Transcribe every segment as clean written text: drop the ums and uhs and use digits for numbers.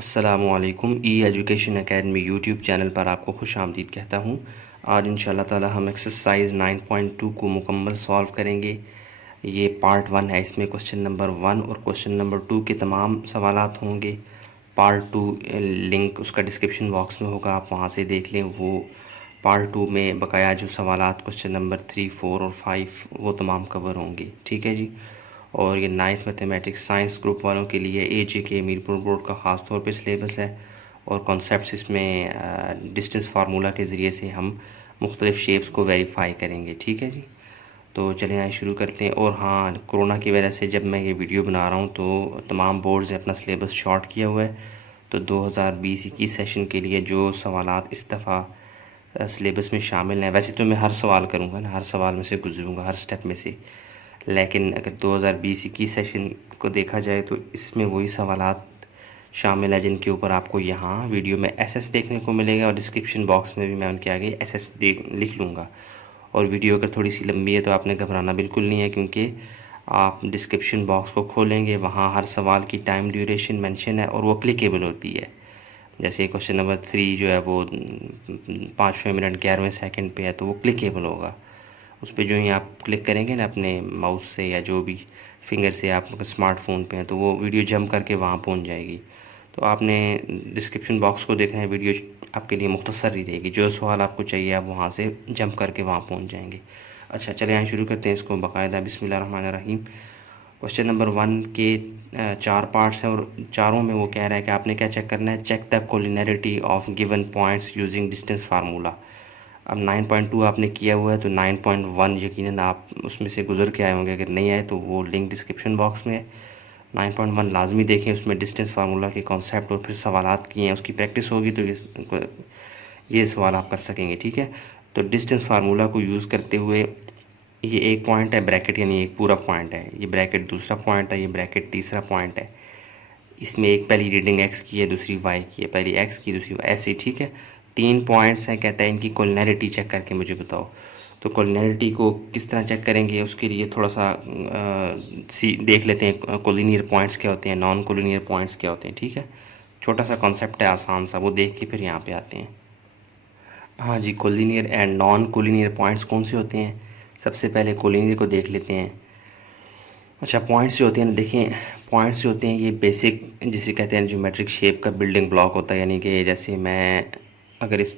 अस्सलामुअलैकुम। ई education academy YouTube channel पर आपको खुश आमदीद कहता हूँ। आज इंशाल्लाह ताला हम एक्सरसाइज 9.2 को मुकम्मल सॉल्व करेंगे। ये पार्ट 1 है, इसमें क्वेश्चन नंबर 1 और क्वेश्चन नंबर 2 के तमाम सवालात होंगे। पार्ट 2 लिंक उसका डिस्क्रिप्शन बॉक्स में होगा, आप वहाँ से देख लें। वो पार्ट 2 में बकाया जो सवालात क्वेश्चन नंबर 3, 4 और 5 वो तमाम कवर होंगे। ठीक है जी। और ये 9th मैथमेटिक्स साइंस ग्रुप वालों के लिए AJK मीरपुर बोर्ड का ख़ास तौर पे सिलेबस है। और कॉन्सेप्ट्स इसमें डिस्टेंस फार्मूला के ज़रिए से हम मुख्तलिफ़ शेप्स को वेरीफाई करेंगे। ठीक है जी। तो चलें आए शुरू करते हैं। और हाँ, कोरोना की वजह से जब मैं ये वीडियो बना रहा हूँ तो तमाम बोर्ड्स ने अपना सिलेबस शॉर्ट किया हुआ है। तो 2020-21 सेशन के लिए जो सवालात इस दफ़ा सिलेबस में शामिल हैं, वैसे तो मैं हर सवाल करूँगा ना, हर सवाल में से गुजरूँगा, हर स्टेप में से, लेकिन अगर 2020-21 सेशन को देखा जाए तो इसमें वही सवालात शामिल है जिनके ऊपर आपको यहाँ वीडियो में SS देखने को मिलेगा। और डिस्क्रिप्शन बॉक्स में भी मैं उनके आगे SS लिख लूँगा। और वीडियो अगर थोड़ी सी लंबी है तो आपने घबराना बिल्कुल नहीं है, क्योंकि आप डिस्क्रिप्शन बॉक्स को खोलेंगे, वहाँ हर सवाल की टाइम ड्यूरेशन मेंशन है और वो अप्लीकेबल होती है। जैसे क्वेश्चन नंबर 3 जो है वो 5वें मिनट 11वें सेकंड पे है, तो वो अप्लीकेबल होगा। उस पर जो ही आप क्लिक करेंगे ना अपने माउस से या जो भी फिंगर से, आप स्मार्टफोन पे हैं, तो वो वीडियो जंप करके वहाँ पहुँच जाएगी। तो आपने डिस्क्रिप्शन बॉक्स को देखना है, वीडियो आपके लिए मुख्तसर ही रहेगी। जो सवाल आपको चाहिए आप वहाँ से जंप करके वहाँ पहुँच जाएंगे। अच्छा, चले यहाँ शुरू करते हैं इसको बाकायदा। बिस्मिल्लाहिर्रहमानिर्रहीम। क्वेश्चन नंबर 1 के 4 पार्ट्स हैं और चारों में वो कह रहा है कि आपने क्या चेक करना है, check the collinearity of given points using distance formula. अब 9.2 आपने किया हुआ है तो 9.1 यकीनन आप उसमें से गुजर के आए होंगे। अगर नहीं आए तो वो लिंक डिस्क्रिप्शन बॉक्स में है। 9.1 लाजमी देखें, उसमें डिस्टेंस फार्मूला के कॉन्सेप्ट और फिर सवालात किए हैं, उसकी प्रैक्टिस होगी तो ये सवाल आप कर सकेंगे। ठीक है। तो डिस्टेंस फार्मूला को यूज़ करते हुए ये एक पॉइंट है ब्रैकेट, यानी एक पूरा पॉइंट है, ये ब्रैकेट दूसरा पॉइंट है, ये ब्रैकेट तीसरा पॉइंट है। इसमें एक पहली रीडिंग x की है, दूसरी y की है, पहली x की दूसरी y, ऐसे। ठीक है। 3 पॉइंट्स हैं, कहता है इनकी कोलिनरिटी चेक करके मुझे बताओ। तो कोलिनरिटी को किस तरह चेक करेंगे, उसके लिए थोड़ा सा देख लेते हैं कोलिनियर पॉइंट्स क्या होते हैं, नॉन कोलिनियर पॉइंट्स क्या होते हैं। ठीक है। छोटा सा कॉन्सेप्ट है, आसान सा, वो देख के फिर यहाँ पे आते हैं। हाँ जी, collinear and non collinear points कौन से होते हैं। सबसे पहले कोलिनियर को देख लेते हैं। अच्छा, पॉइंट्स जो होते हैं ना, देखें, पॉइंट्स जो होते हैं ये बेसिक जिसे कहते हैं ज्योमेट्रिक शेप का बिल्डिंग ब्लॉक होता है। यानी कि जैसे मैं अगर इस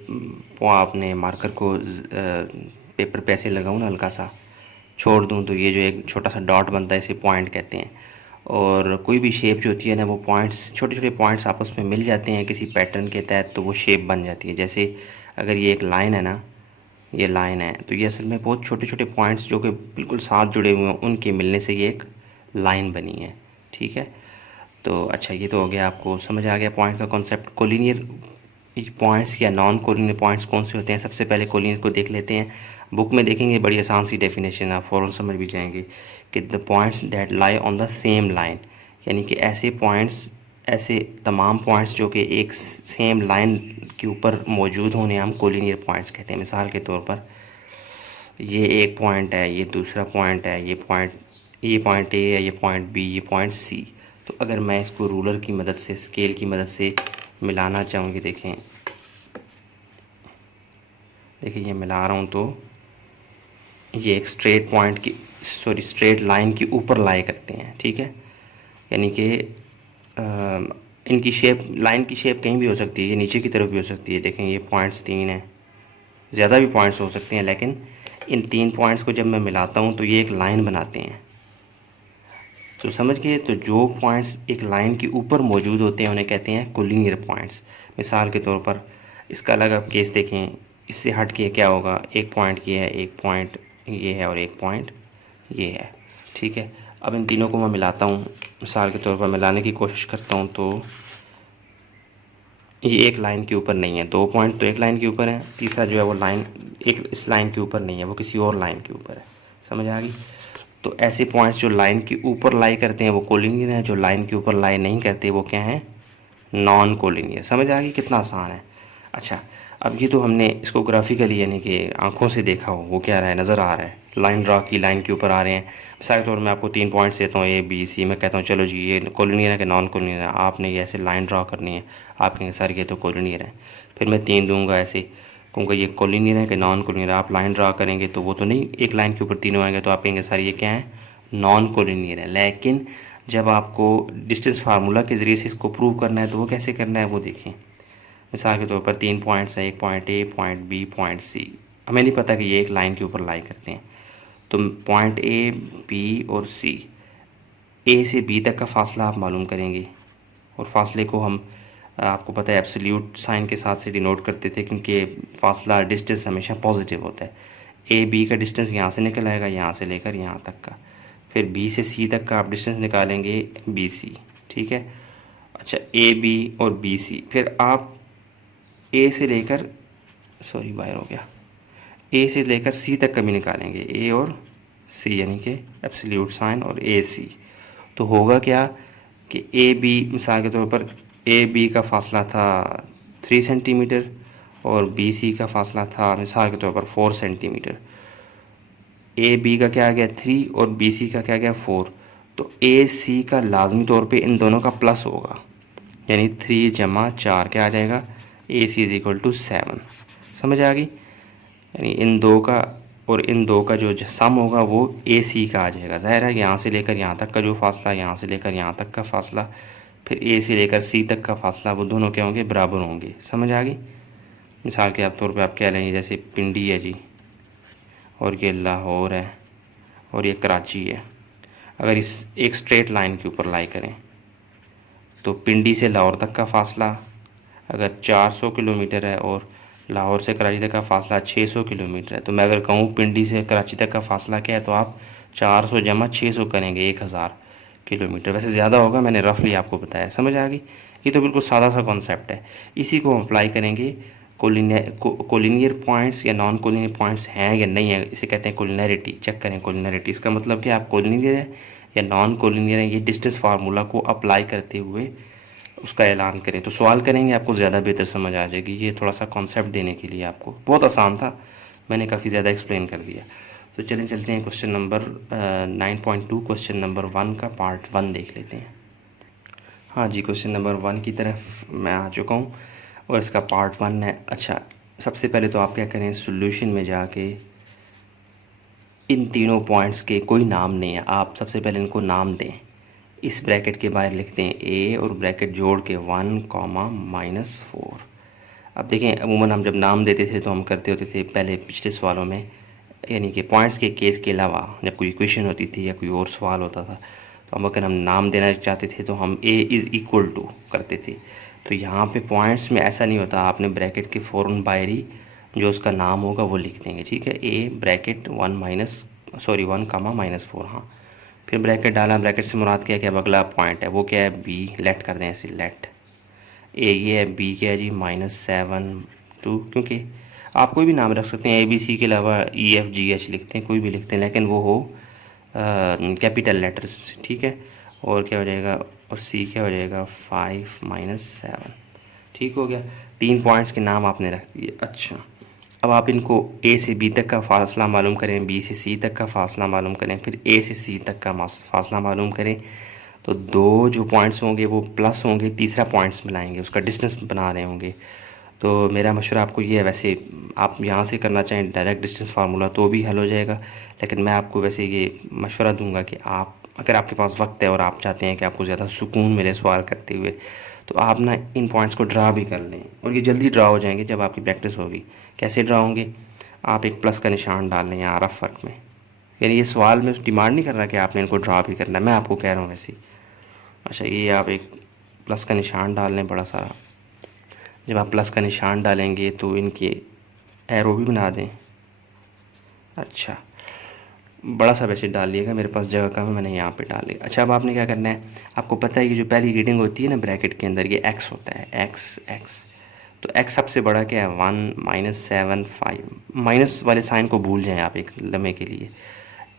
अपने मार्कर को पेपर पे ऐसे लगाऊँ ना, हल्का सा छोड़ दूँ, तो ये जो एक छोटा सा डॉट बनता है इसे पॉइंट कहते हैं। और कोई भी शेप जो होती है ना, वो पॉइंट्स, छोटे छोटे पॉइंट्स आपस में मिल जाते हैं किसी पैटर्न के तहत, तो वो शेप बन जाती है। जैसे अगर ये एक लाइन है ना, ये लाइन है, तो ये असल में बहुत छोटे छोटे पॉइंट्स जो कि बिल्कुल साथ जुड़े हुए हैं, उनके मिलने से ये एक लाइन बनी है। ठीक है। तो अच्छा, ये तो हो गया, आपको समझ आ गया पॉइंट का कॉन्सेप्ट। कोलिनियर पॉइंट्स या नॉन कोलिनियर पॉइंट्स कौन से होते हैं। सबसे पहले कोलिनियर को देख लेते हैं। बुक में देखेंगे, बड़ी आसान सी डेफिनेशन, आप फ़ौरन समझ भी जाएंगे कि the points that lie on the same line, यानी कि ऐसे पॉइंट्स, ऐसे तमाम पॉइंट्स जो कि एक सेम लाइन के ऊपर मौजूद होने हम कोलिनियर पॉइंट्स कहते हैं। मिसाल के तौर पर ये एक पॉइंट है, ये दूसरा पॉइंट है, ये पॉइंट ए है, ये पॉइंट बी, ये पॉइंट सी। तो अगर मैं इसको रूलर की मदद से, स्केल की मदद से मिलाना चाहूँगी, देखें देखिए ये मिला रहा हूँ, तो ये एक स्ट्रेट लाइन के ऊपर लाई करते हैं। ठीक है। यानी कि इनकी शेप, लाइन की शेप कहीं भी हो सकती है, ये नीचे की तरफ भी हो सकती है। देखें ये पॉइंट्स 3 हैं, ज़्यादा भी पॉइंट्स हो सकते हैं, लेकिन इन 3 पॉइंट्स को जब मैं मिलाता हूँ तो ये एक लाइन बनाते हैं। तो समझ गए। तो जो पॉइंट्स एक लाइन के ऊपर मौजूद होते हैं उन्हें कहते हैं कोलिनियर पॉइंट्स। मिसाल के तौर पर इसका अलग आप केस देखें, इससे हट के क्या होगा, एक पॉइंट ये है, एक पॉइंट ये है और एक पॉइंट ये है। ठीक है। अब इन तीनों को मैं मिलाता हूँ, मिसाल के तौर पर मिलाने की कोशिश करता हूँ, तो ये एक लाइन के ऊपर नहीं है। 2 पॉइंट तो एक लाइन के ऊपर है, तीसरा जो है वो लाइन एक इस लाइन के ऊपर नहीं है, वो किसी और लाइन के ऊपर है। समझ आ गई। तो ऐसे पॉइंट्स जो लाइन के ऊपर लाई करते हैं वो कोलिनियर हैं, जो लाइन के ऊपर लाई नहीं करते वो क्या हैं, नॉन कोलिनियर। समझ आ गई, कितना आसान है। अच्छा, अब ये तो हमने इसको ग्राफिकली यानी कि आंखों से देखा हो, वो क्या रहा है, नज़र आ रहा है, लाइन ड्रा की, लाइन के ऊपर आ रहे हैं। मिसाल के तौर में आपको 3 पॉइंट्स देता हूँ, ए बी सी, मैं कहता हूँ चलो जी ये कोलिनियर है कि नॉन कोलिनियर है, आपने ये ऐसे लाइन ड्रा करनी है, आप कहेंगे सर ये तो कोलिनियर है। फिर मैं 3 दूंगा ऐसे, कहूँगा ये कोलिनियर है कि नॉन कोलिनियर है, आप लाइन ड्रा करेंगे तो वो तो नहीं एक लाइन के ऊपर तीनों आएंगे, तो आप कहेंगे सर ये क्या है, नॉन कोलिनियर है। लेकिन जब आपको डिस्टेंस फार्मूला के ज़रिए से इसको प्रूव करना है तो वो कैसे करना है वो देखें। मिसाल के तौर पर 3 पॉइंट्स हैं, एक point A, point B, point C, हमें नहीं पता कि ये एक लाइन के ऊपर लाई करते हैं, तो पॉइंट ए, बी और सी, ए से बी तक का फासला आप मालूम करेंगे, और फासले को हम आपको पता है एब्सोल्यूट साइन के साथ से डिनोट करते थे, क्योंकि फासला डिस्टेंस हमेशा पॉजिटिव होता है। ए बी का डिस्टेंस यहाँ से निकल आएगा, यहाँ से लेकर यहाँ तक का, फिर बी से सी तक का आप डिस्टेंस निकालेंगे बी सी, ठीक है। अच्छा, ए बी और बी सी, फिर आप ए से लेकर, सॉरी बाहर हो गया, ए से लेकर सी तक का भी निकालेंगे, ए और सी यानी कि एब्सोल्यूट साइन और ए सी, तो होगा क्या कि ए बी, मिसाल के तौर पर ए बी का फासला था 3 सेंटीमीटर और बी सी का फासला था मिसाल के तौर पर 4 सेंटीमीटर। ए बी का क्या आ गया 3 और बी सी का क्या आ गया 4, तो ए सी का लाजमी तौर पे इन दोनों का प्लस होगा, यानी 3 जमा 4 क्या आ जाएगा, ए सी इज़ इक्वल टू 7। समझ आ गई, यानी इन दो का और इन दो का जो सम होगा वो ए सी का आ जाएगा। ज़ाहिर है यहाँ से लेकर यहाँ तक का जो फासला, यहाँ से लेकर यहाँ तक का फासला, फिर ए से लेकर सी तक का फासला, वो दोनों क्या होंगे, बराबर होंगे। समझ आ गई। मिसाल के तौर पे आप कह लेंगे जैसे पिंडी है जी, और ये लाहौर है और ये कराची है, अगर इस एक स्ट्रेट लाइन के ऊपर लाई करें तो पिंडी से लाहौर तक का फासला अगर 400 किलोमीटर है और लाहौर से कराची तक का फासला 600 किलोमीटर है, तो मैं अगर कहूँ पिंडी से कराची तक का फासला क्या है, तो आप 400 जमा 600 करेंगे, 1000 किलोमीटर। वैसे ज़्यादा होगा, मैंने रफली आपको बताया। समझ आ गई। ये तो बिल्कुल सादा सा कॉन्सेप्ट है। इसी को हम अप्लाई करेंगे कोलिनियर पॉइंट्स या नॉन कोलिनियर पॉइंट्स हैं या नहीं है, इसे कहते हैं कोलिनैरिटी। चेक करें कोलिनैरिटी, इसका मतलब कि आप कोलिनियर है या नॉन कोलिनियर है, ये डिस्टेंस फार्मूला को अप्लाई करते हुए उसका ऐलान करें। तो सवाल करेंगे, आपको ज़्यादा बेहतर समझ आ जाएगी। ये थोड़ा सा कॉन्सेप्ट देने के लिए आपको बहुत आसान था, मैंने काफ़ी ज़्यादा एक्सप्लेन कर दिया। तो चलें चलते हैं क्वेश्चन नंबर 9.2 क्वेश्चन नंबर 1 का पार्ट 1 देख लेते हैं। हाँ जी, क्वेश्चन नंबर 1 की तरफ मैं आ चुका हूँ और इसका पार्ट 1 है। अच्छा, सबसे पहले तो आप क्या करें, सोल्यूशन में जाके इन तीनों पॉइंट्स के कोई नाम नहीं है, आप सबसे पहले इनको नाम दें। इस ब्रैकेट के बाहर लिखते हैं ए और ब्रैकेट जोड़ के 1, -4। अब देखें, अमूमन हम जब नाम देते थे तो हम करते होते थे पहले पिछले सवालों में, यानी कि पॉइंट्स के केस के अलावा जब कोई इक्वेशन होती थी या कोई और सवाल होता था तो हम अगर हम नाम देना चाहते थे तो हम ए इज़ इक्वल टू करते थे। तो यहाँ पे पॉइंट्स में ऐसा नहीं होता, आपने ब्रैकेट के फ़ौरन बाहर ही जो उसका नाम होगा वो लिख देंगे। ठीक है, ए ब्रैकेट 1, हाँ, फिर ब्रैकेट डाला, ब्रैकेट से मुराद क्या है कि अब अगला पॉइंट है वो क्या है, बी। लेट कर दें ऐसे, लेट ए ये है, बी क्या है जी -7 2, क्योंकि आप कोई भी नाम रख सकते हैं, ए बी सी के अलावा ई एफ जी एच लिखते हैं, कोई भी लिखते हैं, लेकिन वो हो कैपिटल लेटर से। ठीक है, और क्या हो जाएगा, और सी क्या हो जाएगा 5 -7। ठीक हो गया, 3 पॉइंट्स के नाम आपने रख दिए। अच्छा, अब आप इनको ए से बी तक का फासला मालूम करें, बी से सी तक का फासला मालूम करें, फिर ए से सी तक का फासला मालूम करें। तो दो जो पॉइंट्स होंगे वो प्लस होंगे, तीसरा पॉइंट्स मिलाएंगे, उसका डिस्टेंस बना रहे होंगे। तो मेरा मशवरा आपको ये है, वैसे आप यहाँ से करना चाहें डायरेक्ट डिस्टेंस फार्मूला तो भी हल हो जाएगा, लेकिन मैं आपको वैसे ये मशवरा दूंगा कि आप अगर आपके पास वक्त है और आप चाहते हैं कि आपको ज़्यादा सुकून मिले सवाल करते हुए, तो आप ना इन पॉइंट्स को ड्रा भी कर लें, और ये जल्दी ड्रा हो जाएंगे जब आपकी प्रैक्टिस होगी। कैसे ड्रा होंगे, आप एक प्लस का निशान डाल लें यहाँ रफ वर्क में, यानी ये सवाल में डिमांड नहीं कर रहा कि आपने इनको ड्रा भी करना है, मैं आपको कह रहा हूँ वैसे। अच्छा, ये आप एक प्लस का निशान डाल लें बड़ा सारा। जब आप प्लस का निशान डालेंगे तो इनके एरो भी बना दें। अच्छा, बड़ा सा वैसे डाल लिएगा, मेरे पास जगह कम है, मैंने यहाँ पे डाल लिया। अच्छा, अब आपने क्या करना है, आपको पता है कि जो पहली रीडिंग होती है ना ब्रैकेट के अंदर, ये एक्स होता है, एक्स। तो एक्स सबसे बड़ा क्या है 1 -7 5। माइनस वाले साइन को भूल जाएं आप एक लम्हे के लिए।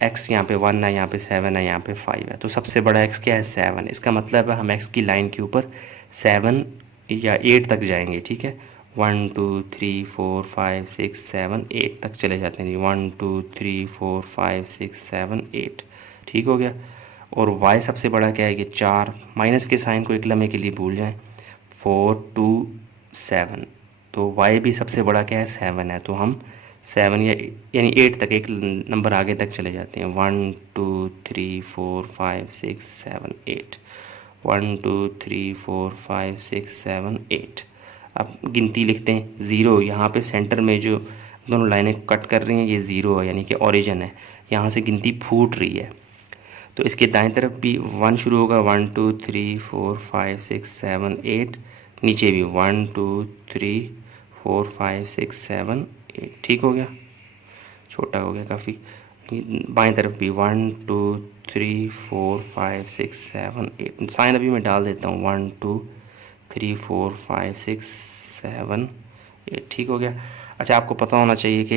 एक्स यहाँ पे 1 है, यहाँ पे 7 है, यहाँ पे 5 है, तो सबसे बड़ा एक्स क्या है 7। इसका मतलब है हम एक्स की लाइन के ऊपर 7 या 8 तक जाएंगे। ठीक है, 1 2 3 4 5 6 7 8 तक चले जाते हैं जी। 1 2 3 4 5 6 7 8, ठीक हो गया। और y सबसे बड़ा क्या है कि 4, माइनस के साइन को एक लम्हे के लिए भूल जाएं। 4 2 7, तो y भी सबसे बड़ा क्या है 7 है, तो हम 7 यानी 8 तक, एक नंबर आगे तक चले जाते हैं। 1 2 3 4 5 6 7 8, 1 2 3 4 5 6 7 8। अब गिनती लिखते हैं। ज़ीरो यहाँ पे सेंटर में जो दोनों लाइनें कट कर रही हैं ये ज़ीरो है, यानी कि ओरिजिन है, यहाँ से गिनती फूट रही है। तो इसके दाएं तरफ भी 1 शुरू होगा। 1 2 3 4 5 6 7 8, नीचे भी 1 2 3 4 5 6 7 8, ठीक हो गया, छोटा हो गया काफ़ी। बाएं तरफ भी 1 2 3 4 5 6 7 8, साइन अभी मैं डाल देता हूँ। 1 2 3 4 5 6 7 8, ठीक हो गया। अच्छा, आपको पता होना चाहिए कि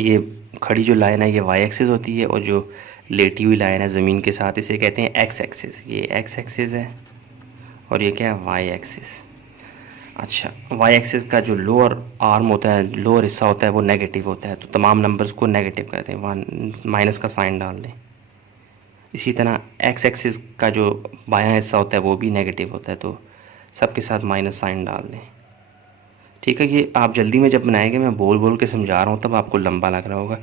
ये खड़ी जो लाइन है ये वाई एक्सिस होती है, और जो लेटी हुई लाइन है ज़मीन के साथ इसे कहते हैं एक्स एक्सिस। ये एक्स एक्सिस है और ये क्या है वाई एक्सिस। अच्छा, वाई एक्सिस का जो लोअर आर्म होता है, लोअर हिस्सा होता है वो नेगेटिव होता है, तो तमाम नंबर्स को नेगेटिव करते हैं, वन माइनस का साइन डाल दें। इसी तरह एक्स एक्सिस का जो बायां हिस्सा होता है वो भी नेगेटिव होता है, तो सबके साथ माइनस साइन डाल दें, ठीक है। ये आप जल्दी में जब बनाएंगे, मैं बोल बोल के समझा रहा हूँ तब आपको लंबा लग रहा होगा,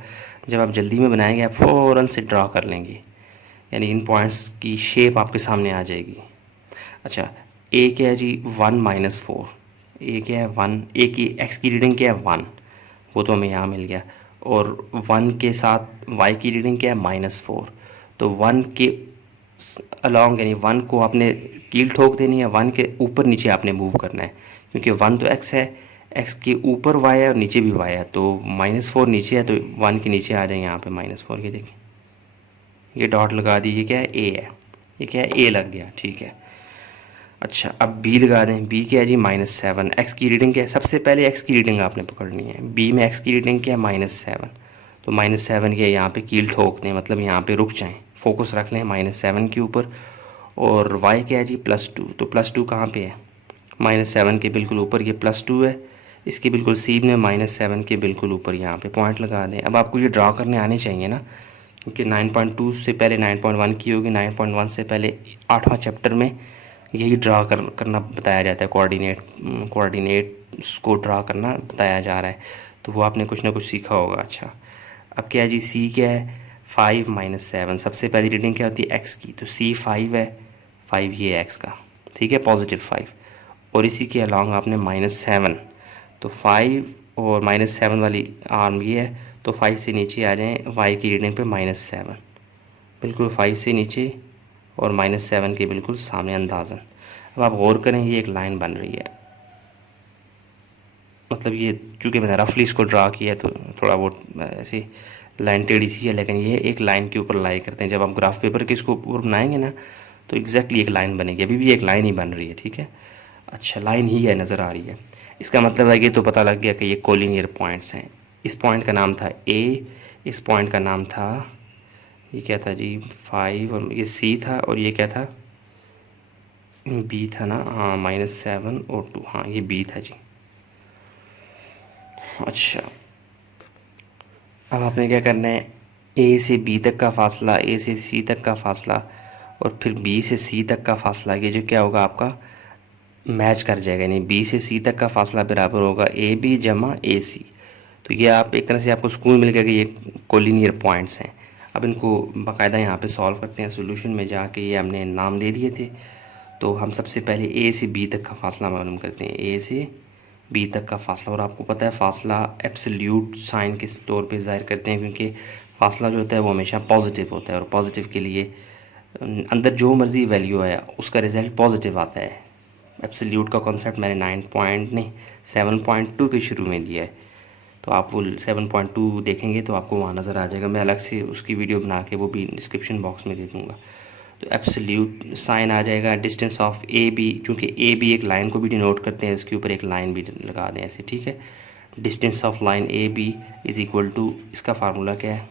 जब आप जल्दी में बनाएंगे आप फ़ौरन से ड्रा कर लेंगे, यानी इन पॉइंट्स की शेप आपके सामने आ जाएगी। अच्छा, ए क्या है जी 1 - 4, ए क्या है 1, ए की एक्स की रीडिंग क्या है 1, वो तो हमें यहाँ मिल गया, और 1 के साथ वाई की रीडिंग क्या है -4, तो 1 के अलॉन्ग यानी 1 को आपने कील ठोक देनी है, 1 के ऊपर नीचे आपने मूव करना है, क्योंकि 1 तो एक्स है, एक्स के ऊपर वाई है और नीचे भी वाई है, तो -4 नीचे है तो 1 के नीचे आ जाए यहाँ पे -4 के, देखिए ये डॉट लगा दीजिए, क्या है ए है, ये क्या है ए लग गया, ठीक है। अच्छा, अब बी लगा दें। बी क्या है जी -7, एक्स की रीडिंग क्या है, सबसे पहले एक्स की रीडिंग आपने पकड़नी है। बी में एक्स की रीडिंग क्या है -7, तो -7 के यहाँ पे कील ठोक दें, मतलब यहाँ पे रुक जाएं, फोकस रख लें -7 के ऊपर। और वाई क्या है जी +2, तो +2 कहाँ पे है, -7 के बिल्कुल ऊपर ये +2 है, इसके बिल्कुल सीध में -7 के बिल्कुल ऊपर यहाँ पे पॉइंट लगा दें। अब आपको ये ड्रा करने आने चाहिए ना, क्योंकि 9.2 से पहले 9.1 की होगी, 9.1 से पहले 8वां चैप्टर में यही ड्रा करना बताया जाता है, कोऑर्डिनेट्स को ड्रा करना बताया जा रहा है, तो वो आपने कुछ ना कुछ सीखा होगा। अच्छा, अब क्या है जी सी क्या है 5 - 7, सबसे पहली रीडिंग क्या होती है एक्स की, तो सी 5 है, 5 ये एक्स का, ठीक है, +5, और इसी के अलॉन्ग आपने -7, तो 5 और -7 वाली आर्म ये है, तो 5 से नीचे आ जाएं वाई की रीडिंग पे -7, बिल्कुल 5 से नीचे और -7 के बिल्कुल सामने अंदाज़न। अब आप गौर करें, ये एक लाइन बन रही है, मतलब ये चूँकि मैंने रफली इसको ड्रा किया तो थोड़ा बहुत ऐसी लाइन टेढ़ी सी है, लेकिन ये एक लाइन के ऊपर लाई करते हैं। जब आप ग्राफ पेपर के इसको ऊपर बनाएंगे ना तो एग्जैक्टली एक लाइन बनेगी, अभी भी एक लाइन ही बन रही है, ठीक है। अच्छा, लाइन ही है, नज़र आ रही है, इसका मतलब है कि तो पता लग गया कि ये कोलिनियर पॉइंट्स हैं। इस पॉइंट का नाम था ए, इस पॉइंट का नाम था, ये क्या था जी 5, और ये सी था, और ये क्या था बी था ना, हाँ -7 और 2, हाँ ये बी था जी। अच्छा, अब आपने क्या करना है, ए से बी तक का फासला, ए से सी तक का फासला, और फिर बी से सी तक का फासला, ये जो क्या होगा आपका मैच कर जाएगा, यानी बी से सी तक का फासला बराबर होगा ए बी जमा ए सी। तो ये आप एक तरह से आपको सुकून मिल गया कि ये कोलिनियर पॉइंट्स हैं। अब इनको बाकायदा यहाँ पे सॉल्व करते हैं, सोल्यूशन में जाके ये हमने नाम दे दिए थे, तो हम सबसे पहले ए से बी तक का फासला मालूम करते हैं, ए से बी तक का फासला। और आपको पता है फासला एब्सोल्यूट साइन के तौर पे ज़ाहिर करते हैं, क्योंकि फासला जो होता है वो हमेशा पॉजिटिव होता है, और पॉजिटिव के लिए अंदर जो मर्ज़ी वैल्यू है उसका रिज़ल्ट पॉजिटिव आता है। एब्सोल्यूट का कॉन्सेप्ट मैंने 7.2 के शुरू में दिया है, तो आप वो 7.2 देखेंगे तो आपको वहाँ नज़र आ जाएगा, मैं अलग से उसकी वीडियो बना के वो भी डिस्क्रिप्शन बॉक्स में दे दूँगा। तो एब्सोल्यूट साइन आ जाएगा, डिस्टेंस ऑफ ए बी, चूँकि ए बी एक लाइन को भी डिनोट करते हैं, इसके ऊपर एक लाइन भी लगा दें ऐसे, ठीक है। Distance of line A B is equal to, इसका फार्मूला क्या है,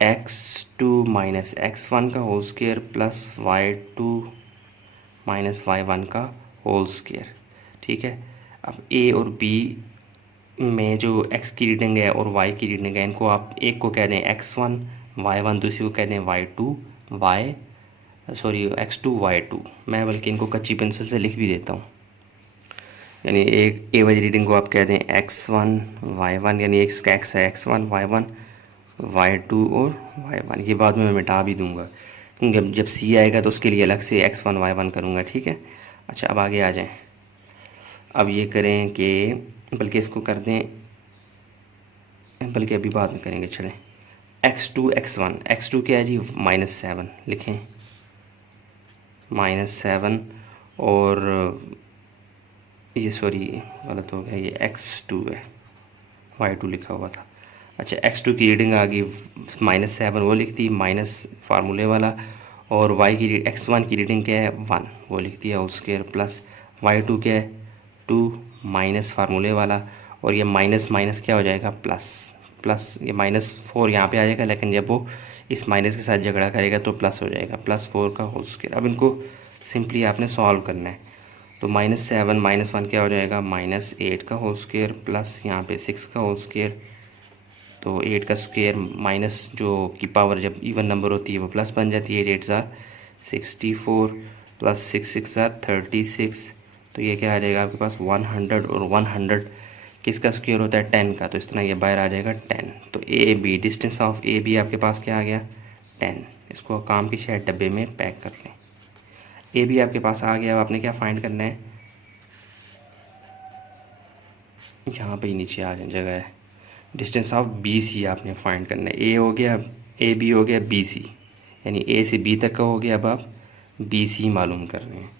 x2 - x1 का whole square plus y2 - y1 का होल स्क्वायर, ठीक है। अब ए और बी में जो एक्स की रीडिंग है और वाई की रीडिंग है, इनको आप एक को कह दें x1 y1, दूसरी को कह दें x2 y2। मैं बल्कि इनको कच्ची पेंसिल से लिख भी देता हूँ। यानी एक ए वाली रीडिंग को आप कह दें x1 y1, यानी एक का x है x1 y1 y2 और y1। ये बाद में मैं मिटा भी दूंगा क्योंकि जब सी आएगा तो उसके लिए अलग से x1 y1 करूँगा, ठीक है। अच्छा, अब आगे आ जाएं। अब ये करें कि बल्कि इसको कर दें, बल्कि अभी बाद में करेंगे, चलें। x2 x1, x2 क्या है जी, -7 लिखें, -7। और ये सॉरी गलत हो गया, ये x2 है, y2 लिखा हुआ था। अच्छा, x2 की रीडिंग आ गई -7, वो लिख दी माइनस फार्मूले वाला। और y की x1 की रीडिंग क्या है 1, वो लिख दिया होल स्क्वायर, प्लस y2 क्या है 2 माइनस फार्मूले वाला। और ये माइनस माइनस क्या हो जाएगा प्लस, ये -4 यहाँ पे आ जाएगा, लेकिन जब वो इस माइनस के साथ झगड़ा करेगा तो प्लस हो जाएगा, +4 का होल स्क्वायर। अब इनको सिंपली आपने सॉल्व करना है। तो -7 -1 क्या हो जाएगा, -8 का होल स्क्वायर, प्लस यहाँ पे 6 का होल स्क्वायर। तो 8 का स्क्वायर माइनस जो की पावर जब इवन नंबर होती है वो प्लस बन जाती है, 8 ज़ार 64 प्लस 6 6 ज़ार 36। तो ये क्या आ जाएगा आपके पास 100, और 100 किसका स्क्वायर होता है 10 का, तो इस तरह ये बाहर आ जाएगा 10। तो A B, distance of A B आपके पास क्या आ गया 10। इसको काम की शायद डब्बे में पैक कर लें। ए बी आपके पास आ गया। अब आपने क्या फाइंड करना है, यहाँ पे ही नीचे आ जाए जगह है, डिस्टेंस ऑफ बी सी आपने फाइंड करना है। ए हो गया, ए बी हो गया, बी सी, यानी ए से बी तक का हो गया। अब आप बी सी मालूम कर रहे हैं।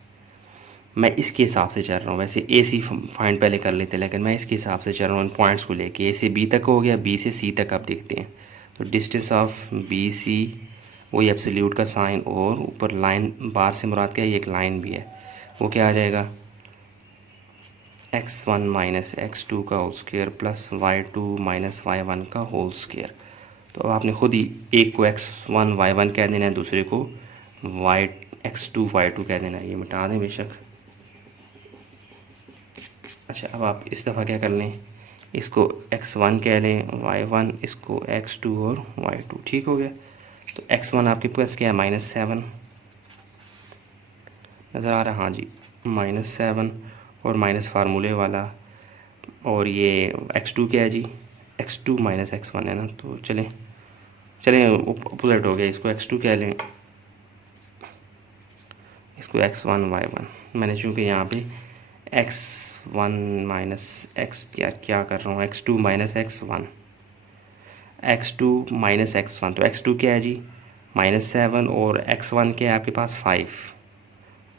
मैं इसके हिसाब से चल रहा हूँ, वैसे ए सी फाइंड पहले कर लेते, लेकिन मैं इसके हिसाब से चल रहा हूँ पॉइंट्स को लेके। ए से बी तक हो गया, बी से सी तक आप देखते हैं। तो डिस्टेंस ऑफ बी सी, वही एब्सोल्यूट का साइन, और ऊपर लाइन बार से मुराद क्या है, एक लाइन भी है, वो क्या आ जाएगा x1 माइनस x2 का whole square plus y2 minus y1 का होल स्क्वायर। तो अब आपने खुद ही एक को x1 y1 कह देना है, दूसरे को x2 y2 कह देना है। ये मिटा दें बेशक। अच्छा, अब आप इस दफ़ा क्या कर लें, इसको x1 कह लें, y1, इसको x2 और y2, ठीक हो गया। तो x1 आपके पास क्या है -7 नज़र आ रहा है, हाँ जी -7 और माइनस फार्मूले वाला। और ये x2 क्या है जी, x2 माइनस x1 है ना, तो चलें अपोजिट हो गया, इसको x2 कह लें, इसको x1 y1। मैंने चूँकि यहाँ पे x1 माइनस x क्या कर रहा हूँ, x2 minus x1, x2 minus x1। तो x2 क्या है जी -7, और x1 क्या है आपके पास 5,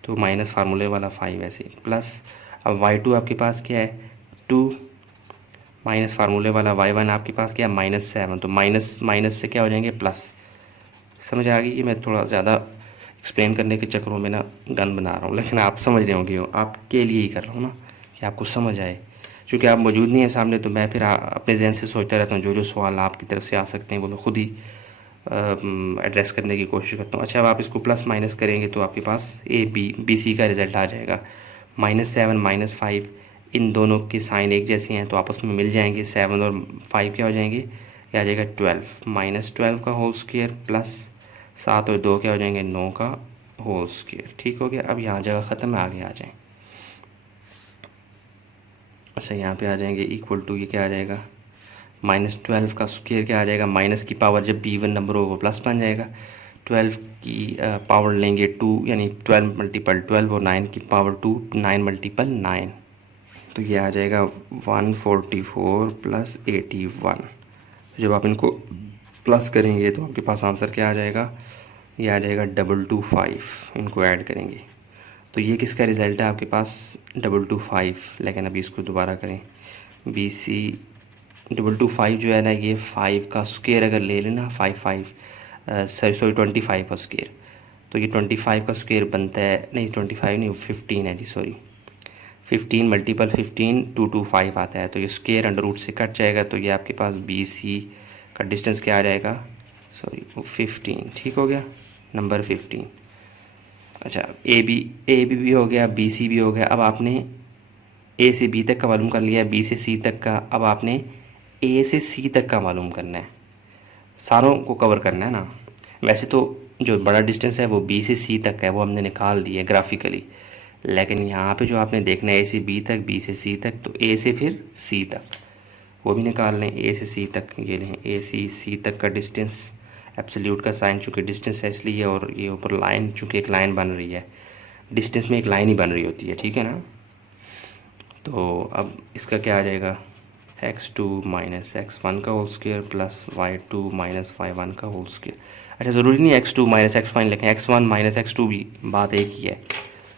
तो माइनस फार्मूले वाला 5 ऐसे, प्लस अब y2 आपके पास क्या है 2 माइनस फार्मूले वाला, y1 आपके पास क्या है -7। तो माइनस माइनस से क्या हो जाएंगे प्लस। समझ आ गई। ये मैं थोड़ा ज़्यादा एक्सप्लेन करने के चक्करों में ना गन बना रहा हूँ, लेकिन आप समझ रहे होंगे, आपके लिए ही कर रहा हूँ ना, कि आपको समझ आए। क्योंकि आप मौजूद नहीं है सामने, तो मैं फिर अपने जहन से सोचता रहता हूँ, जो सवाल आपकी तरफ से आ सकते हैं वो मैं खुद ही एड्रेस करने की कोशिश करता हूँ। अच्छा, अब आप इसको प्लस माइनस करेंगे तो आपके पास बी सी का रिज़ल्ट आ जाएगा। -7 -5, इन दोनों के साइन एक जैसे हैं तो आपस में मिल जाएंगे, 7 और 5 क्या हो जाएंगे, ये आ जाएगा 12, -12 का होल स्क्वायर प्लस 7 और 2 क्या हो जाएंगे 9 का होल स्क्वायर, ठीक हो गया। अब यहाँ जगह ख़त्म है, आगे आ जाएँ। अच्छा, यहाँ पे आ जाएंगे इक्वल टू, ये क्या आ जाएगा -12 का स्क्वायर क्या आ जाएगा, माइनस की पावर जब भी इवन नंबर हो वो प्लस बन जाएगा। 12 की पावर लेंगे 2, यानी 12 मल्टीपल 12, और 9 की पावर 2, 9 मल्टीपल 9, तो ये आ जाएगा 144 प्लस 81। जब आप इनको प्लस करेंगे तो आपके पास आंसर क्या आ जाएगा, ये आ जाएगा 225। इनको ऐड करेंगे तो ये किसका रिज़ल्ट है आपके पास 225। लेकिन अभी इसको दोबारा करें, बी सी 225 जो है ना, ये 5 का स्क्वायर अगर ले लेना, 25 का स्क्वायर, तो ये 25 का स्क्वायर बनता है, नहीं 25 नहीं 15 है जी, सॉरी 15 मल्टीपल 15 225 आता है। तो ये स्क्वायर अंडर रूट से कट जाएगा, तो ये आपके पास बी सी का डिस्टेंस क्या आ जाएगा, सॉरी 15, ठीक हो गया, नंबर 15। अच्छा, ए बी भी हो गया, बी सी भी हो गया। अब आपने ए से बी तक का मालूम कर लिया, बी से सी तक का। अब आपने ए से सी तक का मालूम करना है, सारों को कवर करना है ना। वैसे तो जो बड़ा डिस्टेंस है वो बी से सी तक का है, वो हमने निकाल दिया ग्राफिकली, लेकिन यहाँ पे जो आपने देखना है ए से बी तक, बी से सी तक, तो ए से फिर सी तक वो भी निकाल लें। ए से सी तक ये लें, ए सी तक का डिस्टेंस, एब्सोल्यूट का साइन चूँकि डिस्टेंस है इसलिए, और ये ऊपर लाइन चूँकि एक लाइन बन रही है, डिस्टेंस में एक लाइन ही बन रही होती है, ठीक है ना। तो अब इसका क्या आ जाएगा, x2 माइनस x1 का whole square plus y2 minus y1 का होल स्क्वायर। अच्छा, ज़रूरी नहीं x2 माइनस x1 लिखें, x1 माइनस x2 भी बात एक ही है।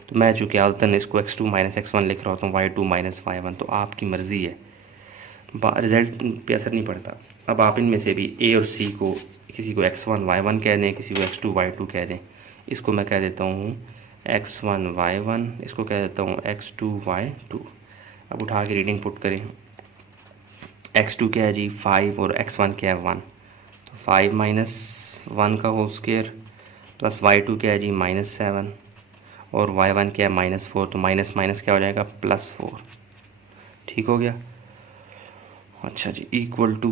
तो मैं चूँकि आदतन इसको x2 माइनस x1 लिख रहा होता हूँ, y2 माइनस y1, तो आपकी मर्ज़ी है, रिज़ल्ट पे असर नहीं पड़ता। अब आप इनमें से भी ए और सी को, किसी को x1 y1 कह दें, किसी को x2 y2 कह दें। इसको मैं कह देता हूँ x1 y1, इसको कह देता हूँ x2 y2। अब उठा के रीडिंग पुट करें, x2 क्या है जी 5 और x1 क्या है 1, तो 5 माइनस 1 का होल स्क्वायर प्लस y2 क्या है जी -7 और y1 क्या है -4, तो माइनस माइनस क्या हो जाएगा +4। ठीक हो गया। अच्छा जी, इक्वल टू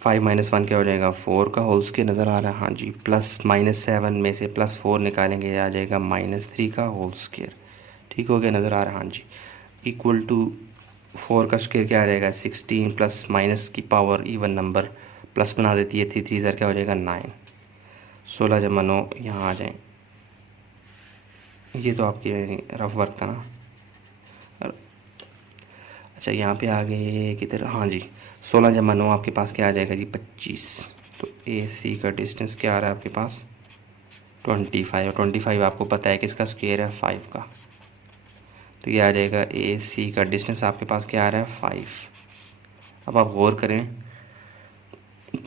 5 माइनस 1 क्या हो जाएगा 4 का होल स्क्वायर नज़र आ रहा है, हाँ जी, प्लस -7 में से +4 निकालेंगे, आ जाएगा -3 का होल स्क्वायर। ठीक हो गया, नज़र आ रहा है, हाँ जी। इक्वल टू 4 का स्क्वायर क्या आ जाएगा 16 प्लस माइनस की पावर इवन नंबर प्लस बना देती है, 3 3 क्या हो जाएगा 9, 16 जमा 9 यहाँ आ जाएँ। ये तो आपकी रफ वर्क था ना। अच्छा, यहाँ पे आगे की तरह, हाँ जी, 16 जमा 9 आपके पास क्या आ जाएगा जी 25। तो ए सी का डिस्टेंस क्या आ रहा है आपके पास 25, और 25 आपको पता है कि इसका स्क्वायर है 5 का, तो ये आ जाएगा ए सी का डिस्टेंस आपके पास क्या आ रहा है 5। अब आप गौर करें,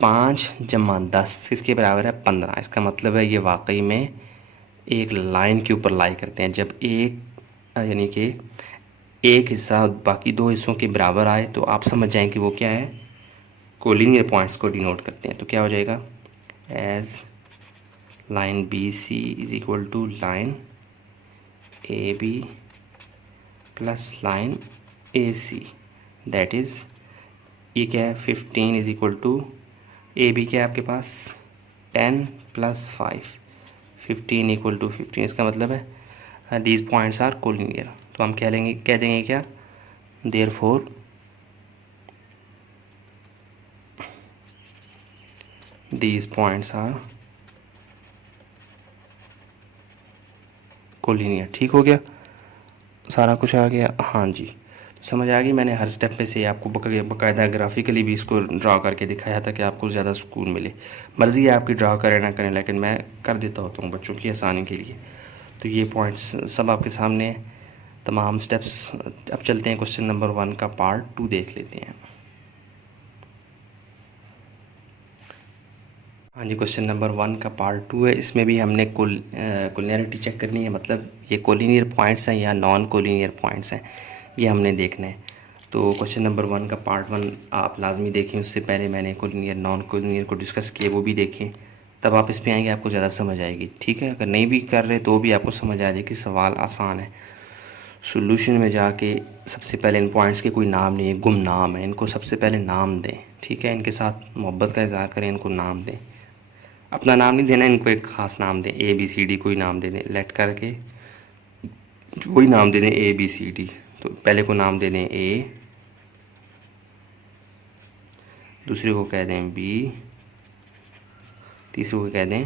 5 जमा 10 किसके बराबर है 15। इसका मतलब है ये वाकई में एक लाइन के ऊपर लाई करते हैं। जब एक यानी कि एक हिस्सा बाकी दो हिस्सों के बराबर आए तो आप समझ जाएं कि वो क्या है, कोलिनियर पॉइंट्स को डिनोट करते हैं। तो क्या हो जाएगा, as line B C is equal to line A B plus line A C, that is ये क्या है 15 is equal to A B क्या है आपके पास 10 प्लस 5, 15 इक्वल टू 15। इसका मतलब है दीज पॉइंट्स आर कोलिनियर। तो हम कह देंगे क्या, therefore these points are collinear. ठीक हो गया, सारा कुछ आ गया, हाँ जी। तो समझ आ गई, मैंने हर स्टेप पे से आपको बाकायदा ग्राफिकली भी इसको ड्रा करके दिखाया था कि आपको ज़्यादा सुकून मिले। मर्ज़ी है आपकी ड्रा करें ना करें, लेकिन मैं कर देता होता हूँ बच्चों की आसानी के लिए। तो ये पॉइंट्स सब आपके सामने तमाम स्टेप्स। अब चलते हैं क्वेश्चन नंबर 1 का पार्ट 2 देख लेते हैं। हाँ जी, क्वेश्चन नंबर 1 का पार्ट 2 है। इसमें भी हमने कोलिनियरिटी चेक करनी है, मतलब ये कोलिनियर पॉइंट्स हैं या नॉन कोलिनियर पॉइंट्स हैं, ये हमने देखना है। तो क्वेश्चन नंबर 1 का पार्ट 1 आप लाजमी देखें, उससे पहले मैंने कोलिनियर नॉन कोलिनियर को डिस्कस किए, वो भी देखें, तब आप इस पर आएंगे, आपको ज़्यादा समझ आएगी। ठीक है, अगर नहीं भी कर रहे तो भी आपको समझ आ जाए कि सवाल आसान है। सोल्यूशन में जाके सबसे पहले इन पॉइंट्स के कोई नाम नहीं है, गुमनाम है, इनको सबसे पहले नाम दें। ठीक है, इनके साथ मोहब्बत का इज़हार करें, इनको नाम दें। अपना नाम नहीं देना, इनको एक ख़ास नाम दें, ए बी सी डी कोई नाम दे दें, लेट करके वही नाम दे दें ए बी सी डी। तो पहले को नाम दे दें ए, दूसरे को कह दें बी, तीसरे को कह दें,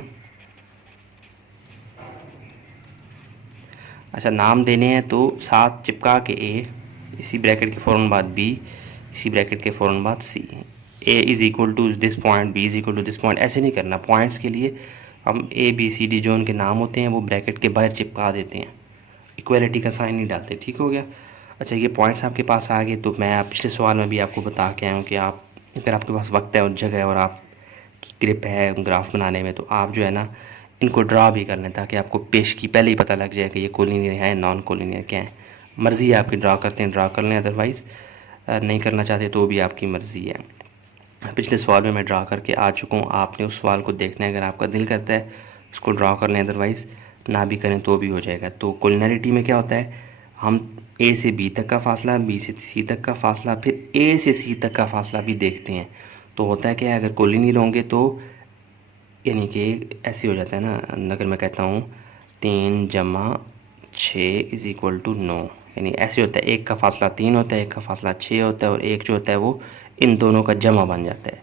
अच्छा नाम देने हैं तो साथ चिपका के ए, इसी ब्रैकेट के फ़ौरन बाद बी, इसी ब्रैकेट के फ़ौरन बाद see, A is equal to this point, B is equal to this point, ऐसे नहीं करना। पॉइंट्स के लिए हम ए बी सी डी जो उनके नाम होते हैं वो ब्रैकेट के बाहर चिपका देते हैं, इक्वलिटी का साइन नहीं डालते। ठीक हो गया। अच्छा, ये पॉइंट्स आपके पास आ गए। तो मैं पिछले सवाल में भी आपको बता के आया हूँ कि आप अगर आपके पास वक्त है और जगह है और आपकी ग्रिप है ग्राफ बनाने में, तो आप जो है ना इनको ड्रा भी कर लें, ताकि आपको पेश की पहले ही पता लग जाए कि ये कोलिनियर है नॉन कोलिनियर क्या है। मर्ज़ी है आपकी, ड्रा करते हैं ड्रा कर लें, अदरवाइज़ नहीं करना चाहते तो भी आपकी मर्ज़ी है। पिछले सवाल में मैं ड्रा करके आ चुका हूँ, आपने उस सवाल को देखना है, अगर आपका दिल करता है उसको ड्रा कर लें, अदरवाइज़ ना भी करें तो भी हो जाएगा। तो कोलिनियरिटी में क्या होता है, हम ए से बी तक का फासला, बी से सी तक का फासला, फिर ए से सी तक का फासला भी देखते हैं। तो होता है क्या, अगर कोलिनियर होंगे तो यानी कि ऐसे हो जाता है ना, अगर मैं कहता हूँ 3 जमा 6 इज़ इक्वल टू 9, यानी ऐसे होता है, एक का फासला 3 होता है, एक का फासला 6 होता है, और एक जो होता है वो इन दोनों का जमा बन जाता है।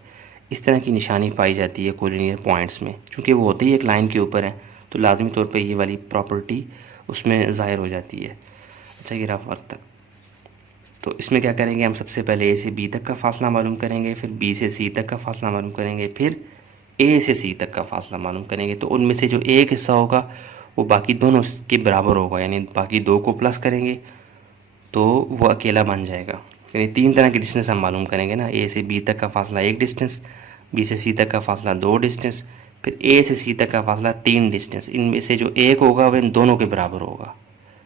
इस तरह की निशानी पाई जाती है कोलिनियर पॉइंट्स में, क्योंकि वो होते ही एक लाइन के ऊपर है, तो लाजमी तौर पे ये वाली प्रॉपर्टी उसमें ज़ाहिर हो जाती है। अच्छा, ये रहा फ़र्क था। तो इसमें क्या करेंगे, हम सबसे पहले ए से बी तक का फासला मालूम करेंगे, फिर बी से सी तक का फासला मालूम करेंगे, फिर ए से सी तक का फासला मालूम करेंगे। तो उनमें से जो एक हिस्सा होगा वो बाकी दोनों के बराबर होगा, यानी बाकी दो को प्लस करेंगे तो वो अकेला बन जाएगा। यानी 3 तरह की डिस्टेंस हम मालूम करेंगे ना, ए से बी तक का फासला 1 डिस्टेंस, बी से सी तक का फासला 2 डिस्टेंस, फिर ए से सी तक का फासला 3 डिस्टेंस। इनमें से जो एक होगा वह इन दोनों के बराबर होगा।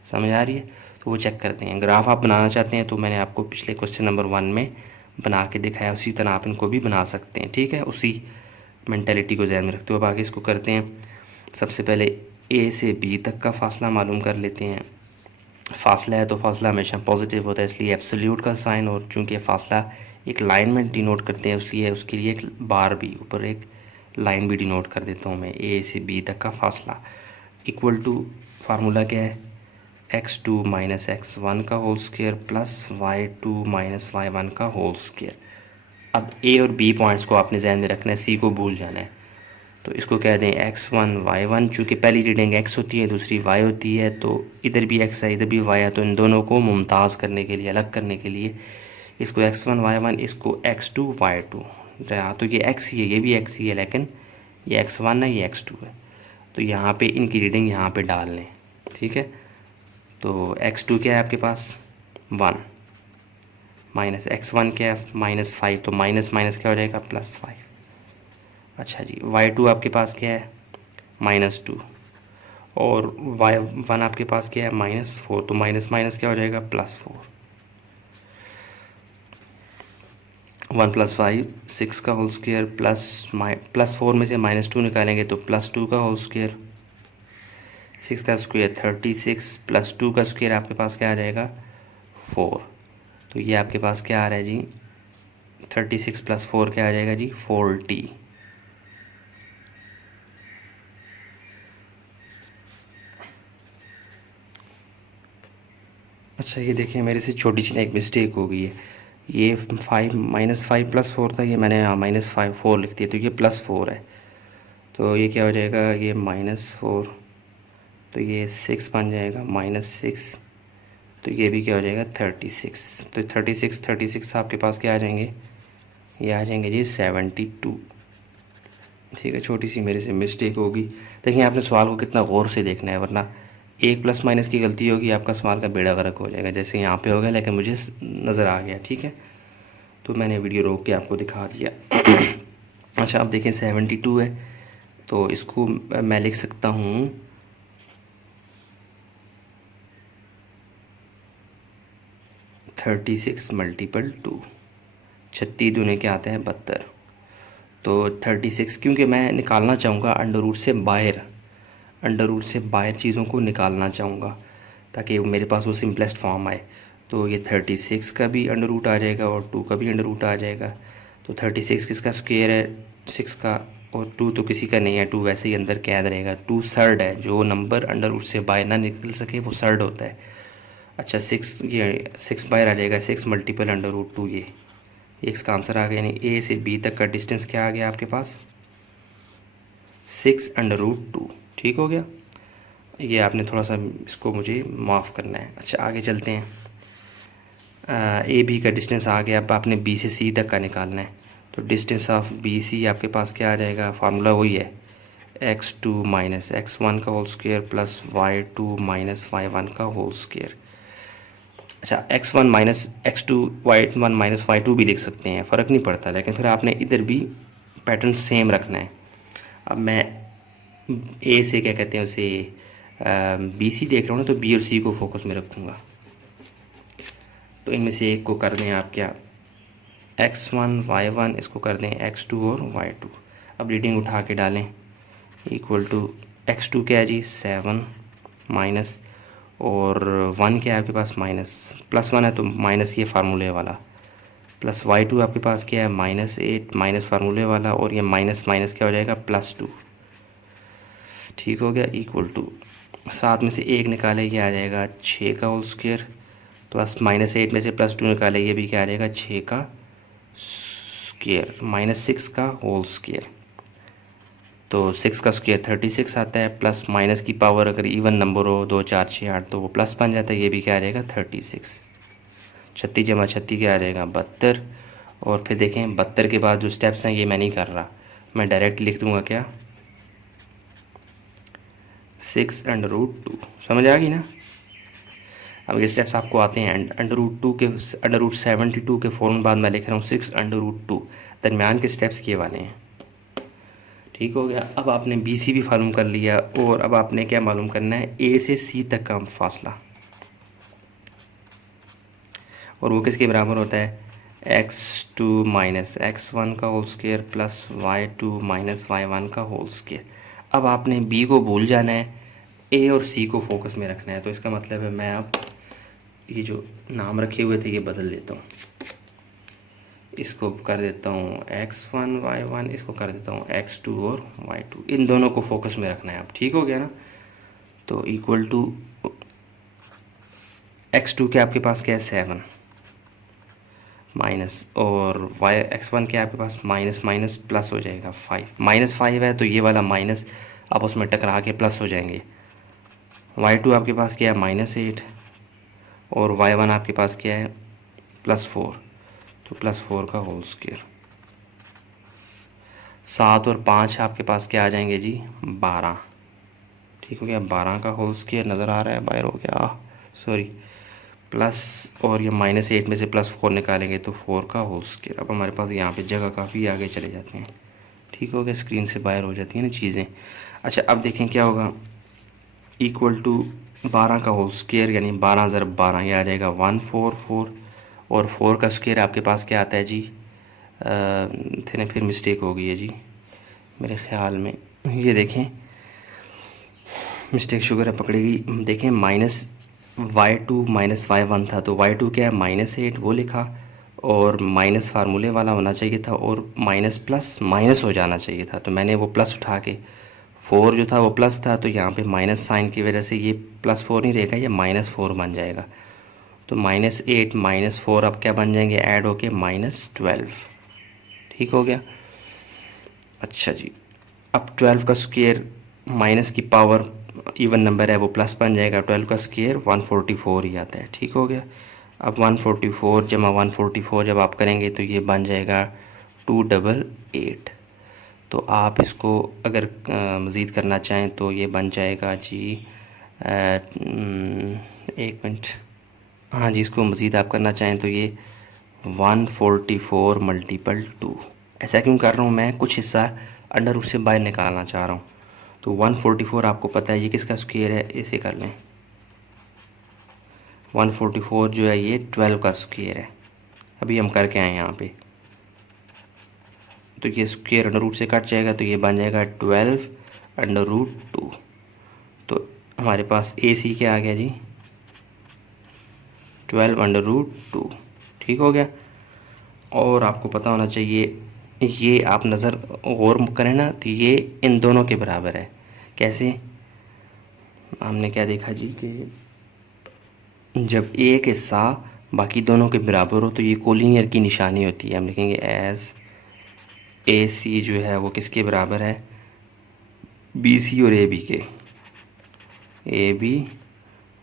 समझ आ रही है? तो वो चेक करते हैं। ग्राफ आप बनाना चाहते हैं तो मैंने आपको पिछले क्वेश्चन नंबर 1 में बना के दिखाया, उसी तरह आप इनको भी बना सकते हैं। ठीक है, उसी मेंटेलिटी को ध्यान में रखते हुए अब आगे इसको करते हैं। सबसे पहले ए से बी तक का फासला मालूम कर लेते हैं। फासला है तो फासला हमेशा पॉजिटिव होता है, इसलिए एब्सोल्यूट का साइन, और चूंकि फासला एक लाइन में डिनोट करते हैं इसलिए उसके लिए एक बार भी ऊपर एक लाइन भी डिनोट कर देता हूँ मैं। ए से बी तक का फासला इक्वल टू, फार्मूला क्या है, x2 माइनस x1 का whole square plus y2 minus y1 का होल स्क्वायर। अब ए और बी पॉइंट्स को आपने ध्यान में रखना है, सी को भूल जाना है। तो इसको कह दें x1 y1, चूँकि पहली रीडिंग x होती है दूसरी y होती है, तो इधर भी x है इधर भी y है, तो इन दोनों को मुमताज़ करने के लिए, अलग करने के लिए इसको x1 y1, इसको x2 y2 रहा। तो ये x ही है, ये भी x ही है, लेकिन ये x1 है ये x2 है। तो यहाँ पे इनकी रीडिंग यहाँ पे डाल लें। ठीक है, तो x2 क्या है आपके पास 1, माइनस x1 क्या है -5, तो माइनस माइनस क्या हो जाएगा +5। अच्छा जी, y2 आपके पास क्या है -2, और y1 आपके पास क्या है -4, तो माइनस माइनस क्या हो जाएगा +4। 1 + 5 6 का होल स्क्वायर +4 में से -2 निकालेंगे तो +2 का होल स्क्वायर, 6 का स्क्वायर 36 + 2 का स्क्वायर आपके पास क्या आ जाएगा 4। तो ये आपके पास क्या आ रहा है जी 36 + 4 क्या आ जाएगा जी 40। अच्छा, ये देखिए मेरे से छोटी सी एक मिस्टेक हो गई है, ये -5 + 4 था, ये मैंने -4 लिख दिया, तो ये +4 है। तो ये क्या हो जाएगा, ये -4, तो ये 6 बन जाएगा -6, तो ये भी क्या हो जाएगा 36। तो 36 आपके पास क्या आ जाएंगे, ये आ जाएंगे जी 72। ठीक है, छोटी सी मेरे से मिस्टेक होगी। देखिए आपने सवाल को कितना गौर से देखना है, वरना एक प्लस माइनस की गलती होगी आपका सवाल का बेड़ा गर्क हो जाएगा, जैसे यहाँ पे हो गया, लेकिन मुझे नज़र आ गया। ठीक है, तो मैंने वीडियो रोक के आपको दिखा दिया। अच्छा, अब देखें 72 है, तो इसको मैं लिख सकता हूँ 36 × 2, 36 दूने क्या आते हैं 72। तो 36, क्योंकि मैं निकालना चाहूँगा अंडर रूट से बाहर चीज़ों को निकालना चाहूँगा, ताकि मेरे पास वो सिंपलेस्ट फॉर्म आए। तो ये 36 का भी अंडर रूट आ जाएगा और 2 का भी अंडर रूट आ जाएगा। तो 36 किसका स्क्वायर है 6 का, और 2 तो किसी का नहीं है, 2 वैसे ही अंदर कैद रहेगा। 2 सर्ड है, जो नंबर अंडर रूट से बाहर ना निकल सके वो सर्ड होता है। अच्छा, 6 बाहर आ जाएगा, 6 × √2, ये इसका आंसर आ गया। यानी ए से बी तक का डिस्टेंस क्या आ गया आपके पास 6 √2। ठीक हो गया, ये आपने थोड़ा सा इसको मुझे माफ़ करना है। अच्छा, आगे चलते हैं। ए बी का डिस्टेंस आ गया, अब आपने बी से सी तक का निकालना है। तो डिस्टेंस ऑफ बी सी आपके पास क्या आ जाएगा, फार्मूला वही है x2 - x1 का whole square plus y2 - y1 का होल स्क्वायर। अच्छा, x1 - x2 y1 - y2 भी लिख सकते हैं, फ़र्क नहीं पड़ता, लेकिन फिर आपने इधर भी पैटर्न सेम रखना है। अब मैं ए से क्या कहते हैं उसे बी सी देख रहा हूँ ना, तो बी और सी को फोकस में रखूँगा। तो इनमें से एक को कर दें आप क्या x1 y1, इसको कर दें x2 और y2। अब रीडिंग उठा के डालें इक्वल टू x2 क्या है जी 7 माइनस, और 1 क्या है आपके पास माइनस, +1 है तो माइनस ये फार्मूले वाला, प्लस y2 आपके पास क्या है -8 माइनस फार्मूले वाला, और ये माइनस माइनस क्या हो जाएगा +2। ठीक हो गया, इक्वल टू 7 में से 1 निकाले ये आ जाएगा 6 का होल स्क्वायर, प्लस -8 में से +2 निकाले ये भी क्या आ जाएगा 6 का स्क्वायर, -6 का होल स्क्वायर। तो 6 का स्क्वायर 36 आता है, प्लस माइनस की पावर अगर इवन नंबर हो 2 4 6 8 तो वो प्लस बन जाता है, ये भी क्या आ जाएगा 36। 36 जमा 36 क्या आ जाएगा 72। और फिर देखें 72 के बाद जो स्टेप्स हैं ये मैं नहीं कर रहा, मैं डायरेक्ट लिख दूंगा क्या 6√2। समझ आ गई ना। अब ये स्टेप्स आपको आते हैं √2 के √72 के फ़ौरन बाद मैं लिख रहा हूँ 6√2, दरमियान के स्टेप्स ये वाले हैं। ठीक हो गया। अब आपने BC भी मालूम कर लिया, और अब आपने क्या मालूम करना है A से C तक का फासला, और वो किसके बराबर होता है x2 माइनस x1 का whole square plus y2 minus y1 का होल स्क्वायर। अब आपने B को भूल जाना है, A और C को फोकस में रखना है। तो इसका मतलब है मैं अब ये जो नाम रखे हुए थे ये बदल देता हूँ, इसको कर देता हूँ x1 y1, इसको कर देता हूँ x2 और y2, इन दोनों को फोकस में रखना है। अब ठीक हो गया ना। तो इक्वल टू x2 के आपके पास क्या है 7 माइनस, और x1 के आपके पास माइनस माइनस प्लस हो जाएगा 5, -5 है तो ये वाला माइनस आपस में टकरा के प्लस हो जाएंगे। y2 आपके पास क्या है -8, और y1 आपके पास क्या है +4, तो +4 का होल स्क्वायर। 7 और 5 आपके पास क्या आ जाएंगे जी 12। ठीक हो गया, 12 का होल स्क्वायर नज़र आ रहा है, बाहर हो गया सॉरी, प्लस और ये -8 में से +4 निकालेंगे तो 4 का होल स्क्वायर। अब हमारे पास यहाँ पे जगह काफ़ी आगे चले जाते हैं। ठीक हो गया, स्क्रीन से बाहर हो जाती हैं ना चीज़ें। अच्छा अब देखें क्या होगा, इक्वल टू 12 का होल स्क्वायर यानी 12 ज़रब 12 ये आ जाएगा 144, और 4 का स्क्वायर आपके पास क्या आता है जी, थे फिर मिस्टेक हो गई है जी मेरे ख़्याल में, ये देखें मिस्टेक शुगर है पकड़ेगी। देखें -y2 माइनस y1 था, तो y2 क्या है -8 वो लिखा, और माइनस फार्मूले वाला होना चाहिए था, और माइनस प्लस माइनस हो जाना चाहिए था, तो मैंने वो प्लस उठा के 4 जो था वो प्लस था, तो यहाँ पे माइनस साइन की वजह से ये +4 नहीं रहेगा, ये -4 बन जाएगा। तो -8 -4 अब क्या बन जाएंगे ऐड होके -12। ठीक हो गया। अच्छा जी, अब 12 का स्क्वायर माइनस की पावर इवन नंबर है वो प्लस बन जाएगा, 12 का स्क्वायर 144 ही आता है। ठीक हो गया। अब 144 जमा 144 जब आप करेंगे तो ये बन जाएगा 288। तो आप इसको अगर मज़ीद करना चाहें तो ये बन जाएगा जी, एक मिनट, हाँ जी, इसको मज़ीद आप करना चाहें तो ये 144 मल्टीपल 2। ऐसा क्यों कर रहा हूँ मैं, कुछ हिस्सा अंडर रूट से बाहर निकालना चाह रहा हूँ। तो 144 आपको पता है ये किसका स्क्वायर है, इसे कर लें 144 जो है ये 12 का स्क्वायर है। अभी हम करके आए यहाँ पे, तो ये स्क्वायर अंडर रूट से कट जाएगा तो ये बन जाएगा 12 अंडर रूट 2। तो हमारे पास AC क्या आ गया जी 12 अंडर रूट 2। ठीक हो गया। और आपको पता होना चाहिए, ये आप नज़र गौर करें ना तो ये इन दोनों के बराबर है। कैसे, हमने क्या देखा जी कि जब एक हिस्सा बाकी दोनों के बराबर हो तो ये कोलिनियर की निशानी होती है। हम लिखेंगे एज AC जो है वो किसके बराबर है BC और AB के, AB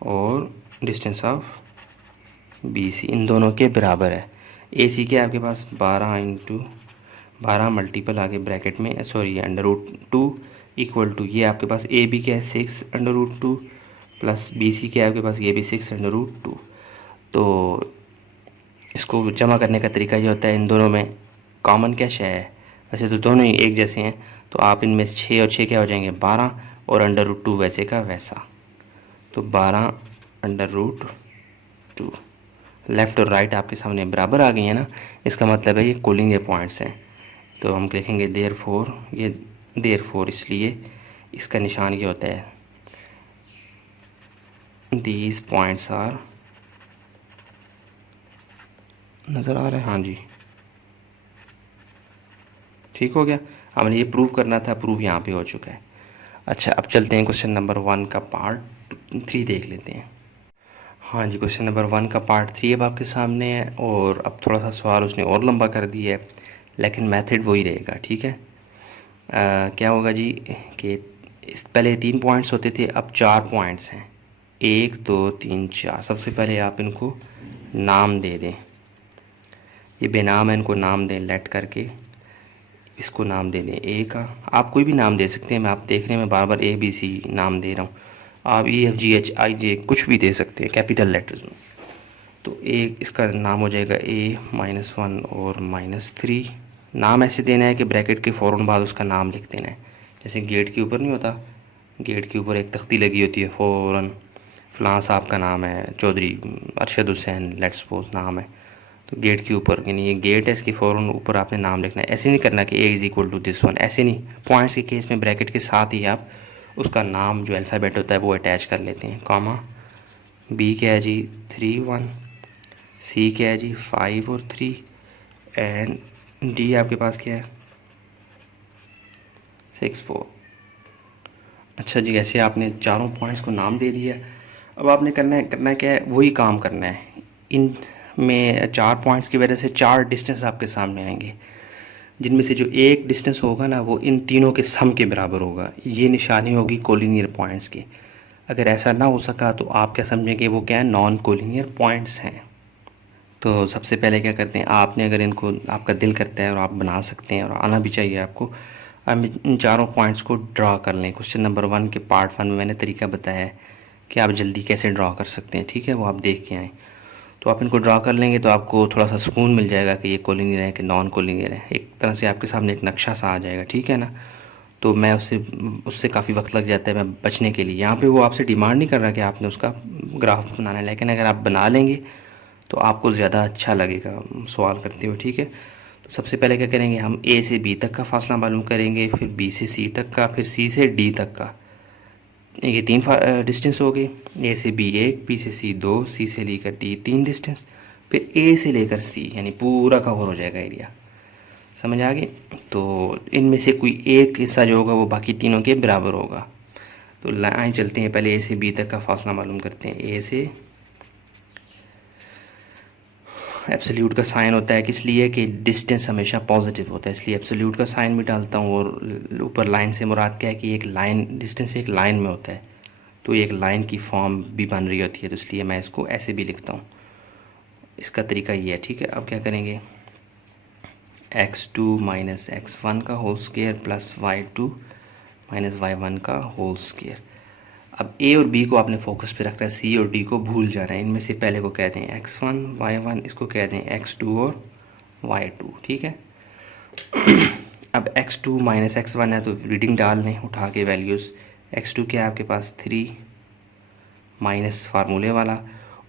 और डिस्टेंस ऑफ BC इन दोनों के बराबर है। AC के आपके पास 12 इंटू 12 मल्टीपल आगे ब्रैकेट में sorry under root 2 equal to ये आपके पास AB क्या है 6 अंडर रूट 2 प्लस BC क्या है आपके पास ये भी 6 अंडर रूट 2। तो इसको जमा करने का तरीका ये होता है, इन दोनों में कॉमन क्या शय है, वैसे तो दोनों ही एक जैसे हैं, तो आप इनमें 6 और 6 क्या हो जाएंगे 12, और अंडर रूट 2 वैसे का वैसा, तो 12 अंडर रूट 2। लेफ़्ट और राइट आपके सामने बराबर आ गई है ना, इसका मतलब है ये कोलिनियर पॉइंट्स हैं। तो हम लिखेंगे देयरफॉर, ये देयरफॉर इसलिए इसका निशान ये होता है दीज पॉइंट्स आर, नज़र आ रहा है? हाँ जी, ठीक हो गया। हमने ये प्रूव करना था, प्रूव यहाँ पे हो चुका है। अच्छा, अब चलते हैं क्वेश्चन नंबर 1 का पार्ट 3 देख लेते हैं। हाँ जी, क्वेश्चन नंबर 1 का पार्ट 3 अब आपके सामने है, और अब थोड़ा सा सवाल उसने और लंबा कर दिया है, लेकिन मेथड वही रहेगा, ठीक है। क्या होगा जी कि पहले 3 पॉइंट्स होते थे, अब 4 पॉइंट्स हैं, 1 2 3 4। सबसे पहले आप इनको नाम दे दें, ये बेनाम है, इनको नाम दें, लेट करके इसको नाम दे दें ए का। आप कोई भी नाम दे सकते हैं, मैं आप देख रहे हैं मैं बार बार ABC नाम दे रहा हूँ, आप EFGHIJ कुछ भी दे सकते हैं कैपिटल लेटर्स में। तो ए, इसका नाम हो जाएगा A-1 और -3। नाम ऐसे देना है कि ब्रैकेट के फ़ौरन बाद उसका नाम लिख देना है, जैसे गेट के ऊपर नहीं होता, गेट के ऊपर एक तख्ती लगी होती है, फ़ौरन फ़लाँ साहब का नाम है, चौधरी अरशद हुसैन लेट्स सपोज नाम है, तो गेट के ऊपर, यानी ये गेट है, इसके फ़ौरन ऊपर आपने नाम लिखना है। ऐसे नहीं करना कि A=this 1, ऐसे नहीं। पॉइंट्स के केस में ब्रैकेट के साथ ही आप उसका नाम जो अल्फ़ाबेट होता है वो अटैच कर लेते हैं, कॉमा। B क्या है जी 3 1, C क्या है जी 5 और 3, एंड D आपके पास क्या है 6 4। अच्छा जी, ऐसे आपने चारों पॉइंट्स को नाम दे दिया। अब आपने करना है क्या है, वही काम करना है। इन में 4 पॉइंट्स की वजह से 4 डिस्टेंस आपके सामने आएंगे, जिनमें से जो एक डिस्टेंस होगा ना वो इन तीनों के सम के बराबर होगा। ये निशानी होगी कोलिनियर पॉइंट्स की। अगर ऐसा ना हो सका तो आप क्या समझेंगे, वो क्या है, नॉन कोलिनियर पॉइंट्स हैं। तो सबसे पहले क्या करते हैं, आपने अगर इनको, आपका दिल करता है और आप बना सकते हैं और आना भी चाहिए आपको, अब इन चारों पॉइंट्स को ड्रा कर लें। क्वेश्चन नंबर 1 के पार्ट 1 में मैंने तरीका बताया है कि आप जल्दी कैसे ड्रा कर सकते हैं, ठीक है, वो आप देख के आएँ। तो आप इनको ड्रा कर लेंगे तो आपको थोड़ा सा सुकून मिल जाएगा कि ये कोलिनियर है कि नॉन कोलिनियर है। एक तरह से आपके सामने एक नक्शा सा आ जाएगा, ठीक है ना। तो मैं उससे काफ़ी वक्त लग जाता है मैं बचने के लिए। यहाँ पे वो आपसे डिमांड नहीं कर रहा कि आपने उसका ग्राफ बनाना है, लेकिन अगर आप बना लेंगे तो आपको ज़्यादा अच्छा लगेगा सवाल करते हुए, ठीक है। तो सबसे पहले क्या करेंगे, हम A से B तक का फासला मालूम करेंगे, फिर B से C तक का, फिर C से D तक का। ये 3 डिस्टेंस हो गए, A से B 1, B से C 2, C से लेकर D 3 डिस्टेंस, फिर A से लेकर C, यानी पूरा कवर हो जाएगा एरिया। समझ आ गई। तो इनमें से कोई एक हिस्सा जो होगा वो बाकी तीनों के बराबर होगा। तो लाइन चलते हैं, पहले A से B तक का फासला मालूम करते हैं। A से एब्सोल्यूट का साइन होता है, किस लिए कि डिस्टेंस हमेशा पॉजिटिव होता है, इसलिए एब्सोल्यूट का साइन भी डालता हूँ। और ऊपर लाइन से मुराद क्या है कि एक लाइन, डिस्टेंस एक लाइन में होता है, तो एक लाइन की फॉर्म भी बन रही होती है, तो इसलिए मैं इसको ऐसे भी लिखता हूँ। इसका तरीका ये है, ठीक है। अब क्या करेंगे, x2 माइनस x1 का whole square plus y2 minus y1 का होल स्क्वायर। अब A और B को आपने फोकस पे रखना है, C और D को भूल जाना है। इनमें से पहले को कहते हैं x1 y1, इसको कहते हैं x2 और y2, ठीक है। अब x2 माइनस x1 है तो रीडिंग डाल लें उठा के वैल्यूज़। x2 क्या है आपके पास 3 माइनस फार्मूले वाला,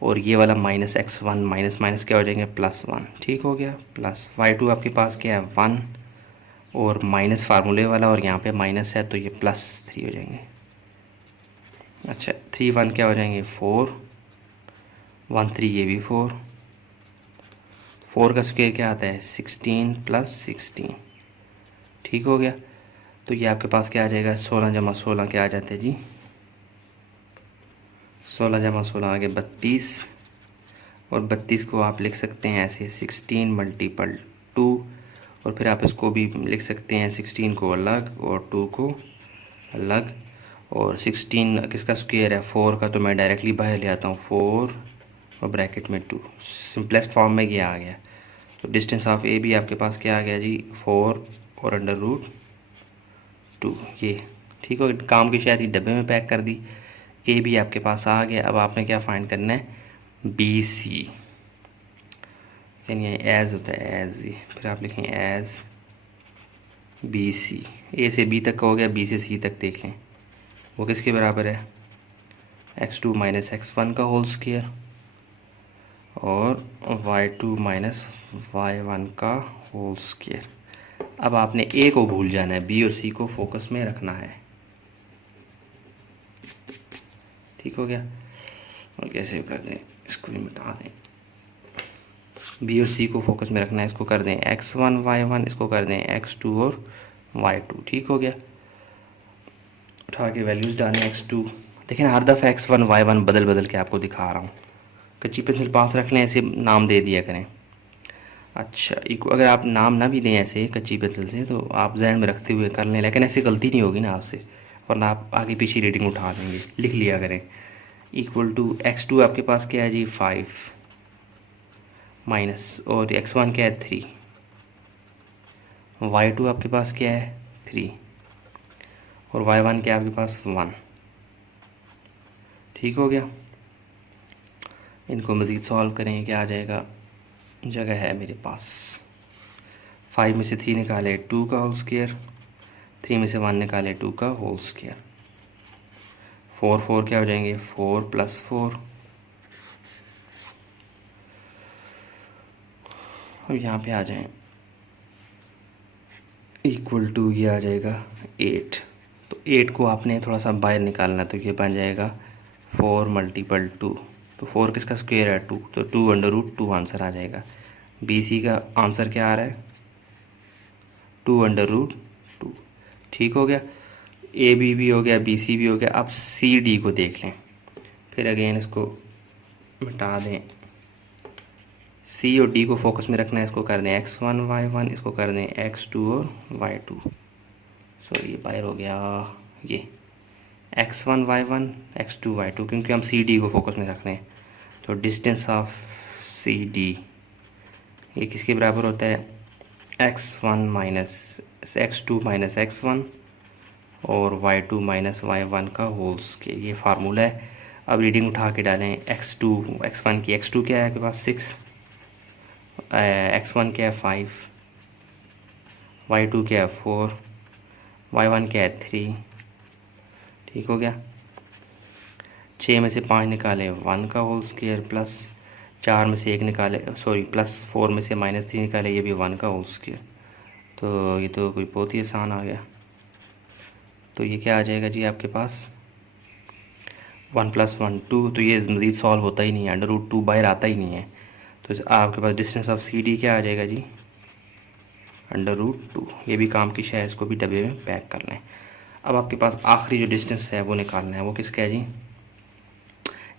और ये वाला माइनस x1 माइनस माइनस क्या हो जाएंगे +1, ठीक हो गया। प्लस y2 आपके पास क्या है 1 और माइनस फार्मूले वाला, और यहाँ पे माइनस है तो ये +3 हो जाएंगे। अच्छा 3 1 क्या हो जाएंगे 4, 1 3 ये भी 4, 4 का स्क्वायर क्या आता है 16 + 16, ठीक हो गया। तो ये आपके पास क्या आ जाएगा 16 जमा 16 क्या आ जाते हैं जी 16 जमा 16 आगे 32, और 32 को आप लिख सकते हैं ऐसे 16 × 2, और फिर आप इसको भी लिख सकते हैं 16 को अलग और 2 को अलग। और 16 किसका स्क्वायर है 4 का, तो मैं डायरेक्टली बाहर ले आता हूँ 4 और ब्रैकेट में 2, सिंपलेस्ट फॉर्म में ये आ गया। तो डिस्टेंस ऑफ ए भी आपके पास क्या आ गया जी 4 और √2, ये ठीक हो। काम की शायद ही डब्बे में पैक कर दी। ए भी आपके पास आ गया। अब आपने क्या फाइंड करना है BC, यानी एज होता है एज, फिर आप लिखें एज BC। ए से B तक का हो गया, B से C तक देख लें वो किसके बराबर है x2 माइनस x1 का होल स्क्वायर और y2 माइनस y1 का होल स्क्वायर। अब आपने A को भूल जाना है, B और C को फोकस में रखना है, ठीक हो गया। और कैसे कर दें, इसको भी मिटा दें। बी और सी को फोकस में रखना है, इसको कर दें x1 y1, इसको कर दें x2 और y2। ठीक हो गया। उठा के वैल्यूज़ डालें x2। देखिए ना, हर दफ़ा x1 y1 बदल बदल के आपको दिखा रहा हूँ। कच्ची पेंसिल पास रख लें, ऐसे नाम दे दिया करें। अच्छा, अगर आप नाम ना भी दें ऐसे कच्ची पेंसिल से तो आप जहन में रखते हुए कर लें, लेकिन ऐसी गलती नहीं होगी ना आपसे, वरना आप आगे पीछे रीडिंग उठा देंगे। लिख लिया करें इक्वल टू x2 आपके पास क्या है जी 5 माइनस, और x1 क्या है 3, y2 आपके पास क्या है 3, और y1 क्या है आपके पास 1। ठीक हो गया। इनको मज़ीद सॉल्व करेंगे, क्या आ जाएगा, जगह है मेरे पास। 5 में से 3 निकाले 2 का होल स्क्वायर, 3 में से 1 निकाले 2 का होल स्क्वायर। 4 क्या हो जाएंगे 4 + 4। अब यहाँ पे आ जाएं, इक्वल टू ये आ जाएगा 8। तो 8 को आपने थोड़ा सा बाहर निकालना, तो ये बन जाएगा 4 × 2। तो 4 किसका स्क्वायर है 2, तो 2√2 आंसर आ जाएगा। बी सी का आंसर क्या आ रहा है 2√2। ठीक हो गया। ए बी भी हो गया, बी सी भी हो गया। अब सी डी को देख लें, फिर अगेन इसको मिटा दें। सी और डी को फोकस में रखना है, इसको कर दें x1 y1, इसको कर दें x2 और y2। सॉरी, ये बाहर हो गया, ये x1 y1 x2 y2, क्योंकि हम सी डी को फोकस में रख रहे हैं। तो डिस्टेंस ऑफ सी डी ये किसके बराबर होता है x1 - x2 - x1 और y2 - y1 का होल स्क्वायर। ये फार्मूला है। अब रीडिंग उठा के डालें x2 x1 की, x2 क्या है आपके पास 6, x1 क्या है 5, y2 क्या है 4, y1 क्या है 3। ठीक हो गया। 6 में से 5 निकाले 1 का होल स्क्वायर, प्लस 4 में से 1 निकाले, सॉरी प्लस 4 में से -3 निकाले, ये भी 1 का होल स्क्वायर। तो ये तो कोई बहुत ही आसान आ गया। तो ये क्या आ जाएगा जी आपके पास 1 + 1 2। तो ये मज़ीद सॉल्व होता ही नहीं है, √2 बाहर आता ही नहीं है। तो आपके पास डिस्टेंस ऑफ सी डी क्या आ जाएगा जी √2। ये भी काम की शय, इसको भी डब्बे में पैक कर लें। अब आपके पास आखिरी जो डिस्टेंस है वो निकालना है। वो किसका है जी,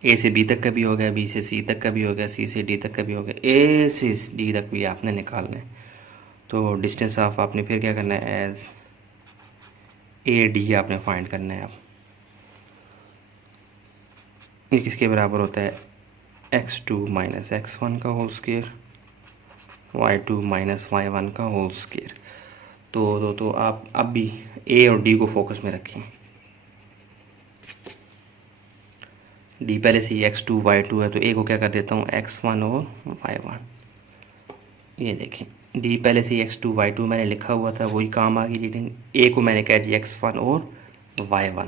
ए से बी तक का भी हो गया, बी से सी तक का भी हो गया, सी से डी तक का भी हो गया, ए से डी तक भी आपने निकालना है। तो डिस्टेंस ऑफ आपने फिर क्या करना है, एज ए डी आपने फाइंड करना है। आप ये किसके बराबर होता है x2 - x1 का होल स्क्वायर, y2 - y1 का होल स्क्वायर। तो आप अब भी ए और डी को फोकस में रखें। डी पहले से x2 y2 है, तो ए को क्या कर देता हूँ x1 और y1। ये देखें, डी पहले से x2 y2 मैंने लिखा हुआ था, वही काम आ गई रीडिंग। ए को मैंने कहा जी x1 और y1।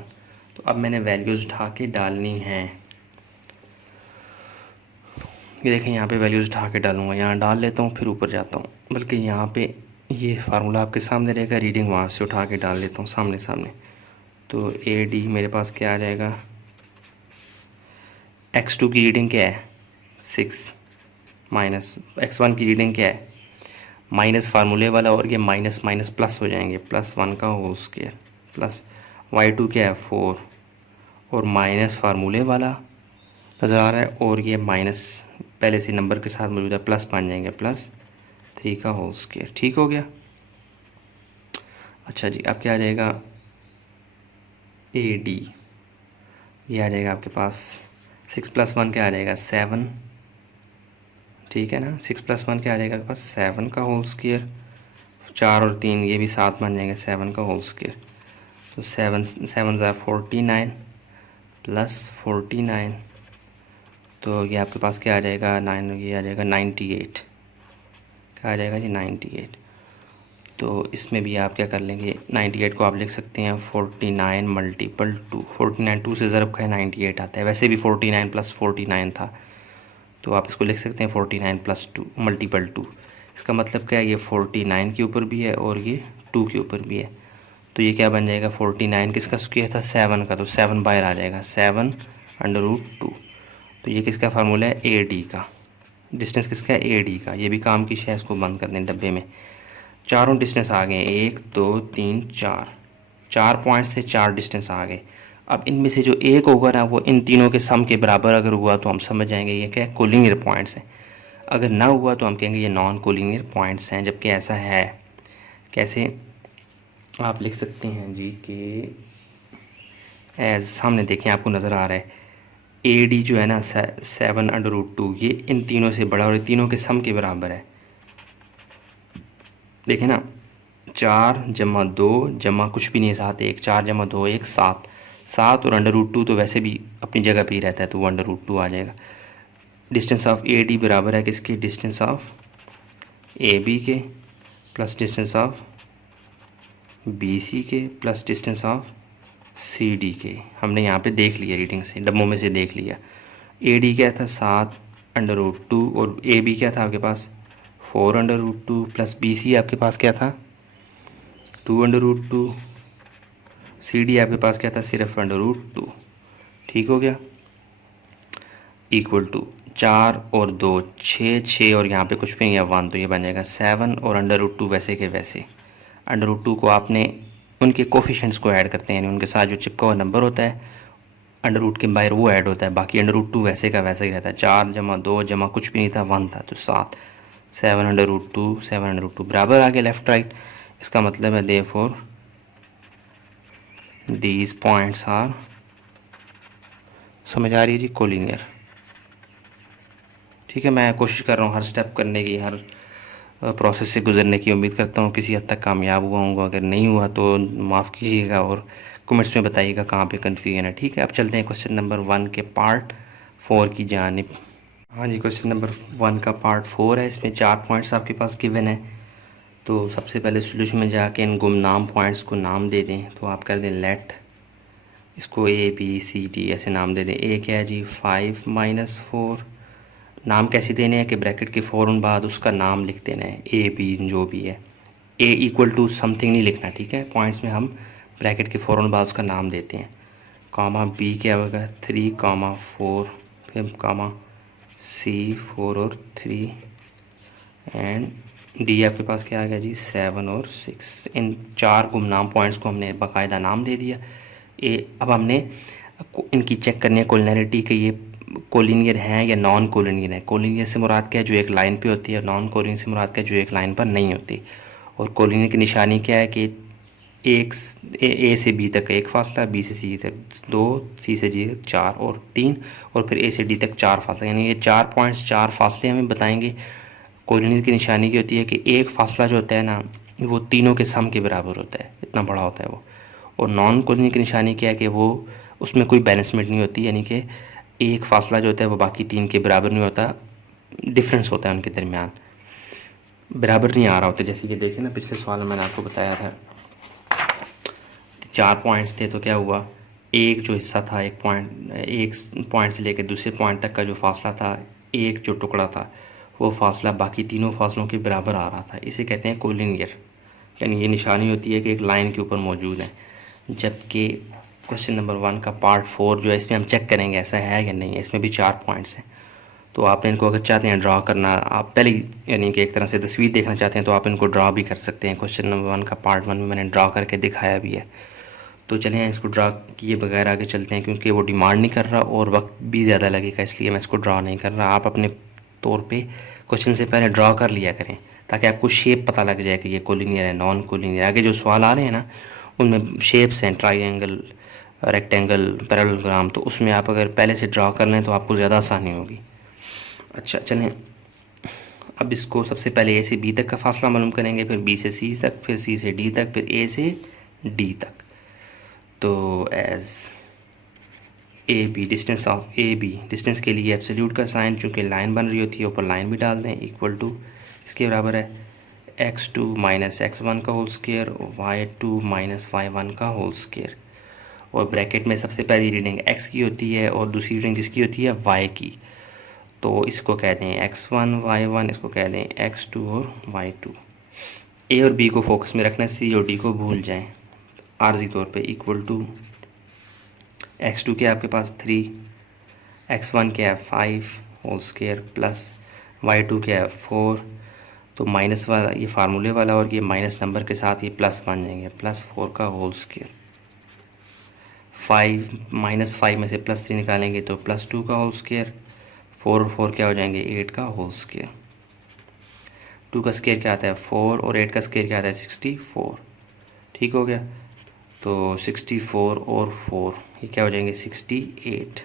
तो अब मैंने वैल्यूज़ उठा के डालनी हैं। ये देखें, यहाँ पे वैल्यूज़ उठा के डालूँगा, यहाँ डाल लेता हूँ, फिर ऊपर जाता हूँ। बल्कि यहाँ पे ये फार्मूला आपके सामने रहेगा, रीडिंग वहाँ से उठा के डाल लेता हूँ सामने। तो ए डी मेरे पास क्या आ जाएगा, x2 की रीडिंग क्या है 6 माइनस x1 की रीडिंग क्या है माइनस फार्मूले वाला, और ये माइनस माइनस प्लस हो जाएंगे, +1 का होल स्क्वायर, प्लस y2 क्या है 4 और माइनस फार्मूले वाला नज़र आ रहा है, और ये माइनस पहले से नंबर के साथ मौजूद है, प्लस बन जाएंगे +3 का होल स्क्वायर। ठीक हो गया। अच्छा जी, अब क्या आ जाएगा ए डी, ये आ जाएगा आपके पास 6 + 1 क्या आ जाएगा 7। ठीक है ना, 6 + 1 क्या आ जाएगा आपके पास 7 का होल स्क्वायर, 4 और 3 ये भी 7 बन जाएंगे 7 का होल स्क्वायर। तो 7 × 49 + 49, तो ये आपके पास क्या आ जाएगा 9, ये आ जाएगा 98। क्या आ जाएगा जी 98। तो इसमें भी आप क्या कर लेंगे, 98 को आप लिख सकते हैं 49 × 2। 49 2 से ज़रब का 98 आता है, वैसे भी 49 + 49 था, तो आप इसको लिख सकते हैं 49 + 2 × 2। इसका मतलब क्या है, ये 49 के ऊपर भी है और ये 2 के ऊपर भी है। तो ये क्या बन जाएगा 49 किसका स्क्वायर था 7 का, तो 7 बाहर आ जाएगा 7 √2। तो ये किसका फार्मूला है, ए डी का। डिस्टेंस किसका है, ए डी का। ये भी काम की है, इसको बंद कर दें डब्बे में। चारों डिस्टेंस आ गए, 1 2 3 4, 4 पॉइंट से 4 डिस्टेंस आ गए। अब इनमें से जो एक होगा ना वो इन तीनों के सम के बराबर अगर हुआ तो हम समझ जाएंगे ये क्या है, कोलिनियर पॉइंट्स हैं। अगर ना हुआ तो हम कहेंगे ये नॉन कोलिनियर पॉइंट्स हैं। जबकि ऐसा है, कैसे आप लिख सकते हैं जी कि एज सामने देखें आपको नज़र आ रहा है, ए डी जो है ना 7/√2, ये इन तीनों से बड़ा और तीनों के सम के बराबर है। देखें ना, 4 जमा 2 जमा कुछ भी नहीं है, 7 1, 4 जमा 2 1, 7 7 और √2 तो वैसे भी अपनी जगह पे ही रहता है तो वो √2 आ जाएगा। डिस्टेंस ऑफ ए डी बराबर है किसके, डिस्टेंस ऑफ ए बी के plus distance of B C के plus distance of C D के। हमने यहाँ पे देख लिया, रीडिंग से डब्बों में से देख लिया। ए डी क्या था 7/√2 और ए बी क्या था आपके पास 4/√2 प्लस बी सी आपके पास क्या था 2/√2, सी डी आपके पास क्या था सिर्फ √2। ठीक हो गया। इक्वल टू 4 और 2 6 6 और यहाँ पे कुछ भी नहीं है 1, तो ये बन जाएगा 7 और √2 वैसे के वैसे। √2 को आपने उनके कोफिशेंट्स को ऐड करते हैं, यानी उनके साथ जो चिपका हुआ नंबर होता है अंडर रूट के बाहर वो ऐड होता है, बाकी √2 वैसे का वैसा ही रहता है। 4 जमा 2 जमा कुछ भी नहीं था 1 था, तो 7 7/√2 7/√2 बराबर आ गया लेफ़्ट राइट। इसका मतलब है देयरफॉर दीज पॉइंट्स आर, समझ आ रही है जी, कोलिनियर। ठीक है, मैं कोशिश कर रहा हूँ हर स्टेप करने की, हर प्रोसेस से गुजरने की। उम्मीद करता हूँ किसी हद तक कामयाब हुआ हूँ। अगर नहीं हुआ तो माफ़ कीजिएगा और कमेंट्स में बताइएगा कहाँ पे कन्फ्यूजन है। ठीक है, अब चलते हैं क्वेश्चन नंबर 1 के पार्ट 4 की जानिब। हाँ जी, क्वेश्चन नंबर 1 का पार्ट 4 है। इसमें 4 पॉइंट्स आपके पास गिवन है। तो सबसे पहले सोल्यूशन में जाके इन गुमनाम पॉइंट्स को नाम दे दें। तो आप कर दें लेट, इसको ए बी सी डी ऐसे नाम दे दें। ए क्या है जी 5 - 4। नाम कैसे देने हैं कि ब्रैकेट के फ़ौरन बाद उसका नाम लिख देना है, ए बी जो भी है। ए इक्वल टू समथिंग नहीं लिखना, ठीक है। पॉइंट्स में हम ब्रैकेट के फ़ौरन बाद उसका नाम देते हैं। कामा बी क्या होगा 3, 4, फिर कामा सी 4 और 3 एंड डी आपके पास क्या आ गया जी 7 और 6। इन 4 गुमनाम पॉइंट्स को हमने बाकायदा नाम दे दिया। अब हमने इनकी चेक करनी है कोलिनियरिटी कि ये कोलिनियर हैं या नॉन कोलिनियर है। कोलिनियर से मुराद क्या है, जो एक लाइन पे होती है। नॉन कोलिनियर से मुराद क्या है, जो एक लाइन पर नहीं होती। और कोलिनियर की निशानी क्या है कि एक ए से बी तक एक फासला, बी से सी तक 2, सी से जी तक 4 और 3, और फिर ए से डी तक 4 फासला। यानी ये 4 पॉइंट्स 4 फासले हमें बताएंगे। कोलिनियर की निशानी की होती है कि एक फासला जो होता है ना वो तीनों के सम के बराबर होता है, इतना बड़ा होता है वो। और नॉन कोलिनियर की निशानी क्या है कि वो उसमें कोई बैलेंसमेंट नहीं होती, यानी कि एक फासला जो होता है वो बाकी 3 के बराबर नहीं होता, डिफरेंस होता है उनके दरमियान, बराबर नहीं आ रहा होता। जैसे कि देखें ना, पिछले सवाल में मैंने आपको बताया था 4 पॉइंट्स थे, तो क्या हुआ, एक जो हिस्सा था एक पॉइंट से लेकर दूसरे पॉइंट तक का जो फासला था, एक जो टुकड़ा था वो फासला बाकी तीनों फासलों के बराबर आ रहा था। इसे कहते हैं कोलिनियर, यानी ये निशानी होती है कि एक लाइन के ऊपर मौजूद है। जबकि क्वेश्चन नंबर 1 का पार्ट 4 जो है, इसमें हम चेक करेंगे ऐसा है या नहीं है। इसमें भी 4 पॉइंट्स हैं, तो आपने इनको अगर चाहते हैं ड्रा करना, आप पहले यानी कि एक तरह से तस्वीर देखना चाहते हैं तो आप इनको ड्रा भी कर सकते हैं। क्वेश्चन नंबर 1 का पार्ट 1 में मैंने ड्रा करके दिखाया भी है। तो चलिए इसको ड्रा किए बगैर आगे चलते हैं, क्योंकि वो डिमांड नहीं कर रहा और वक्त भी ज़्यादा लगेगा, इसलिए मैं इसको ड्रा नहीं कर रहा। आप अपने तौर पे क्वेश्चन से पहले ड्रा कर लिया करें ताकि आपको शेप पता लग जाए कि ये कोलिनियर है नॉन कोलिनियर। आगे जो सवाल आ रहे हैं ना उनमें शेप्स हैं, ट्राइंगल, रेक्टेंगल, पैरेललोग्राम, तो उसमें आप अगर पहले से ड्रा कर लें तो आपको ज़्यादा आसानी होगी। अच्छा चलें, अब इसको सबसे पहले ए से बी तक का फासला मालूम करेंगे, फिर बी से सी तक, फिर सी से डी तक, फिर ए से डी तक। तो as A B, distance of A B, distance के लिए एब्सोल्यूट का साइन, चूँकि लाइन बन रही होती है ऊपर लाइन भी डाल दें, इक्वल टू इसके बराबर है x2 - x1 का होल स्क्वायर और y2 - y1 का होल स्क्वायर। और ब्रैकेट में सबसे पहली रीडिंग x की होती है और दूसरी रीडिंग किसकी होती है, y की। तो इसको कह दें x1 y1, इसको कह दें x2 और y2। ए और बी को फोकस में रखना, सी और डी को भूल जाएं आर्जी तौर पे। इक्वल टू x2 के आपके पास 3, x1 क्या है 5 होल स्क्वायर प्लस y2 क्या है 4, तो माइनस वाला ये फार्मूले वाला और ये माइनस नंबर के साथ ये प्लस बन जाएंगे, +4 का होल स्क्वायर। 5 में से +3 निकालेंगे तो +2 का होल स्क्वायर। 4 और 4 क्या हो जाएंगे 8 का होल स्क्वायर। 2 का स्क्वायर क्या आता है 4 और 8 का स्क्वायर क्या आता है 64। ठीक हो गया, तो 64 और 4 ये क्या हो जाएंगे 68।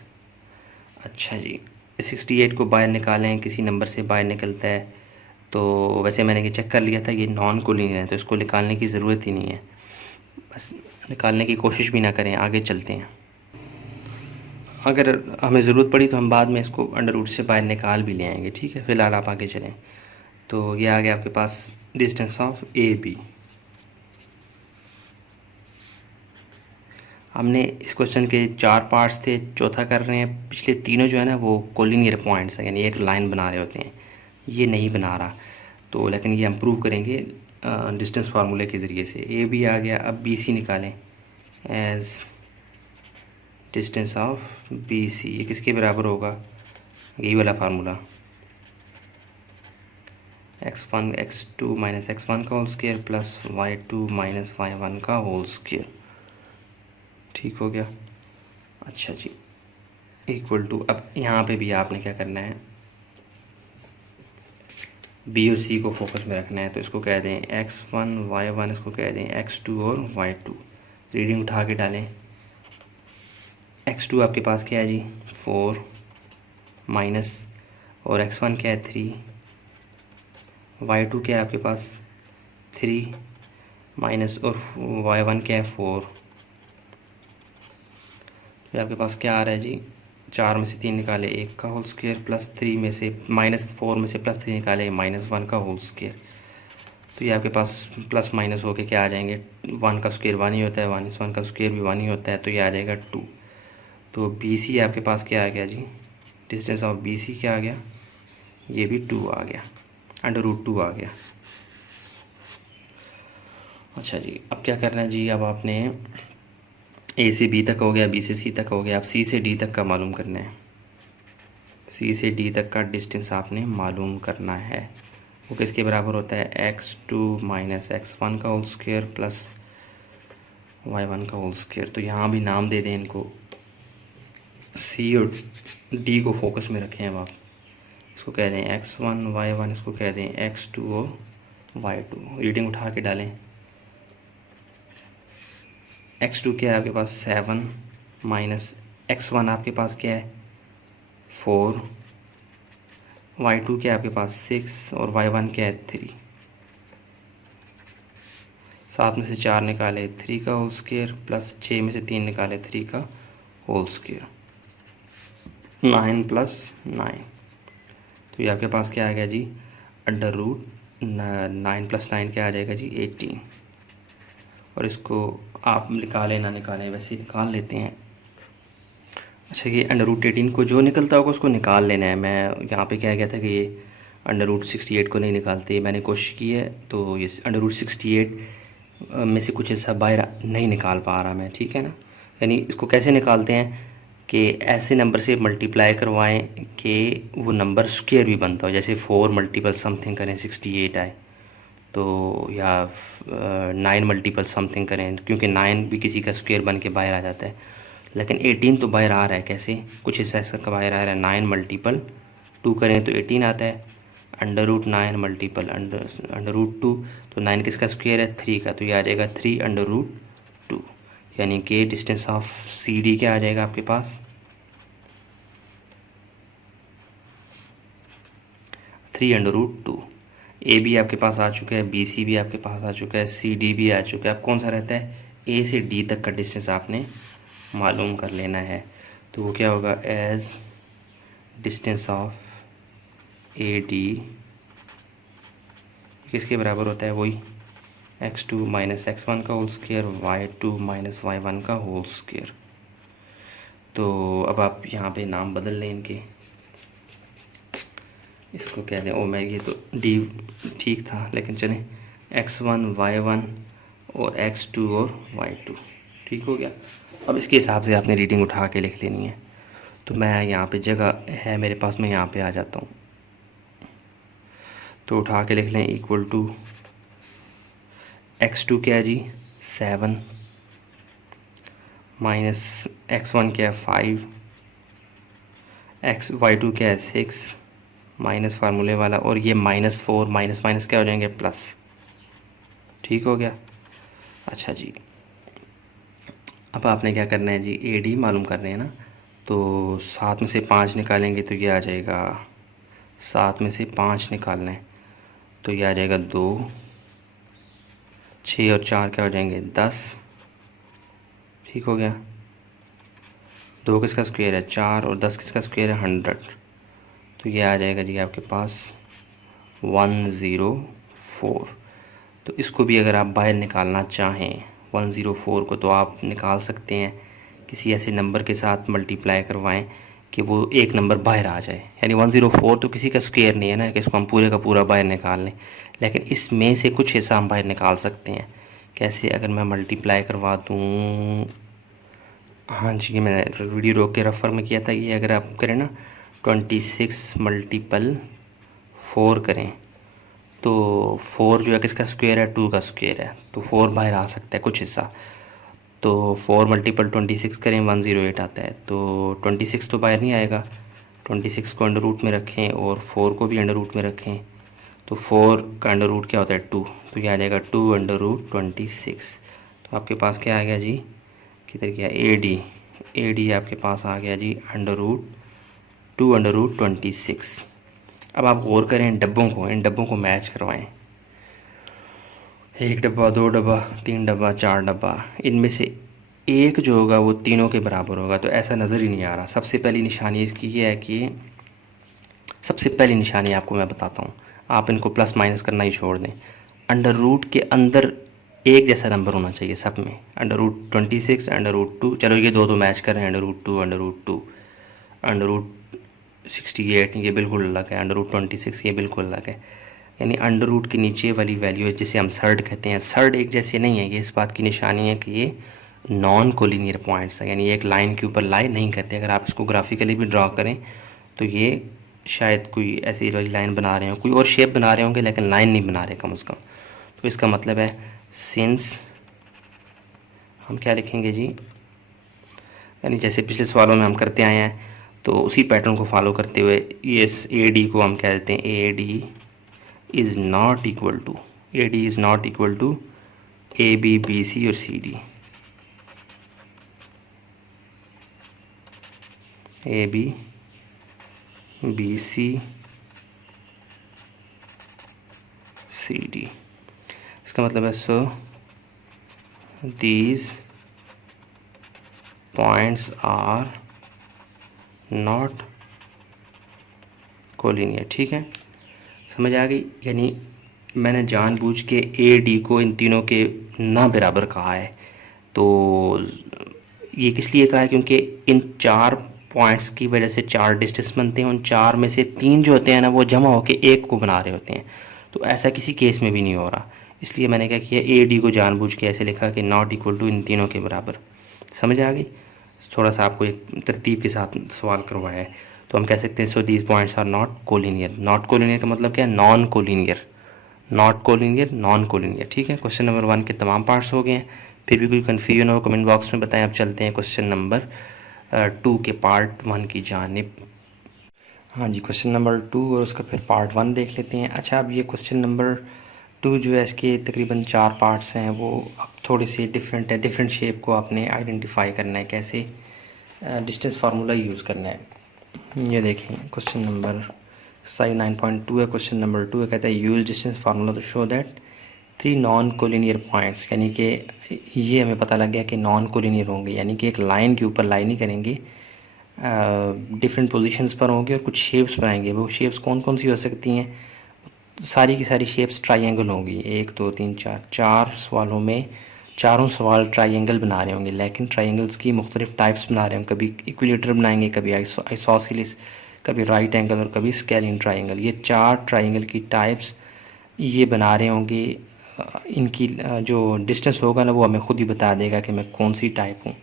अच्छा जी, 68 को बाहर निकालें, किसी नंबर से बाहर निकलता है तो वैसे मैंने ये चेक कर लिया था, ये नॉन कोलिनियर है तो इसको निकालने की ज़रूरत ही नहीं है, बस निकालने की कोशिश भी ना करें, आगे चलते हैं। अगर हमें ज़रूरत पड़ी तो हम बाद में इसको अंडर रूट से बाहर निकाल भी ले आएंगे। ठीक है, फ़िलहाल आप आगे चलें। तो ये आ गया आपके पास डिस्टेंस ऑफ ए बी। हमने इस क्वेश्चन के 4 पार्ट्स थे, चौथा कर रहे हैं। पिछले तीनों जो है ना वो कोलिनियर पॉइंट्स हैं, यानी एक लाइन बना रहे होते हैं, ये नहीं बना रहा तो, लेकिन ये हम प्रूव करेंगे डिस्टेंस फार्मूले के ज़रिए से। ए बी आ गया, अब बी सी निकालें as distance of B C. ये किसके बराबर होगा, यही वाला formula, x1 x2 minus x1 का whole square plus y2 minus y1 का होल स्क्वायर। ठीक हो गया। अच्छा जी, इक्वल टू, अब यहाँ पे भी आपने क्या करना है, बी और सी को फोकस में रखना है, तो इसको कह दें x1 y1, इसको कह दें x2 और y2। रीडिंग उठा के डालें। x2 आपके पास क्या है जी 4 माइनस, और x1 क्या है 3, y2 क्या है आपके पास 3 माइनस, और y1 क्या है 4। तो आपके पास क्या आ रहा है जी, 4 में से 3 निकाले 1 का होल स्क्वायर प्लस 3 में से -4 में से +3 निकाले -1 का होल स्क्वायर। तो ये आपके पास प्लस माइनस होके क्या आ जाएंगे, 1 का स्क्वायर 1 ही होता है, -1 का स्क्वायर भी 1 ही होता है, तो ये आ जाएगा 2। तो बी सी आपके पास क्या आ गया जी, डिस्टेंस ऑफ बी सी क्या आ गया, ये भी 2 आ गया, √2 आ गया। अच्छा जी, अब क्या करना है जी, अब आपने ए से बी तक हो गया, बी से सी तक हो गया, अब सी से डी तक का मालूम करना है। सी से डी तक का डिस्टेंस आपने मालूम करना है, वो किसके बराबर होता है x2 माइनस x1 का होल स्क्वायर प्लस y1 का होल स्क्वायर। तो यहाँ भी नाम दे दें इनको, सी और डी को फोकस में रखें। अब आप इसको कह दें x1 y1, इसको कह दें x2 और y2। रीडिंग उठा के डालें। x2 क्या है आपके पास 7 माइनस x1 आपके पास क्या है 4, y2 क्या है आपके पास 6 और y1 क्या है 3। 7 में से 4 निकाले 3 का होल स्क्वायर प्लस 6 में से 3 निकाले 3 का होल स्क्वायर, 9 + 9। तो ये आपके पास क्या आ गया जी, √9 + 9 क्या आ जाएगा जी 18। और इसको आप निकालें ना निकालें, वैसे ही निकाल लेते हैं। अच्छा, ये √18 को जो निकलता होगा उसको निकाल लेना है। मैं यहाँ पे क्या गया था कि ये √68 को नहीं निकालते, मैंने कोशिश की है, तो ये √68 में से कुछ ऐसा बाहर नहीं निकाल पा रहा मैं। ठीक है ना, यानी इसको कैसे निकालते हैं कि ऐसे नंबर से मल्टीप्लाई करवाएं कि वो नंबर स्क्वायर भी बनता हो, जैसे 4 मल्टीपल समथिंग करें 68 आए, तो या 9 मल्टीपल समथिंग करें, क्योंकि 9 भी किसी का स्क्वायर बन के बाहर आ जाता है, लेकिन 18 तो बाहर आ रहा है। कैसे, कुछ हिस्सा इसका बाहर आ रहा है, 9 मल्टीपल 2 करें तो 18 आता है, √9 मल्टीपल √2, तो 9 किसका स्क्वायर है 3 का, तो ये आ जाएगा 3√2। यानी कि डिस्टेंस ऑफ सी डी क्या आ जाएगा आपके पास 3√2। ए बी आपके पास आ चुका है, बी सी भी आपके पास आ चुका है, सी डी भी आ चुका है। अब कौन सा रहता है, ए से डी तक का डिस्टेंस आपने मालूम कर लेना है। तो वो क्या होगा, as distance of A D किसके बराबर होता है, वही x2 माइनस x1 का whole square, y2 minus y1 का होल स्क्वायर। तो अब आप यहाँ पे नाम बदल लें इनके, इसको कह दें, ओ मैं ये तो डी ठीक था, लेकिन चलें x1 y1 और x2 और y2। ठीक हो गया। अब इसके हिसाब से आपने रीडिंग उठा के लिख लेनी है। तो मैं यहाँ पे जगह है मेरे पास, मैं यहाँ पे आ जाता हूँ। तो उठा के लिख लें इक्वल टू x2 क्या है जी 7 माइनस x1 क्या है 5, y2 क्या है 6 माइनस फार्मूले वाला, और ये -4 माइनस माइनस क्या हो जाएंगे प्लस। ठीक हो गया। अच्छा जी, अब आपने क्या करना है जी, AD मालूम कर रहे हैं ना, तो 7 में से 5 निकालेंगे तो ये आ जाएगा, 7 में से 5 निकालना है तो ये आ जाएगा 2, 6 और 4 क्या हो जाएंगे 10। ठीक हो गया। 2 किसका स्क्वायर है 4 और 10 किसका स्क्वायर है 100, तो ये आ जाएगा जी आपके पास 104। तो इसको भी अगर आप बाहर निकालना चाहें 104 को, तो आप निकाल सकते हैं किसी ऐसे नंबर के साथ मल्टीप्लाई करवाएं कि वो एक नंबर बाहर आ जाए। यानी 104 तो किसी का स्क्वायर नहीं है ना कि इसको हम पूरे का पूरा बाहर निकाल लें, लेकिन इसमें से कुछ हिस्सा हम बाहर निकाल सकते हैं। कैसे? अगर मैं मल्टीप्लाई करवा दूँ, हाँ जी, ये मैंने वीडियो रोक के रेफर में किया था। ये अगर आप करें ना 26 मल्टीपल 4 करें तो 4 जो है किसका स्क्वायर है 2 का स्क्वायर है, तो 4 बाहर आ सकता है कुछ हिस्सा। तो 4 मल्टीपल 26 करें 108 आता है, तो 26 तो बाहर नहीं आएगा। 26 को अंडर रूट में रखें और 4 को भी अंडर रूट में रखें, तो 4 का अंडर रूट क्या होता है 2, तो ये आ जाएगा 2 अंडर रूट 26। तो आपके पास क्या आ गया जी, किधर गया AD आपके पास आ गया जी अंडर रूट 2 अंडर रूट 26। अब आप गौर करें इन डब्बों को मैच करवाएं। 1 डब्बा 2 डब्बा 3 डब्बा 4 डब्बा, इनमें से एक जो होगा वो तीनों के बराबर होगा, तो ऐसा नज़र ही नहीं आ रहा। सबसे पहली निशानी इसकी ये है कि, सबसे पहली निशानी आपको मैं बताता हूँ, आप इनको प्लस माइनस करना ही छोड़ दें। अंडर रूट के अंदर एक जैसा नंबर होना चाहिए सब में। अंडर रूट 26 अंडर रूट 2, चलो ये दो मैच कर रहे हैं, under root 2 under root 2, under root 68 ये बिल्कुल अलग है, अंडर रूट 26 ये बिल्कुल अलग है। यानी अंडर रूट के नीचे वाली वैल्यू जिसे हम सर्ड कहते हैं, सर्ड एक जैसे नहीं है। ये इस बात की निशानी है कि ये नॉन कोलिनियर पॉइंट्स है, यानी एक लाइन के ऊपर लाई नहीं करते। अगर आप इसको ग्राफिकली भी ड्रॉ करें तो ये शायद कोई ऐसी वाली लाइन बना रहे हो, कोई और शेप बना रहे होंगे, लेकिन लाइन नहीं बना रहे कम से कम। तो इसका मतलब है सिंस, हम क्या लिखेंगे जी, यानी जैसे पिछले सवालों में हम करते आए हैं, तो उसी पैटर्न को फॉलो करते हुए इस AD को हम कह देते हैं AD is not equal to AB BC और CD। AB BC CD, इसका मतलब है so these points are not collinear. ठीक है, समझ आ गई। यानी मैंने जानबूझ के AD को इन तीनों के ना बराबर कहा है। तो ये किस लिए कहा है, क्योंकि इन 4 पॉइंट्स की वजह से 4 डिस्टेंस बनते हैं। उन 4 में से 3 जो होते हैं ना वो जमा होकर एक को बना रहे होते हैं। तो ऐसा किसी केस में भी नहीं हो रहा, इसलिए मैंने क्या किया AD को जानबूझ के ऐसे लिखा कि नॉट इक्वल टू इन तीनों के बराबर। समझ आ गई। थोड़ा सा आपको एक तरतीब के साथ सवाल करवाया है। तो हम कह सकते हैं so these points are not collinear. Not collinear का मतलब क्या है, non collinear. Not collinear, non collinear. ठीक है, क्वेश्चन नंबर 1 के तमाम पार्ट्स हो गए हैं। फिर भी कोई कन्फ्यूजन हो कमेंट बॉक्स में बताएं। अब चलते हैं क्वेश्चन नंबर 2 के पार्ट 1 की जानिब। हाँ जी, क्वेश्चन नंबर 2 और उसका फिर पार्ट 1 देख लेते हैं। अच्छा, अब ये क्वेश्चन नंबर 2 जो है इसके तकरीबन 4 पार्ट्स हैं, वो अब थोड़े से डिफरेंट है। डिफरेंट शेप को आपने आइडेंटिफाई करना है, कैसे डिस्टेंस फार्मूला यूज़ करना है। ये देखें क्वेश्चन नंबर साइज 9.2 है। क्वेश्चन नंबर 2 है, कहता है use distance formula to show that 3 non collinear points. यानी कि ये हमें पता लग गया कि नॉन कोलिनियर होंगे, यानी कि एक लाइन के ऊपर लाइन ही करेंगे, डिफरेंट पोजीशंस पर होंगे और कुछ शेप्स बनाएंगे। वो शेप्स कौन कौन सी हो सकती हैं, सारी की सारी शेप्स ट्राइंगल होंगी। 1 2 3 4 सवालों में चारों सवाल ट्राइंगल बना रहे होंगे, लेकिन ट्राइंगल्स की मुख्तलिफ टाइप्स बना रहे होंगे। कभी इक्विलेटर बनाएंगे, कभी आइसोसेलेस, कभी राइट एंगल और कभी स्केलिन ट्राइंगल। ये 4 ट्राइंगल की टाइप्स ये बना रहे होंगे। इनकी जो डिस्टेंस होगा ना वो हमें खुद ही बता देगा कि मैं कौन सी टाइप हूँ।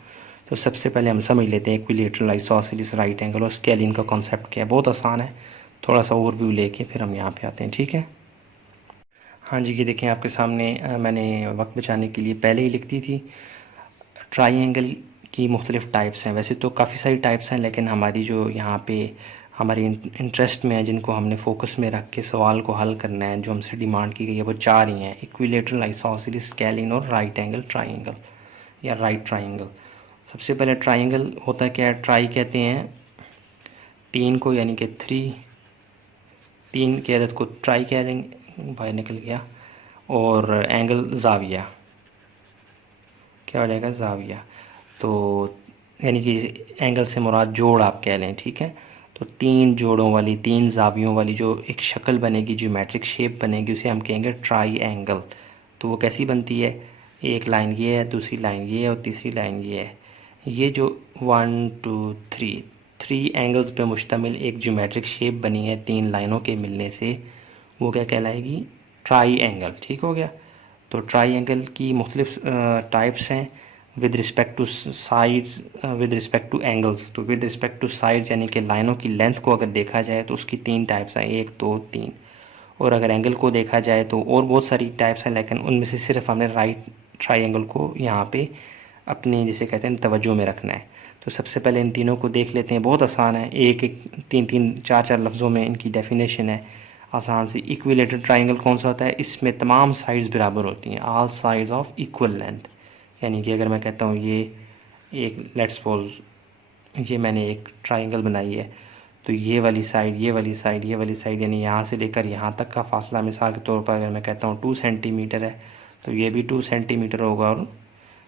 तो सबसे पहले हम समझ लेते हैं इक्विलेटरल आइसोसेलेस राइट एंगल और स्केलिन का कॉन्सेप्ट क्या है। बहुत आसान है, थोड़ा सा ओवरव्यू लेके फिर हम यहाँ पे आते हैं, ठीक है। हाँ जी, ये देखें आपके सामने मैंने वक्त बचाने के लिए पहले ही लिख दी थी। ट्राइंगल की मुख्तलिफ़ टाइप्स हैं, वैसे तो काफ़ी सारी टाइप्स हैं, लेकिन हमारी जो यहाँ पे हमारी इंटरेस्ट में है, जिनको हमने फोकस में रख के सवाल को हल करना है, जो हमसे डिमांड की गई है, वो 4 ही हैं: इक्विलेटरल आइसोसेलेस, स्केलिन और राइट एंगल ट्राइंगल या राइट ट्राइंगल। सबसे पहले ट्राइंगल होता है क्या है? ट्राई कहते हैं 3 को, यानी कि 3 की अदद को ट्राई कह देंगे, बाहर निकल गया। और एंगल ज़ाविया, क्या हो जाएगा? ज़ाविया। तो यानी कि एंगल से मुराद जोड़ आप कह लें, ठीक है। तो 3 जोड़ों वाली, 3 ज़ावियों वाली जो एक शक्ल बनेगी, ज्योमेट्रिक शेप बनेगी, उसे हम कहेंगे ट्राई एंगल। तो वो कैसी बनती है? एक लाइन ये है, दूसरी लाइन ये है और तीसरी लाइन ये है। ये जो 1 2 3 एंगल्स पे मुश्तमिल एक ज्योमेट्रिक शेप बनी है 3 लाइनों के मिलने से, वो क्या कहलाएगी? Triangle. ठीक हो गया। तो ट्राई एंगल की मुख्तलिफ टाइप्स हैं with respect two sides, with respect two angles. तो विद रिस्पेक्ट टू साइड्स यानी कि लाइनों की लेंथ को अगर देखा जाए तो उसकी 3 टाइप्स हैं, 1 2 3। और अगर एंगल को देखा जाए तो और बहुत सारी टाइप्स हैं, लेकिन उनमें से सिर्फ हमने राइट ट्राइंगल को यहाँ पे अपनी, जिसे कहते हैं, तवज्जो में रखना है। तो सबसे पहले इन तीनों को देख लेते हैं, बहुत आसान है, एक एक 3 4 लफ्ज़ों में इनकी डेफिनेशन है आसान सी। इक्विलेटरल ट्राइंगल कौन सा होता है? इसमें तमाम साइड्स बराबर होती हैं, all sides of equal length. यानी कि अगर मैं कहता हूँ ये एक, लेट्स सपोज ये मैंने एक ट्राइंगल बनाई है, तो ये वाली साइड, ये वाली साइड, ये वाली साइड, यानी यहाँ से लेकर यहाँ तक का फासला, मिसाल के तौर पर अगर मैं कहता हूँ 2 सेंटीमीटर है, तो ये भी 2 सेंटीमीटर होगा और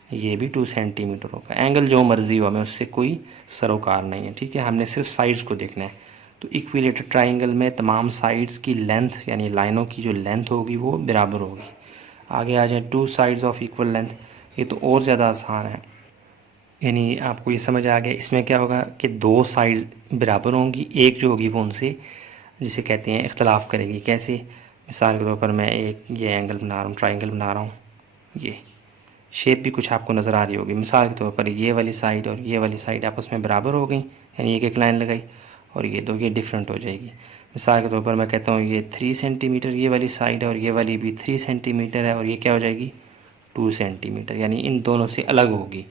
ये भी 2 सेंटीमीटर होगा। एंगल जो मर्ज़ी हो, हमें उससे कोई सरोकार नहीं है, ठीक है। हमने सिर्फ साइड्स को देखना है। तो इक्विलेटरल ट्राइंगल में तमाम साइड्स की लेंथ, यानी लाइनों की जो लेंथ होगी वो बराबर होगी। आगे आ जाए 2 साइड्स ऑफ इक्वल लेंथ, ये तो और ज़्यादा आसान है, यानी आपको ये समझ आ गया। इसमें क्या होगा कि 2 साइड्स बराबर होंगी, एक जो होगी वो उनसे, जिसे कहते हैं, इख्तलाफ करेगी। कैसे? मिसाल के तौर पर मैं एक ये एंगल बना रहा हूँ, ट्राइंगल बना रहा हूँ, ये शेप भी कुछ आपको नज़र आ रही होगी। मिसाल के तौर पर ये वाली साइड और ये वाली साइड आपस में बराबर हो गई, यानी एक एक लाइन लगाई, और ये दो, ये डिफरेंट हो जाएगी। मिसाल के तौर पर मैं कहता हूँ ये 3 सेंटीमीटर ये वाली साइड है और ये वाली भी 3 सेंटीमीटर है, और ये क्या हो जाएगी? 2 सेंटीमीटर, यानी इन दोनों से अलग होगी।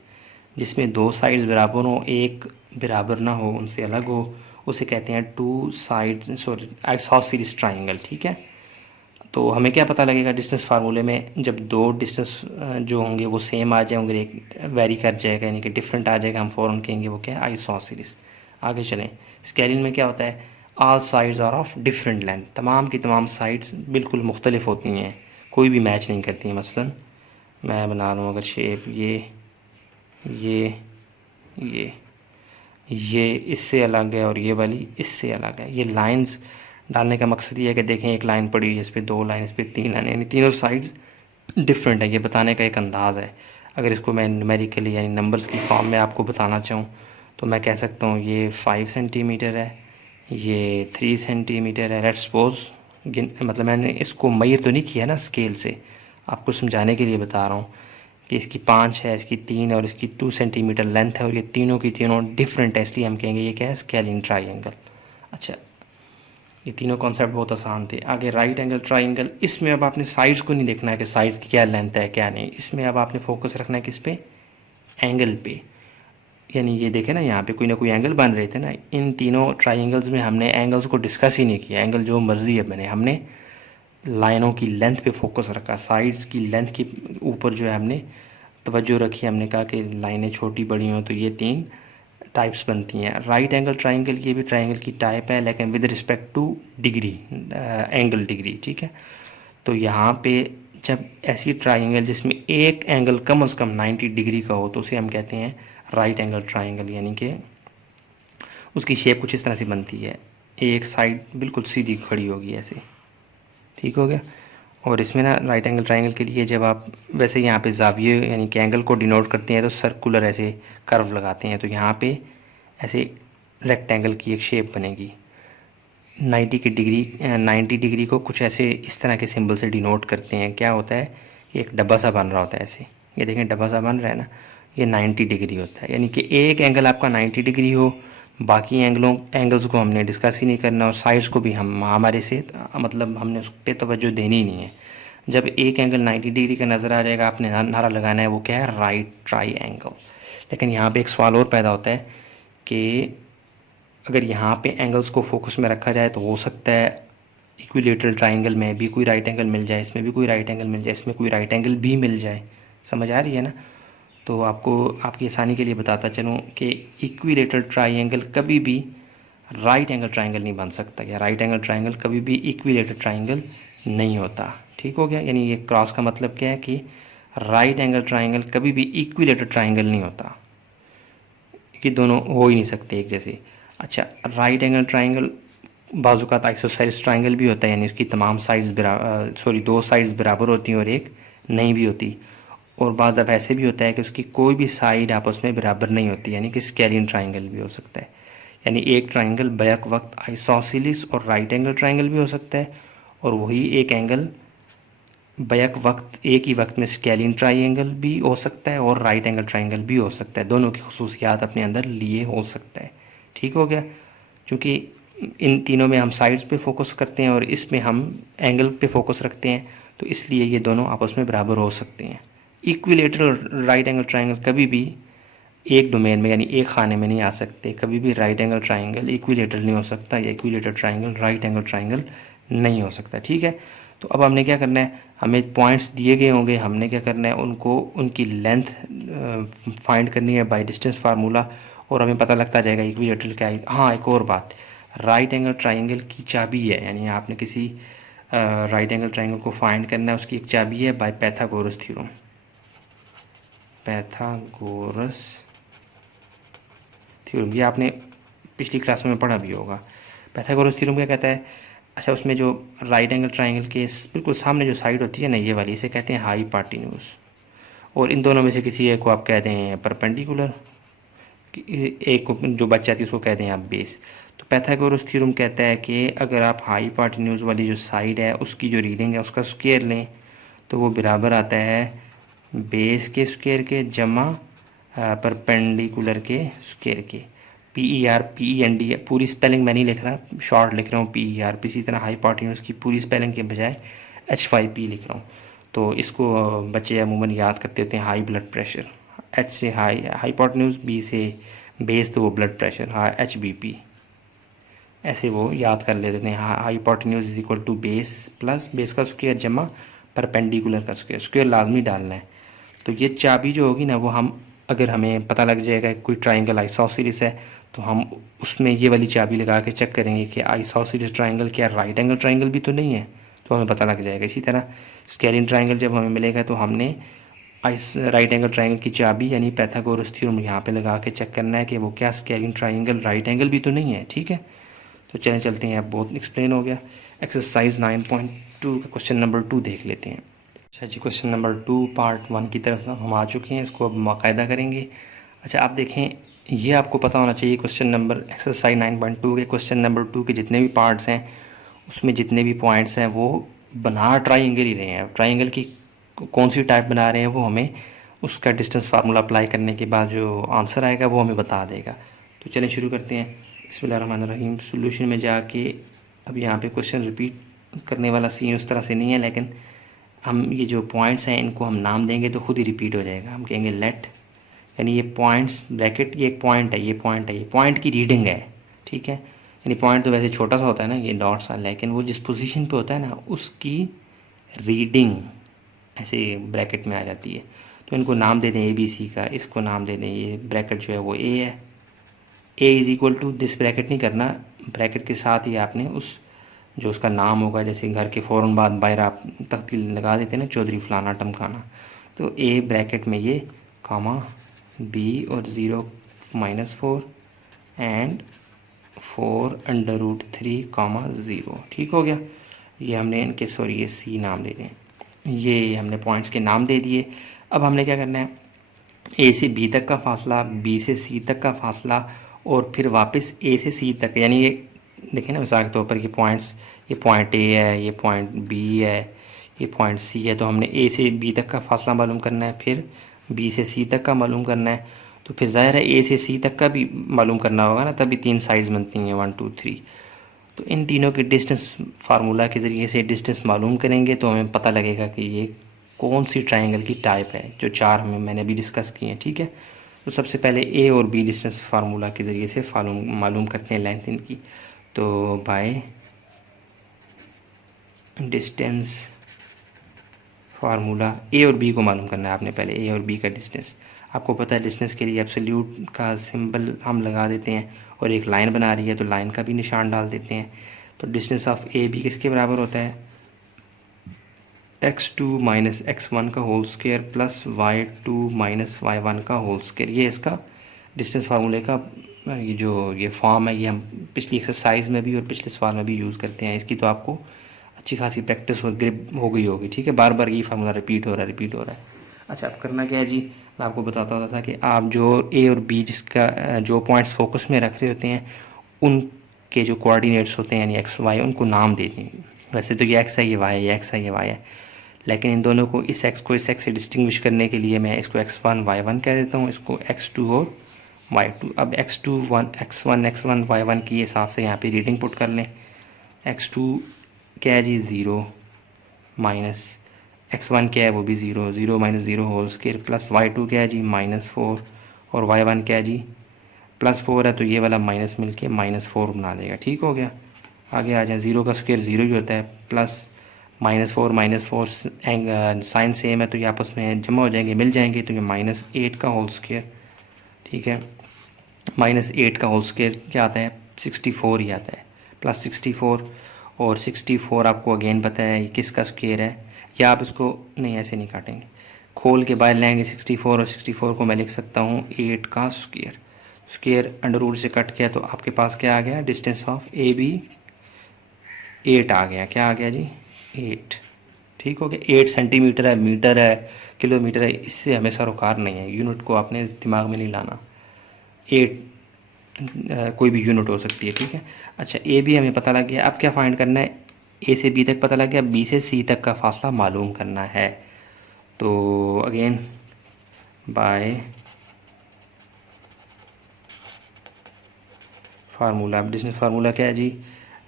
जिसमें 2 साइड्स बराबर हो, एक बराबर ना हो, उनसे अलग हो, उसे कहते हैं 2 साइड्स, सॉरी, आइसोसेलेस ट्राइंगल, ठीक है। तो हमें क्या पता लगेगा डिस्टेंस फार्मूले में? जब 2 डिस्टेंस जो होंगे वो सेम आ जाएंगे, एक वेरी कर जाएगा, यानी कि डिफरेंट आ जाएगा, हम फ़ौरन कहेंगे वो क्या है? आइसोसेलेस। आगे चलें, स्केलिन में क्या होता है? All sides are of different length, तमाम की तमाम साइड्स बिल्कुल मुख्तलिफ होती हैं, कोई भी मैच नहीं करती हैं। मसलन मैं बना रहा हूँ अगर शेप, ये इससे अलग है और ये वाली इससे अलग है। ये लाइंस डालने का मकसद ये है कि देखें, एक लाइन पड़ी है, इस पर 2 लाइन, इस पर 3 लाइन, यानी तीनों साइड्स डिफरेंट है, ये बताने का एक अंदाज़ है। अगर इसको मैं न्यूमेरिकली यानी नंबर्स की फॉर्म में आपको बताना चाहूँ तो मैं कह सकता हूँ ये 5 सेंटीमीटर है, ये 3 सेंटीमीटर है, लेट्स सपोज। मतलब मैंने इसको मेजर तो नहीं किया ना स्केल से, आपको समझाने के लिए बता रहा हूँ कि इसकी 5 है, इसकी 3 और इसकी 2 सेंटीमीटर लेंथ है, और ये तीनों की तीनों डिफरेंट है, इसलिए हम कहेंगे ये क्या है? Scalene triangle. अच्छा, ये तीनों कॉन्सेप्ट बहुत आसान थे। आगे राइट एंगल ट्राइंगल, इसमें अब आपने साइड्स को नहीं देखना है कि साइड्स की क्या लेंथ है क्या नहीं, इसमें अब आपने फोकस रखना है किस पे? एंगल पे। यानी ये देखें ना, यहाँ पे कोई ना कोई एंगल बन रहे थे ना, इन तीनों ट्राइंगल्स में हमने एंगल्स को डिस्कस ही नहीं किया। एंगल जो मर्जी है बने, हमने लाइनों की लेंथ पे फोकस रखा, साइड्स की लेंथ के ऊपर जो है हमने तवज्जो रखी। हमने कहा कि लाइनें छोटी बड़ी हों तो ये 3 टाइप्स बनती हैं। राइट एंगल ट्राइंगल, ये भी ट्राइंगल की टाइप है, लेकिन with respect two degree, angle degree, ठीक है। तो यहाँ पे जब ऐसी ट्राइंगल जिसमें एक एंगल कम से कम 90 डिग्री का हो तो उसे हम कहते हैं राइट एंगल ट्राइंगल, यानी कि उसकी शेप कुछ इस तरह से बनती है, एक साइड बिल्कुल सीधी खड़ी होगी ऐसे, ठीक हो गया। और इसमें ना राइट एंगल ट्राइंगल के लिए जब आप वैसे यहाँ पे ज़ाविये यानी कि एंगल को डिनोट करते हैं तो सर्कुलर ऐसे कर्व लगाते हैं, तो यहाँ पे ऐसे रेक्टेंगल की एक शेप बनेगी। 90 डिग्री को कुछ ऐसे इस तरह के सिंबल से डिनोट करते हैं। क्या होता है? एक डब्बा सा बन रहा होता है ऐसे, ये देखें डब्बा सा बन रहा है ना, ये 90 डिग्री होता है। यानी कि एक एंगल आपका 90 डिग्री हो, बाकी एंगल्स को हमने डिस्कस ही नहीं करना और साइड्स को भी हम हमारे से मतलब हमने उस पर तवज्जो देनी ही नहीं है। जब एक एंगल 90 डिग्री का नज़र आ जाएगा, आपने नारा लगाना है वो क्या है, राइट ट्राइंगल। लेकिन यहाँ पे एक सवाल और पैदा होता है कि अगर यहाँ पे एंगल्स को फोकस में रखा जाए तो हो सकता है इक्विलेटरल ट्राइंगल में भी कोई राइट एंगल मिल जाए, इसमें भी कोई राइट एंगल मिल जाए, इसमें कोई राइट एंगल भी मिल जाए। समझ आ रही है ना? तो आपको आपकी आसानी के लिए बताता चलूँ कि इक्विलेटरल ट्राइंगल कभी भी राइट एंगल ट्राइंगल नहीं बन सकता, या राइट एंगल ट्राइंगल कभी भी इक्विलेटरल ट्राइंगल नहीं होता। ठीक हो गया? यानी ये क्रॉस का मतलब क्या है कि राइट एंगल ट्राइंगल कभी भी इक्विलेटरल ट्राइंगल नहीं होता, कि दोनों हो ही नहीं सकते एक जैसे। अच्छा, राइट एंगल ट्राइंगल बाजुकात आइसोसेलेस ट्राइंगल भी होता है, यानी उसकी तमाम साइड्स दो साइड्स बराबर होती हैं और एक नहीं भी होती। और बाज़ दफ़ा ऐसे भी होता है कि उसकी कोई भी साइड आपस में बराबर नहीं होती, यानी कि स्केलियन ट्राइंगल भी हो सकता है। यानी एक ट्राइंगल बैक वक्त आइसोसेलेस और राइट एंगल ट्राइंगल भी हो सकता है, और वही एक एंगल बैक वक्त एक ही वक्त में स्केलियन ट्राइंगल भी हो सकता है और राइट एंगल ट्राइंगल भी हो सकता है। दोनों की खसूसियात अपने अंदर लिए हो सकता है। ठीक हो गया? क्योंकि इन तीनों में हम साइड्स पे फोकस करते हैं और इसमें हम एंगल पे फोकस रखते हैं, तो इसलिए ये दोनों आपस में बराबर हो सकते हैं। इक्विलेटरल राइट एंगल ट्राइंगल कभी भी एक डोमेन में यानी एक खाने में नहीं आ सकते। कभी भी राइट एंगल ट्राइंगल इक्विलेटरल नहीं हो सकता, या equilateral triangle right angle triangle नहीं हो सकता। ठीक है? तो अब हमने क्या करना है, हमें पॉइंट्स दिए गए होंगे, हमने क्या करना है, उनको उनकी लेंथ फाइंड करनी है बाय डिस्टेंस फार्मूला, और हमें पता लगता जाएगा इक्विलेटरल क्या है। हाँ, एक और बात, राइट एंगल ट्राइंगल की चाबी है, यानी आपने किसी राइट एंगल ट्राइंगल को फाइंड करना है, उसकी एक चाबी है by Pythagoras theorem. Pythagoras theorem ये आपने पिछली क्लास में पढ़ा भी होगा। पैथागोरस थ्योरम क्या कहता है? अच्छा, उसमें जो राइट एंगल ट्राइंगल के बिल्कुल सामने जो साइड होती है ना, ये वाली, इसे कहते हैं हाइपोटेन्यूज, और इन दोनों में से किसी एक को आप कहते हैं परपेंडिकुलर, एक को जो बच जाती है उसको कहते हैं आप बेस। तो पैथागोरस थ्योरम कहता है कि अगर आप हाइपोटेन्यूज वाली जो साइड है उसकी जो रीडिंग है उसका स्क्वायर लें, तो वो बराबर आता है बेस के स्क्वायर के जमा परपेंडिकुलर के स्क्वायर के। PEND पूरी स्पेलिंग मैं नहीं लिख रहा, शॉर्ट लिख रहा हूँ PER। इसी तरह हाइपोटेन्यूज की पूरी स्पेलिंग के बजाय H5P लिख रहा हूँ। तो इसको बच्चे अमूमन याद करते होते हैं हाई ब्लड प्रेशर। H से हाइपोटेन्यूज, B से बेस, तो वो ब्लड प्रेशर, HBP, ऐसे वो याद कर लेते हैं। Hypotenuse is equal to base plus base का स्क्वायर जमा परपेंडिकुलर का स्क्वायर, स्क्वायर लाजमी डालना है। तो ये चाबी जो होगी ना, वो हम अगर हमें पता लग जाएगा कोई ट्राइंगल आइसोसेलेस है, तो हम उसमें ये वाली चाबी लगा के चेक करेंगे कि आइसोसेलेस ट्राइंगल क्या राइट एंगल ट्राइंगल भी तो नहीं है, तो हमें पता लग जाएगा। इसी तरह स्केलियन ट्राइंगल जब हमें मिलेगा तो हमने राइट एंगल ट्राइंगल की चाबी यानी पैथागोरस थ्योरम यहाँ पे लगा के चेक करना है कि वो क्या स्केलियन ट्राइंगल राइट एंगल भी तो नहीं है। ठीक है? तो चलें चलते हैं, अब बहुत एक्सप्लेन हो गया। एक्सरसाइज 9.2 का क्वेश्चन नंबर 2 देख लेते हैं। अच्छा जी, क्वेश्चन नंबर 2 पार्ट 1 की तरफ हम आ चुके हैं, इसको अब बाकायदा करेंगे। अच्छा, आप देखें, ये आपको पता होना चाहिए क्वेश्चन नंबर एक्सरसाइज 9.2 के क्वेश्चन नंबर 2 के जितने भी पार्ट्स हैं उसमें जितने भी पॉइंट्स हैं वो बना ट्राइंगल ही रहे हैं। ट्राइंगल की कौन सी टाइप बना रहे हैं वो हमें उसका डिस्टेंस फार्मूला अप्लाई करने के बाद जो आंसर आएगा वो हमें बता देगा। तो चलें शुरू करते हैं। बिस्मिल्लाहिर्रहमानिर्रहीम। सोल्यूशन में जाके अब यहाँ पे क्वेश्चन रिपीट करने वाला सीन उस तरह से नहीं है, लेकिन हम ये जो पॉइंट्स हैं इनको हम नाम देंगे तो खुद ही रिपीट हो जाएगा। हम कहेंगे लेट, यानी ये पॉइंट्स ब्रैकेट, ये एक पॉइंट है, ये पॉइंट है, ये पॉइंट की रीडिंग है। ठीक है? यानी पॉइंट तो वैसे छोटा सा होता है ना, ये डॉट सा, लेकिन वो जिस पोजीशन पे होता है ना उसकी रीडिंग ऐसे ब्रैकेट में आ जाती है। तो इनको नाम दे दें ABC का, इसको नाम दे दें, ये ब्रैकेट जो है वो A है। A is equal to this, bracket नहीं करना, ब्रैकेट के साथ ही आपने उस जो उसका नाम होगा, जैसे घर के फ़ौरन बाद बाहर आप तख्ती लगा देते हैं ना, चौधरी फलाना टमकाना, तो A ब्रैकेट में ये कामा B और 0-4 एंड 4√3 कामा 0। ठीक हो गया? ये हमने इनके ये C नाम दे दें। ये हमने पॉइंट्स के नाम दे दिए। अब हमने क्या करना है, A से B तक का फासला, B से C तक का फासला, और फिर वापस A से C तक, यानी ये देखें ना मिसाल के तौर पर, ये पॉइंट्स, ये पॉइंट A है, ये पॉइंट B है, ये पॉइंट C है, तो हमने A से B तक का फासला मालूम करना है, फिर बी से सी तक का मालूम करना है, तो फिर ज़ाहिर है ए से सी तक का भी मालूम करना होगा ना, तभी 3 साइड्स बनती हैं 1 2 3। तो इन तीनों के डिस्टेंस फार्मूला के ज़रिए से डिस्टेंस मालूम करेंगे तो हमें पता लगेगा कि ये कौन सी ट्रायंगल की टाइप है, जो 4 मैंने अभी डिस्कस किए हैं। ठीक है, तो सबसे पहले ए और बी डिस्टेंस फार्मूला के ज़रिए से मालूम करते हैं लेंथ इनकी। तो बाय डिस्टेंस फार्मूला ए और बी को मालूम करना है आपने, पहले ए और बी का डिस्टेंस। आपको पता है डिस्टेंस के लिए एब्सोल्यूट का सिंबल हम लगा देते हैं, और एक लाइन बना रही है तो लाइन का भी निशान डाल देते हैं। तो डिस्टेंस ऑफ ए बी किसके बराबर होता है, x2 माइनस x1 का whole square plus y2 minus y1 का होल स्क्वायर। ये इसका डिस्टेंस फार्मूले का ये फॉर्म है, ये हम पिछली एक्सरसाइज में भी और पिछले सवाल में भी यूज़ करते हैं। इसकी तो आपको अच्छी खासी प्रैक्टिस और ग्रिप हो गई होगी। ठीक है, बार बार ये फार्मूला रिपीट हो रहा है। अच्छा, अब करना क्या है जी, मैं आपको बताता होता था कि आप जो ए और बी जिसका जो पॉइंट्स फोकस में रख रहे होते हैं, उनके जो कोऑर्डिनेट्स होते हैं यानी एक्स वाई, उनको नाम दे दें। वैसे तो ये एक्स है, ये वाई है, ये एक्स है, ये वाई है, लेकिन इन दोनों को इस एक्स से डिस्टिंग्विश करने के लिए मैं इसको x1 y1 कह देता हूँ, इसको x2 और y2। अब x1 y1 की हिसाब से यहाँ पे रीडिंग पुट कर लें। x2 क्या है जी 0, माइनस x1 क्या है वो भी 0, 0 minus 0 whole square, plus y2 क्या है जी -4, और y1 क्या है जी +4 है, तो ये वाला माइनस मिलके -4 बना देगा। ठीक हो गया, आगे आ जाए। 0 का स्क्वायर 0 ही होता है, प्लस -4 साइन सेम है तो ये आपस में जमा हो जाएंगे, मिल जाएंगे, तो ये -8 का होल स्क्वायर। ठीक है, -8 का होल स्क्वायर क्या आता है 64 ही आता है, प्लस 64, और 64 आपको अगेन पता है ये किसका स्क्वायर है, या आप इसको नहीं ऐसे नहीं काटेंगे, खोल के बाहर लाएंगे 64, और 64 को मैं लिख सकता हूँ 8 का स्क्वायर। स्क्वायर अंडर रूट से कट किया तो आपके पास क्या आ गया, डिस्टेंस ऑफ ए बी 8 आ गया। क्या आ गया जी 8। ठीक हो गया, 8 सेंटीमीटर है, मीटर है, किलोमीटर है, इससे हमें सरोकार नहीं है, यूनिट को आपने दिमाग में नहीं लाना। 8 कोई भी यूनिट हो सकती है। ठीक है, अच्छा ए बी हमें पता लग गया। अब क्या फाइंड करना है, ए से बी तक पता लग गया, बी से सी तक का फासला मालूम करना है। तो अगेन बाय फार्मूला, अब डिस्टेंस फार्मूला क्या है जी,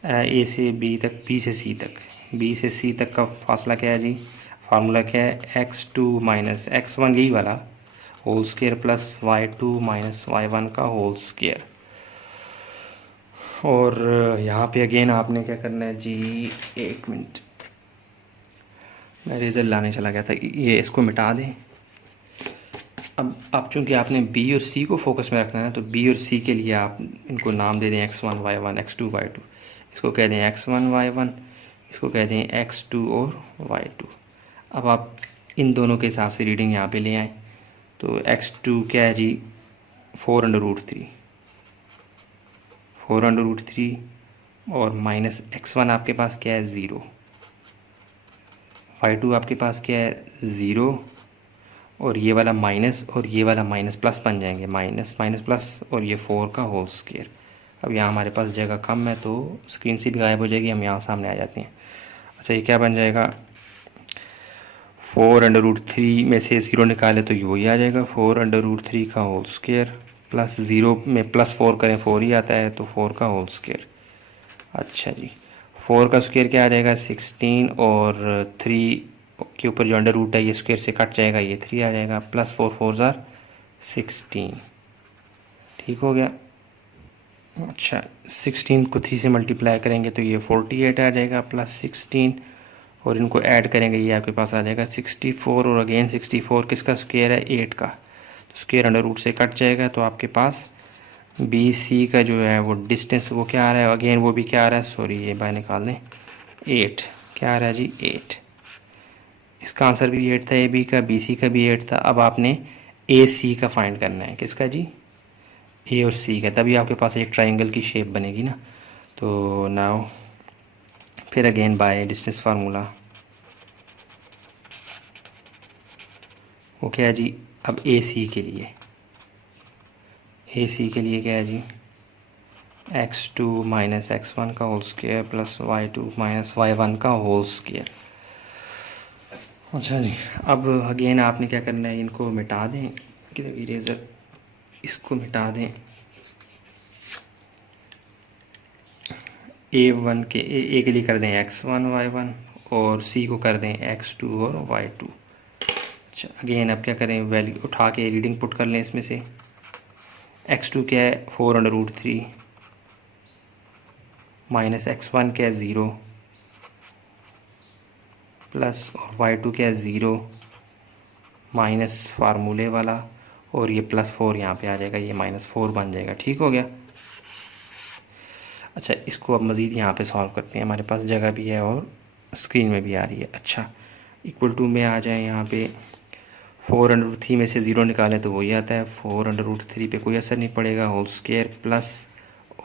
ए से बी तक, बी से सी तक, बी से सी तक का फासला क्या है जी, फार्मूला क्या है x2 माइनस x1 यही वाला whole square plus y2 minus y1 का होल स्क्वायर। और यहाँ पे अगेन आपने क्या करना है जी, 1 मिनट, मैं रेजर लाने चला गया था, ये इसको मिटा दें। अब चूँकि आपने बी और सी को फोकस में रखना है, तो बी और सी के लिए आप इनको नाम दे दें x1 y1 x2 y2। इसको कह दें x1 y1, इसको कह दें x2 और y2। अब आप इन दोनों के हिसाब से रीडिंग यहाँ पे ले आएँ, तो x2 क्या है जी 4√3, 4√3, और माइनस x1 आपके पास क्या है 0, y2 आपके पास क्या है 0, और ये वाला माइनस और ये वाला माइनस प्लस बन जाएंगे, माइनस माइनस प्लस, और ये 4 का होल स्क्वायर। अब यहाँ हमारे पास जगह कम है तो स्क्रीन से भी गायब हो जाएगी, हम यहाँ सामने आ जाते हैं। अच्छा, ये क्या बन जाएगा, 4√3 में से 0 निकाले तो ये वही आ जाएगा, 4√3 का होल स्क्वायर, प्लस 0 में +4 करें 4 ही आता है, तो 4 का होल स्क्वायर। अच्छा जी, 4 का स्क्वायर क्या आ जाएगा 16, और 3 के ऊपर जो अंडर रूट है ये स्क्वायर से कट जाएगा, ये 3 आ जाएगा, प्लस 4 4 ज़ार 16। ठीक हो गया। अच्छा, 16 को 3 से मल्टीप्लाई करेंगे तो ये 48 आ जाएगा, प्लस 16, और इनको ऐड करेंगे ये आपके पास आ जाएगा 64, और अगेन 64 किसका स्क्वायर है 8 का, तो स्क्वायर अंडर रूट से कट जाएगा, तो आपके पास बी सी का जो है वो डिस्टेंस वो क्या आ रहा है, अगेन वो भी क्या आ रहा है, सॉरी ये बाय निकाल दें, 8 क्या आ रहा है जी 8। इसका आंसर भी 8 था, ए बी का, बी सी का भी 8 था। अब आपने ए सी का फाइंड करना है, किसका जी, ए और सी का, तभी आपके पास एक ट्राइंगल की शेप बनेगी ना। तो नाउ फिर अगेन बाय डिस्टेंस फार्मूला, वो क्या है जी, अब ए सी के लिए, ए सी के लिए क्या है जी, x2 माइनस x1 का whole square plus y2 minus y1 का होल स्क्वायर। अच्छा जी, अब अगेन आपने क्या करना है, इनको मिटा दें, किधर इरेज़र, इसको मिटा दें। A1 के ए के लिए कर दें x1 y1 और C को कर दें x2 और y2। अच्छा अगेन अब क्या करें, वैल्यू उठा के रीडिंग पुट कर लें इसमें से। x2 क्या है 4√3 माइनस x1 क्या है 0 प्लस और y2 क्या है 0 माइनस फार्मूले वाला, और ये +4 यहाँ पे आ जाएगा, ये -4 बन जाएगा। ठीक हो गया। अच्छा इसको अब मज़ीद यहाँ पे सॉल्व करते हैं, हमारे पास जगह भी है और स्क्रीन में भी आ रही है। अच्छा इक्वल टू में आ जाए, यहाँ पे 4√3 में से 0 निकालें तो वही आता है, 4√3 पे कोई असर नहीं पड़ेगा, होल स्क्वायर प्लस,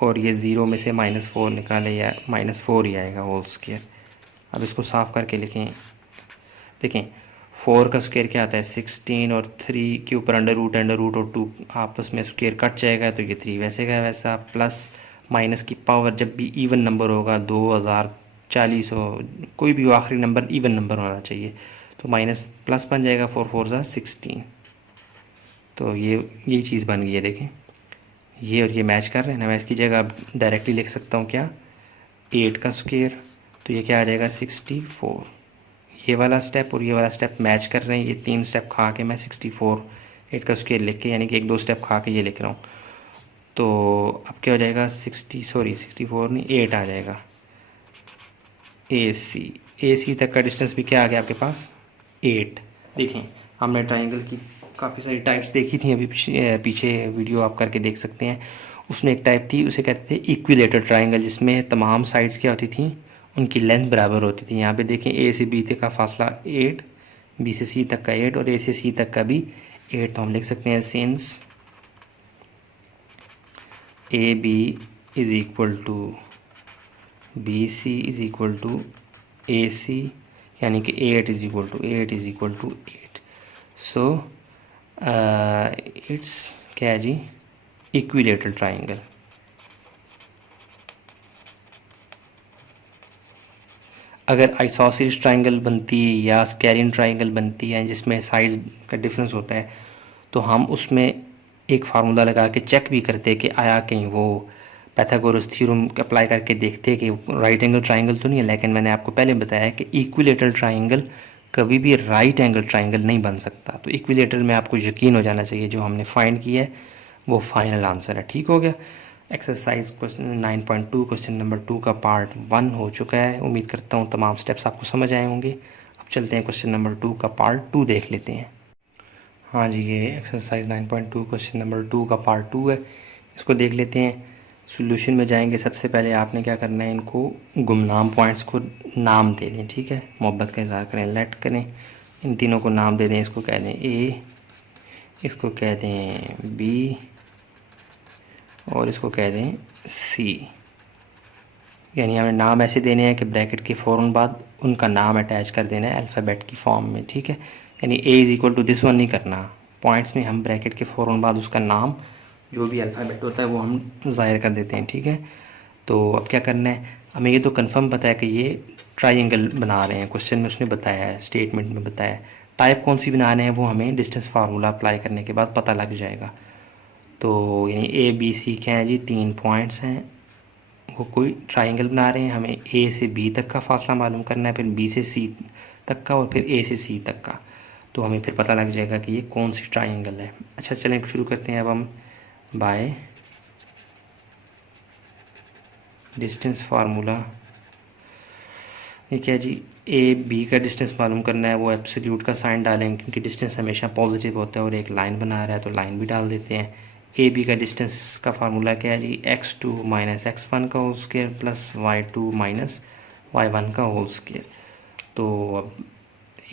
और ये 0 में से -4 निकाले या -4 ही आएगा होल स्क्वायर। अब इसको साफ़ करके लिखें, देखें 4 का स्क्वायर क्या आता है 16, और 3 के ऊपर अंडर रूट और 2 आपस में स्क्वायर कट जाएगा, तो ये 3 वैसे का वैसा, प्लस माइनस की पावर जब भी इवन नंबर होगा 2040 हो, कोई भी आखिरी नंबर इवन नंबर होना चाहिए, तो माइनस प्लस बन जाएगा, 4 4 ज़ा 16। तो ये चीज़ बन गई है, देखें ये और ये मैच कर रहे हैं ना। मैं इसकी जगह अब डायरेक्टली लिख सकता हूँ क्या, 8 का स्क्वायर, तो ये क्या आ जाएगा 64। ये वाला स्टेप और ये वाला स्टेप मैच कर रहे हैं, ये 3 स्टेप खा के मैं 64 8 का स्क्वायर लिख के, यानी कि 1-2 स्टेप खा के ये लिख रहा हूँ। तो अब क्या हो जाएगा 64 नहीं 8 आ जाएगा। ए सी तक का डिस्टेंस भी क्या आ गया आपके पास 8। देखें हमने ट्राइंगल की काफ़ी सारी टाइप्स देखी थी, अभी पीछे वीडियो आप करके देख सकते हैं। उसमें एक टाइप थी, उसे कहते थे इक्विलेटरल ट्राइंगल, जिसमें तमाम साइड्स क्या होती थी, उनकी लेंथ बराबर होती थी। यहाँ पे देखें ए से बी तक का फासला 8, बी से सी तक का 8 और ए से सी तक का भी 8। तो हम लिख सकते हैं since A B is equal to B C is equal to A C, यानी कि 8 is equal to 8। So it's क्या है जी, इक्विलेटरल ट्राइंगल। अगर आइसोसेलेस ट्राइंगल बनती है या स्केरियन ट्राइंगल बनती है जिसमें साइज का डिफरेंस होता है, तो हम उसमें एक फार्मूला लगा के चेक भी करते कि आया कहीं वो पाइथागोरस थ्योरम अप्लाई करके देखते कि राइट एंगल ट्राइंगल तो नहीं है। लेकिन मैंने आपको पहले बताया कि इक्विलेटरल ट्राइंगल कभी भी राइट एंगल ट्राइंगल नहीं बन सकता। तो इक्विलेटरल में आपको यकीन हो जाना चाहिए, जो हमने फाइंड किया है वो फाइनल आंसर है। ठीक हो गया। एक्सरसाइज क्वेश्चन 9.2 क्वेश्चन नंबर 2 का पार्ट 1 हो चुका है। उम्मीद करता हूँ तमाम स्टेप्स आपको समझ आए होंगे। अब चलते हैं क्वेश्चन नंबर 2 का पार्ट 2 देख लेते हैं। हाँ जी, ये एक्सरसाइज 9.2 क्वेश्चन नंबर 2 का पार्ट 2 है, इसको देख लेते हैं। सॉल्यूशन में जाएंगे, सबसे पहले आपने क्या करना है, इनको गुमनाम पॉइंट्स को नाम दे दें। ठीक है, मोहब्बत का इज़हार करें, लेट करें, इन तीनों को नाम दे दें। इसको कह दें ए, इसको कह दें बी और इसको कह दें सी। यानी हमें नाम ऐसे देने हैं कि ब्रैकेट के फ़ौरन बाद उनका नाम अटैच कर देना है अल्फ़ाबेट की फॉर्म में। ठीक है, यानी A is equal to this one नहीं करना, पॉइंट्स में हम ब्रैकेट के फ़ौरन बाद उसका नाम जो भी अल्फ़ाबेट होता है वो हम ज़ाहिर कर देते हैं। ठीक है, तो अब क्या करना है, हमें ये तो कंफर्म पता है कि ये ट्राइंगल बना रहे हैं, क्वेश्चन में उसने बताया है, स्टेटमेंट में बताया है। टाइप कौन सी बना रहे हैं वो हमें डिस्टेंस फार्मूला अप्लाई करने के बाद पता लग जाएगा। तो यानी ए बी सी क्या है जी, 3 पॉइंट्स हैं, वो कोई ट्राइंगल बना रहे हैं। हमें ए से बी तक का फासला मालूम करना है, फिर बी से सी तक का और फिर ए से सी तक का, तो हमें फिर पता लग जाएगा कि ये कौन सी ट्राइंगल है। अच्छा चलें शुरू करते हैं अब हम बाय डिस्टेंस फार्मूला। ये क्या जी, ए बी का डिस्टेंस मालूम करना है, वो एब्सोल्यूट का साइन डालेंगे क्योंकि डिस्टेंस हमेशा पॉजिटिव होता है, और एक लाइन बना रहा है तो लाइन भी डाल देते हैं। ए बी का डिस्टेंस का फार्मूला क्या है जी, x2 माइनस x1 का whole square plus y2 minus y1 का होल स्क्वायर। तो अब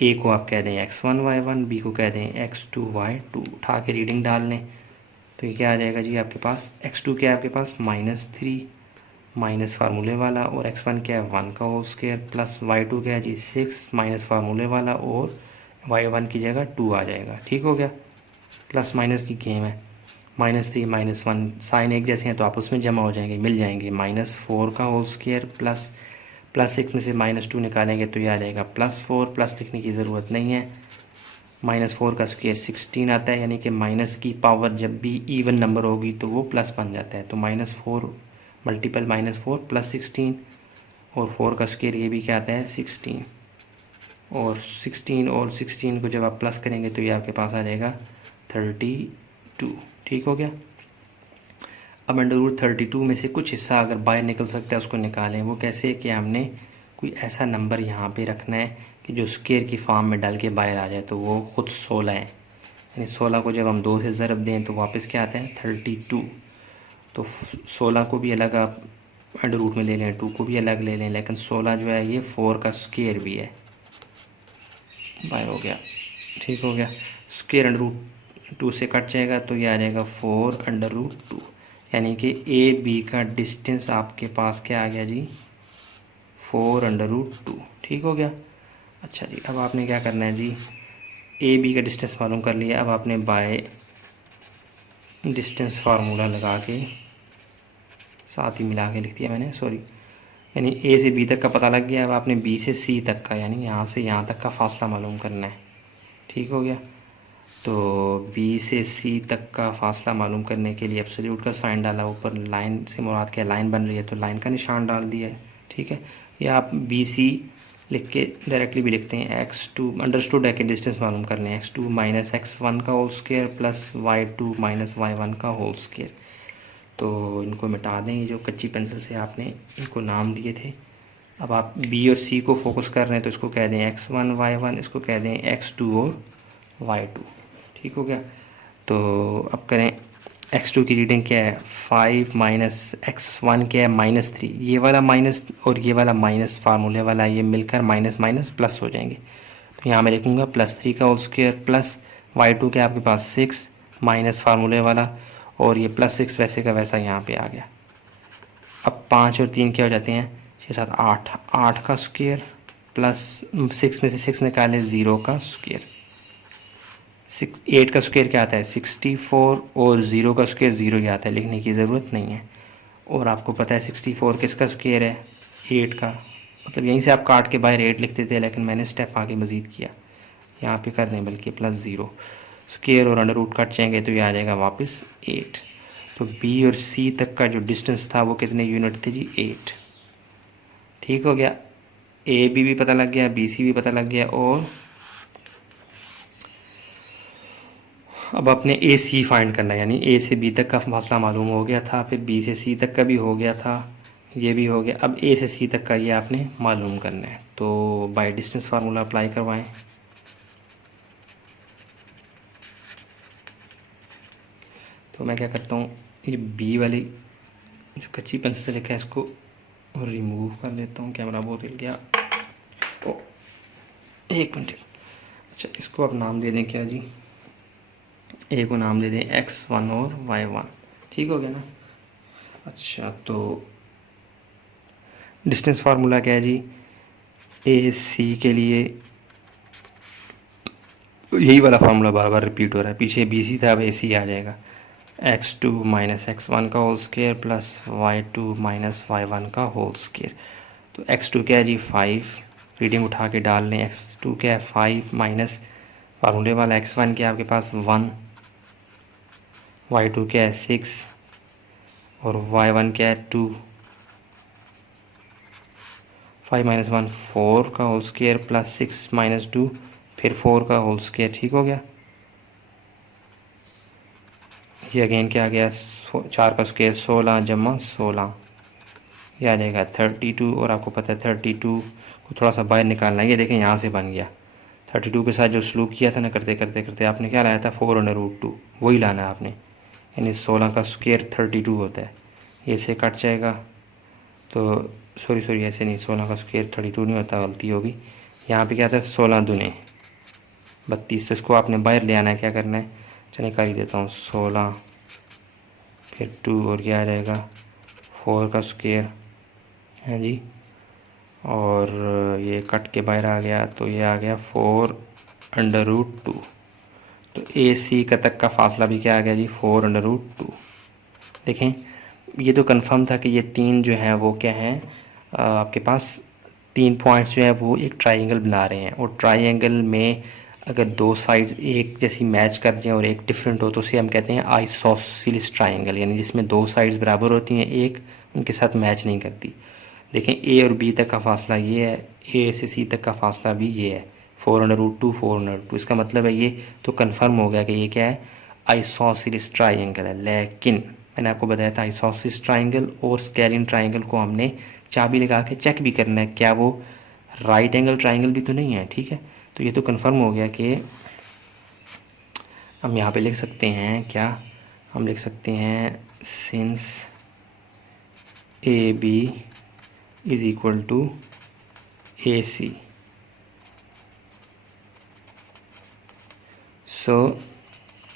ए को आप कह दें x1 y1, बी को कह दें x2 y2, उठा के रीडिंग डाल लें तो ये क्या आ जाएगा जी आपके पास, x2 क्या है आपके पास -3 माइनस फार्मूले वाला, और x1 क्या है 1 का होल स्क्वायर प्लस y2 क्या है जी 6 माइनस फार्मूले वाला, और y1 की जगह 2 आ जाएगा। ठीक हो गया, प्लस माइनस की गेम है, -3 -1 साइन एक जैसे हैं तो आपस में जमा हो जाएंगे, मिल जाएंगे। -4 का होल स्क्वायर प्लस +6 में से -2 निकालेंगे तो ये आ जाएगा +4, प्लस लिखने की ज़रूरत नहीं है। -4 का स्क्वायर 16 आता है, यानी कि माइनस की पावर जब भी इवन नंबर होगी तो वो प्लस बन जाता है। तो -4 मल्टीपल -4 + 16, और 4 का स्क्वायर ये भी क्या आता है 16, और 16 को जब आप प्लस करेंगे तो ये आपके पास आ जाएगा 32। ठीक हो गया। अब √32 में से कुछ हिस्सा अगर बाहर निकल सकता है उसको निकालें। वो कैसे कि हमने कोई ऐसा नंबर यहाँ पे रखना है कि जो स्क्वायर की फॉर्म में डाल के बाहर आ जाए, तो वो ख़ुद 16 है। यानी 16 को जब हम 2 से ज़रब दें तो वापस क्या आता है 32। तो 16 को भी अलग आप √ में ले लें, 2 को भी अलग ले लें, लेकिन 16 जो है ये 4 का स्क्वायर भी है। बाहर हो गया। ठीक हो गया। स्क्वायर √2 से कट जाएगा तो ये आ जाएगा 4√2, यानी कि AB का डिस्टेंस आपके पास क्या आ गया जी 4√2। ठीक हो गया। अच्छा जी, अब आपने क्या करना है जी, AB का डिस्टेंस मालूम कर लिया। अब आपने बाय डिस्टेंस फार्मूला लगा के साथ ही मिला के लिख दिया मैंने, सॉरी, यानी A से B तक का पता लग गया। अब आपने B से C तक का, यानी यहाँ से यहाँ तक का फासला मालूम करना है। ठीक हो गया। तो B से C तक का फासला मालूम करने के लिए एब्सोल्यूट का साइन डाला, ऊपर लाइन से मुराद क्या लाइन बन रही है तो लाइन का निशान डाल दिया है। ठीक है। या आप BC लिख के डायरेक्टली भी लिखते हैं। x2 अंडरस्टूड है कि डिस्टेंस मालूम कर लें, x2 - x1 का whole square plus y2 - y1 का होल स्क्वायर। तो इनको मिटा दें, ये जो कच्ची पेंसिल से आपने इनको नाम दिए थे। अब आप B और C को फोकस कर रहे हैं तो इसको कह दें x1 y1, इसको कह दें x2 और y2। ठीक हो गया। तो अब करें, x2 की रीडिंग क्या है 5 - x1 क्या है -3। ये वाला माइनस और ये वाला माइनस फार्मूले वाला ये मिलकर माइनस माइनस प्लस हो जाएंगे। तो यहाँ मैं लिखूँगा +3 का होल स्क्वायर प्लस y2 के आपके पास 6 माइनस फार्मूले वाला, और ये +6 वैसे का वैसा यहाँ पे आ गया। अब 5 और 3 क्या हो जाते हैं 6 7 8, 8 का स्क्वायर प्लस 6 में से 6 निकालें 0 का स्क्वायर। 8 का स्क्वायर क्या आता है 64, और 0 का स्क्वायर 0 ही आता है, लिखने की ज़रूरत नहीं है। और आपको पता है 64 किसका स्क्वायर है 8 का, मतलब यहीं से आप काट के बाहर 8 लिखते थे, लेकिन मैंने स्टेप आगे मज़ीद किया, यहाँ पे कर दें बल्कि +0 स्क्वायर और अंडर रूट कट जाएंगे तो ये आ जाएगा वापस 8। तो B और C तक का जो डिस्टेंस था वो कितने यूनिट थे जी 8। ठीक हो गया। AB भी पता लग गया, BC भी पता लग गया, और अब अपने AC फाइंड करना है, यानी A से B तक का फासला मालूम हो गया था, फिर B से C तक का भी हो गया था, ये भी हो गया। अब A से C तक का ये आपने मालूम करना है। तो बाय डिस्टेंस फार्मूला अप्लाई करवाएं। तो मैं क्या करता हूँ, ये B वाली जो कच्ची पेंसिल से लिखा है इसको रिमूव कर लेता हूँ, कैमरा बहुत हिल गया। ओ एक मिनट। अच्छा, इसको आप नाम दे दें क्या जी, A को नाम दे दें x1 और y1। ठीक हो गया ना। अच्छा, तो डिस्टेंस फार्मूला क्या है जी, AC के लिए यही वाला फार्मूला बार बार रिपीट हो रहा है, पीछे BC था अब AC आ जाएगा। x2 - x1 का whole square plus y2 - y1 का होल स्क्वायर। तो x2 क्या है जी 5, रीडिंग उठा के डाल लें। x2 क्या है 5 माइनस फार्मूले वाला x1 क्या है आपके पास 1, y2 क्या है 6, और y1 क्या है 2। 5 - 1 4 का होल स्क्वायर प्लस 6 - 2 फिर 4 का होल स्क्वायर। ठीक हो गया। ये अगेन क्या आ गया 4 का स्क्वायर 16 जमा 16, ये आ जाएगा 32। और आपको पता है 32 को थोड़ा सा बाहर निकालना है, ये देखें यहाँ से बन गया। 32 के साथ जो सलूक किया था ना, करते करते करते आपने क्या लाया था 4√2, वही लाना है आपने, यानी 16 का स्क्वायर 32 होता है। ये से कट जाएगा, तो सॉरी ऐसे नहीं, 16 का स्क्वायर 32 नहीं होता, गलती होगी। यहाँ पे क्या था 16 दूने 32, तो इसको आपने बाहर ले आना है। क्या करना है, चलिए कर ही देता हूँ 16 फिर 2, और क्या आ जाएगा 4 का स्क्वायर है जी, और ये कट के बाहर आ गया तो ये आ गया 4√2। तो AC का तक का फासला भी क्या आ गया जी 4√2। देखें, ये तो कंफर्म था कि ये 3 जो हैं वो क्या हैं आपके पास 3 पॉइंट्स जो है वो एक ट्राइंगल बना रहे हैं, और ट्राइंगल में अगर 2 साइड्स एक जैसी मैच कर जाएं और एक डिफरेंट हो तो उसे हम कहते हैं आइसोसेलेस ट्राइंगल, यानी जिसमें 2 साइड्स बराबर होती हैं, एक उनके साथ मैच नहीं करती। देखें ए और बी तक का फासला ये है, ए से सी तक का फासला भी ये है, 4√2 4√2। इसका मतलब है ये तो कन्फर्म हो गया कि ये क्या है, आइसोसेलेस ट्राइंगल है। लेकिन मैंने आपको बताया था आइसोसेलेस ट्राइंगल और स्केलिन ट्राइंगल को हमने चाबी लगा के चेक भी करना है, क्या वो राइट एंगल ट्राइंगल भी तो नहीं है। ठीक है, तो ये तो कंफर्म हो गया कि हम यहाँ पे लिख सकते हैं, क्या हम लिख सकते हैं, since A B is equal to A C, so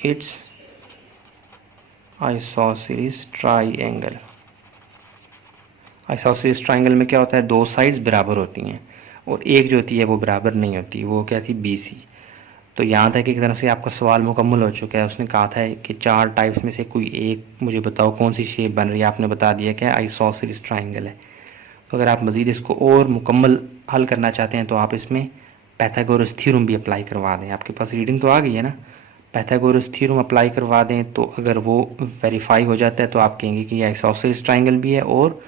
it's isosceles triangle. Isosceles triangle में क्या होता है, 2 साइड्स बराबर होती हैं और एक जो होती है वो बराबर नहीं होती, वो क्या थी, बी सी। तो यहाँ तक एक तरह से आपका सवाल मुकम्मल हो चुका है। उसने कहा था कि 4 टाइप्स में से कोई एक मुझे बताओ कौन सी शेप बन रही है, आपने बता दिया क्या आइसोसेलेस ट्राइंगल है। तो अगर आप मज़ीद इसको और मुकम्मल हल करना चाहते हैं तो आप इसमें पाइथागोरस थ्योरम भी अप्लाई करवा दें। आपके पास रीडिंग तो आ गई है ना, पाइथागोरस थ्योरम अप्लाई करवा दें तो अगर वो वेरीफाई हो जाता है तो आप कहेंगे कि ये आइसोसेलेस ट्राइंगल भी है और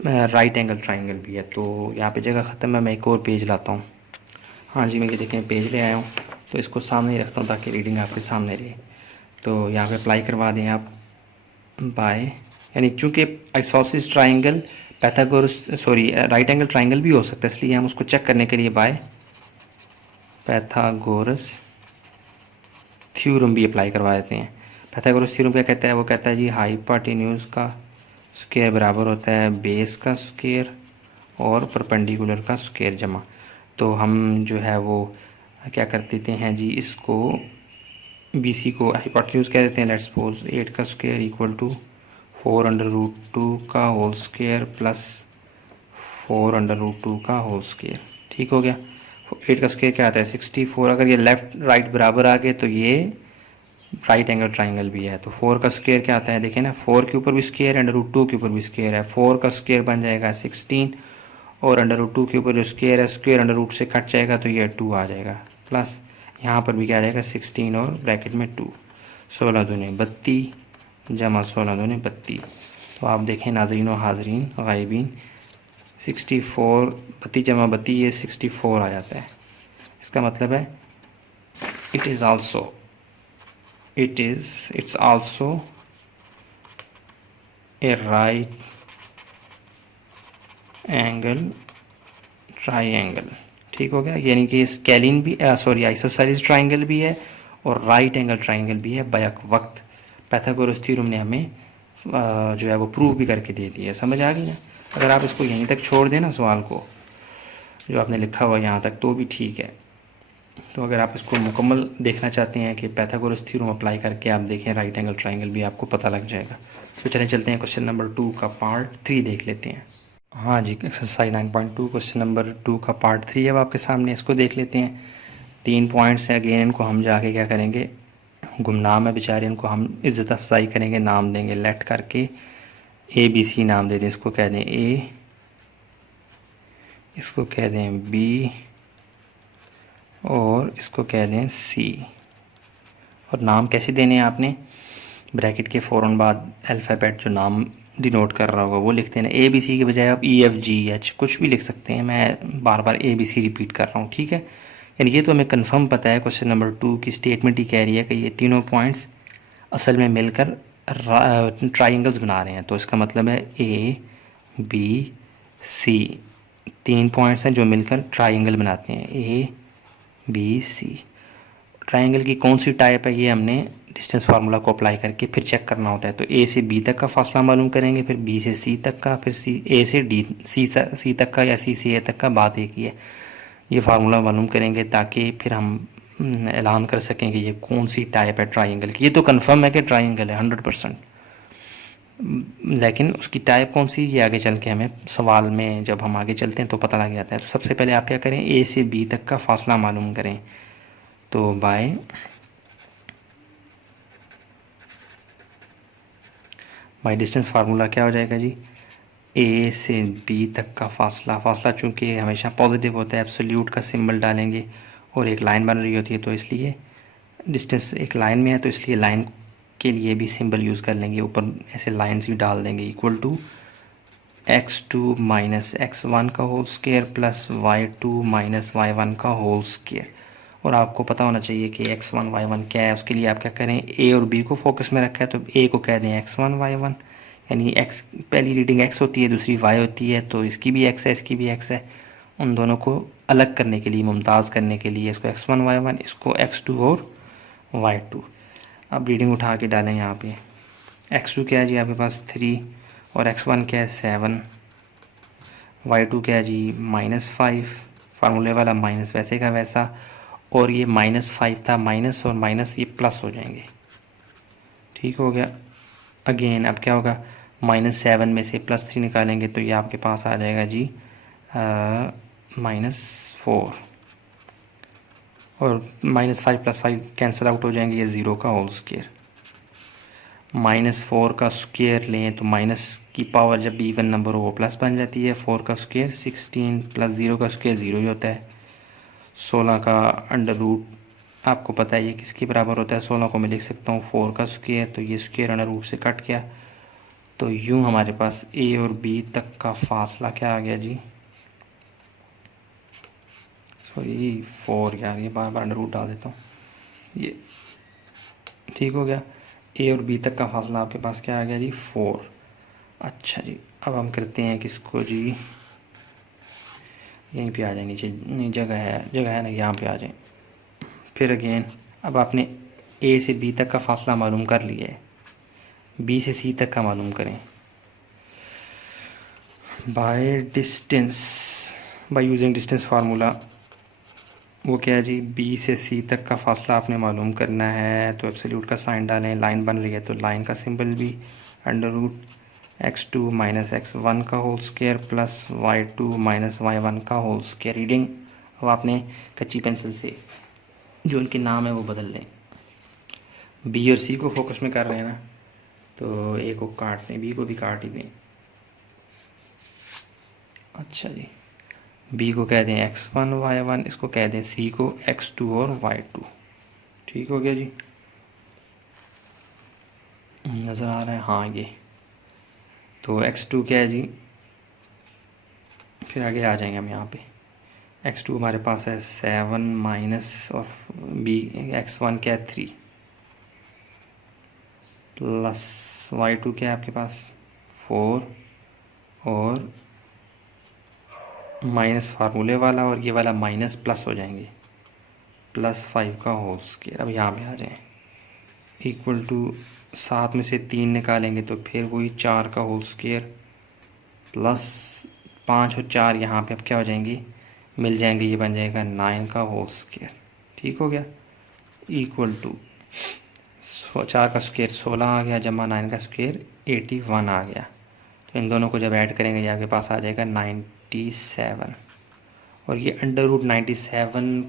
राइट एंगल ट्राइंगल भी है। तो यहाँ पे जगह ख़त्म है, मैं एक और पेज लाता हूँ। हाँ जी, मैं ये देखें पेज ले आया हूँ, तो इसको सामने ही रखता हूँ ताकि रीडिंग आपके सामने रहे। तो यहाँ पे अप्लाई करवा दें आप बाय, यानी चूँकि isosceles triangle Pythagoras right angle triangle भी हो सकता है, इसलिए हम उसको चेक करने के लिए बाय पाइथागोरस थ्योरम भी अप्लाई करवा देते हैं। पाइथागोरस थ्योरम क्या कहता है, वो कहता है जी हाइपोटेन्यूज का स्क्वायर बराबर होता है बेस का स्क्वायर और परपेंडिकुलर का स्क्वायर जमा। तो हम जो है वो क्या कर देते हैं जी, इसको बी सी को हाइपोटेन्यूज कह देते हैं। लेट्स सपोज 8 का स्क्वायर इक्वल टू 4√2 का होल स्क्वायर प्लस 4√2 का होल स्क्वायर। ठीक हो गया। 8 का स्क्वायर क्या आता है 64। अगर ये लेफ़्ट राइट बराबर आ गए तो ये राइट एंगल ट्राइंगल भी है। तो 4 का स्क्वायर क्या आता है, देखिए ना, 4 के ऊपर भी स्क्वायर है, √2 के ऊपर भी स्क्वायर है। 4 का स्क्वायर बन जाएगा 16 और √2 के ऊपर जो स्क्वायर है, स्क्वायर √रूट से कट जाएगा तो ये 2 आ जाएगा, प्लस यहाँ पर भी क्या आ जाएगा 16 और ब्रैकेट में 2। 16 दूने 32 जमा 16 दूने 32। तो आप देखें नाज़रीन व हाज़रीन गायबीन, 64 32 जमा 32 ये 64 आ जाता है। इसका मतलब है it's also a right angle triangle। ठीक हो गया, यानी कि स्केलिन भी आइसोसेलेस ट्राइंगल भी है और राइट एंगल ट्राइंगल भी है। बैक वक्त पाइथागोरस थ्योरम ने हमें जो है वो प्रूव भी करके दे दिया है। समझ आ गई ना। अगर आप इसको यहीं तक छोड़ दें ना, सवाल को जो आपने लिखा हुआ यहाँ तक, तो भी ठीक है। तो अगर आप इसको मुकम्मल देखना चाहते हैं कि पाइथागोरस थ्योरम अप्लाई करके आप देखें राइट एंगल ट्राइंगल भी, आपको पता लग जाएगा। तो चलें चलते हैं क्वेश्चन नंबर 2 का पार्ट 3 देख लेते हैं। हाँ जी, एक्सरसाइज 9.2 क्वेश्चन नंबर 2 का पार्ट 3 है अब आपके सामने, इसको देख लेते हैं। 3 पॉइंट्स हैं, अगेन इनको हम जाके क्या करेंगे, गुमनाम है बेचारे, इनको हम इज़्ज़त अफजाई करेंगे, नाम देंगे लेट करके, ABC नाम दे दें, इसको कह दें A, इसको कह दें B और इसको कह दें C। और नाम कैसे देने हैं आपने, ब्रैकेट के फ़ौरन बाद अल्फ़ाबेट जो नाम डिनोट कर रहा होगा वो लिखते हैं। ABC के बजाय आप EFGH कुछ भी लिख सकते हैं, मैं बार बार ABC रिपीट कर रहा हूँ। ठीक है, यानी ये तो हमें कंफर्म पता है। क्वेश्चन नंबर 2 की स्टेटमेंट ही कह रही है कि ये तीनों पॉइंट्स असल में मिलकर ट्राइंगल्स बना रहे हैं। तो इसका मतलब है ABC 3 पॉइंट्स हैं जो मिलकर ट्राइंगल बनाते हैं, ABC। ट्राइंगल की कौन सी टाइप है ये हमने डिस्टेंस फार्मूला को अप्लाई करके फिर चेक करना होता है। तो A से B तक का फासला मालूम करेंगे, फिर B से C तक का, फिर A से C तक का, या C से A तक का, बात एक ही है। ये फार्मूला मालूम करेंगे ताकि फिर हम ऐलान कर सकें कि ये कौन सी टाइप है ट्राइंगल की। ये तो कंफर्म है कि ट्राइंगल है 100%, लेकिन उसकी टाइप कौन सी ये आगे चल के हमें सवाल में जब हम आगे चलते हैं तो पता लग जाता है। तो सबसे पहले आप क्या करें, A से B तक का फासला मालूम करें। तो बाय डिस्टेंस फार्मूला क्या हो जाएगा जी, ए से बी तक का फासला चूँकि हमेशा पॉजिटिव होता है, एब्सोल्यूट का सिंबल डालेंगे और एक लाइन बन रही होती है, तो इसलिए डिस्टेंस एक लाइन में है तो इसलिए लाइन के लिए भी सिंबल यूज़ कर लेंगे, ऊपर ऐसे लाइन्स भी डाल देंगे। Equal to x2 minus x1 का whole square plus y2 minus y1 का होल स्क्वायर। और आपको पता होना चाहिए कि x1 y1 क्या है। उसके लिए आप क्या करें, a और b को फोकस में रखा है तो a को कह दें x1 y1, यानी x पहली रीडिंग x होती है, दूसरी y होती है, तो इसकी भी x है, इसकी भी x है। उन दोनों को अलग करने के लिए, मुमताज़ करने के लिए इसको x1 y1, इसको x2 और y2। अब रीडिंग उठा के डालें यहाँ पे। x2 क्या है जी आपके पास 3 और x1 क्या है 7, y2 क्या है जी -5, फार्मूले वाला माइनस वैसे का वैसा, और ये -5 था, माइनस और माइनस ये प्लस हो जाएंगे। ठीक हो गया। अगेन अब क्या होगा, -7 में से +3 निकालेंगे तो ये आपके पास आ जाएगा जी -4, और -5 + 5 कैंसिल आउट हो जाएंगे, ये 0 का होल स्क्वायर। -4 का स्क्वायर लें तो माइनस की पावर जब भी इवन नंबर हो वो प्लस बन जाती है। 4 का स्क्वायर 16 प्लस 0 का स्क्वायर 0 ही होता है। 16 का अंडर रूट आपको पता है ये किसके बराबर होता है, 16 को मैं लिख सकता हूँ 4 का स्क्वायर, तो ये स्क्वायर अंडर रूट से कट गया। तो यूँ हमारे पास ए और बी तक का फासला क्या आ गया जी, सॉरी 4, यार ये बार बार अंडर रूट डाल देता हूँ, ये ठीक हो गया। ए और बी तक का फासला आपके पास क्या आ गया जी 4। अच्छा जी, अब हम करते हैं किसको जी, यहीं पे आ जाए नीचे, नहीं जगह है ना, यहाँ पे आ जाए। फिर अगेन अब आपने ए से बी तक का फासला मालूम कर लिया है, बी से सी तक का मालूम करें by distance, bye using distance formula. वो क्या है जी, बी से सी तक का फासला आपने मालूम करना है, तो एब्सोल्यूट का साइन डालें, लाइन बन रही है तो लाइन का सिंबल भी under root x2 minus x1 का whole square plus y2 minus y1 का होल स्क्वायर। रीडिंग अब आपने कच्ची पेंसिल से जो उनके नाम है वो बदल दें। बी और सी को फोकस में कर रहे हैं ना, तो ए को काट दें, बी को भी काट ही दें। अच्छा जी, बी को कह दें x1 y1, इसको कह दें सी को x2 और y2। ठीक हो गया जी, नज़र आ रहा है हाँ ये, तो x2 क्या है जी, फिर आगे आ जाएंगे हम यहाँ पे। x2 हमारे पास है 7 माइनस और बी x1 क्या है 3 प्लस y2 क्या है आपके पास 4 और माइनस फार्मूले वाला और ये वाला माइनस प्लस हो जाएंगे, +5 का होल स्क्वायर। अब यहाँ पे आ जाएं, इक्वल टू 7 में से 3 निकालेंगे तो फिर वही 4 का होल स्क्वायर प्लस 5 और 4 यहाँ पे अब क्या हो जाएंगी, मिल जाएंगे, ये बन जाएगा 9 का होल स्क्वायर। ठीक हो गया। इक्वल टू 4 का स्क्वायर 16 आ गया, जमा 9 का स्क्वायर 81 आ गया। तो इन दोनों को जब ऐड करेंगे ये आपके पास आ जाएगा 97, और ये अंडर रूट 97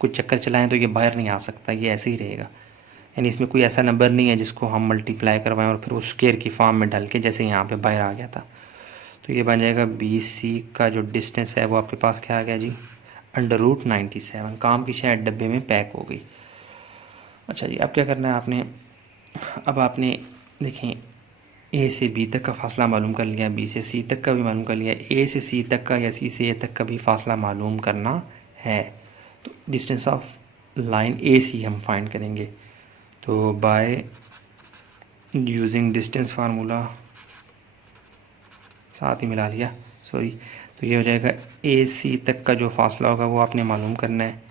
कुछ चक्कर चलाएं तो ये बाहर नहीं आ सकता, ये ऐसे ही रहेगा। यानी इसमें कोई ऐसा नंबर नहीं है जिसको हम मल्टीप्लाई करवाएं और फिर वो स्क्वायर की फॉर्म में डाल के जैसे यहाँ पे बाहर आ गया था। तो ये बन जाएगा बी सी का जो डिस्टेंस है वो आपके पास क्या आ गया जी, अंडर रूट 97। काम की शायद डब्बे में पैक हो गई। अच्छा जी, अब क्या करना है आपने, अब आपने देखें ए से बी तक का फासला मालूम कर लिया, बी से सी तक का भी मालूम कर लिया, ए से सी तक का या सी से ए तक का भी फासला मालूम करना है। तो डिस्टेंस ऑफ लाइन ए सी हम फाइंड करेंगे, तो बाय यूजिंग डिस्टेंस फार्मूला, साथ ही मिला लिया सॉरी, तो ये हो जाएगा ए सी तक का जो फासला होगा वो आपने मालूम करना है,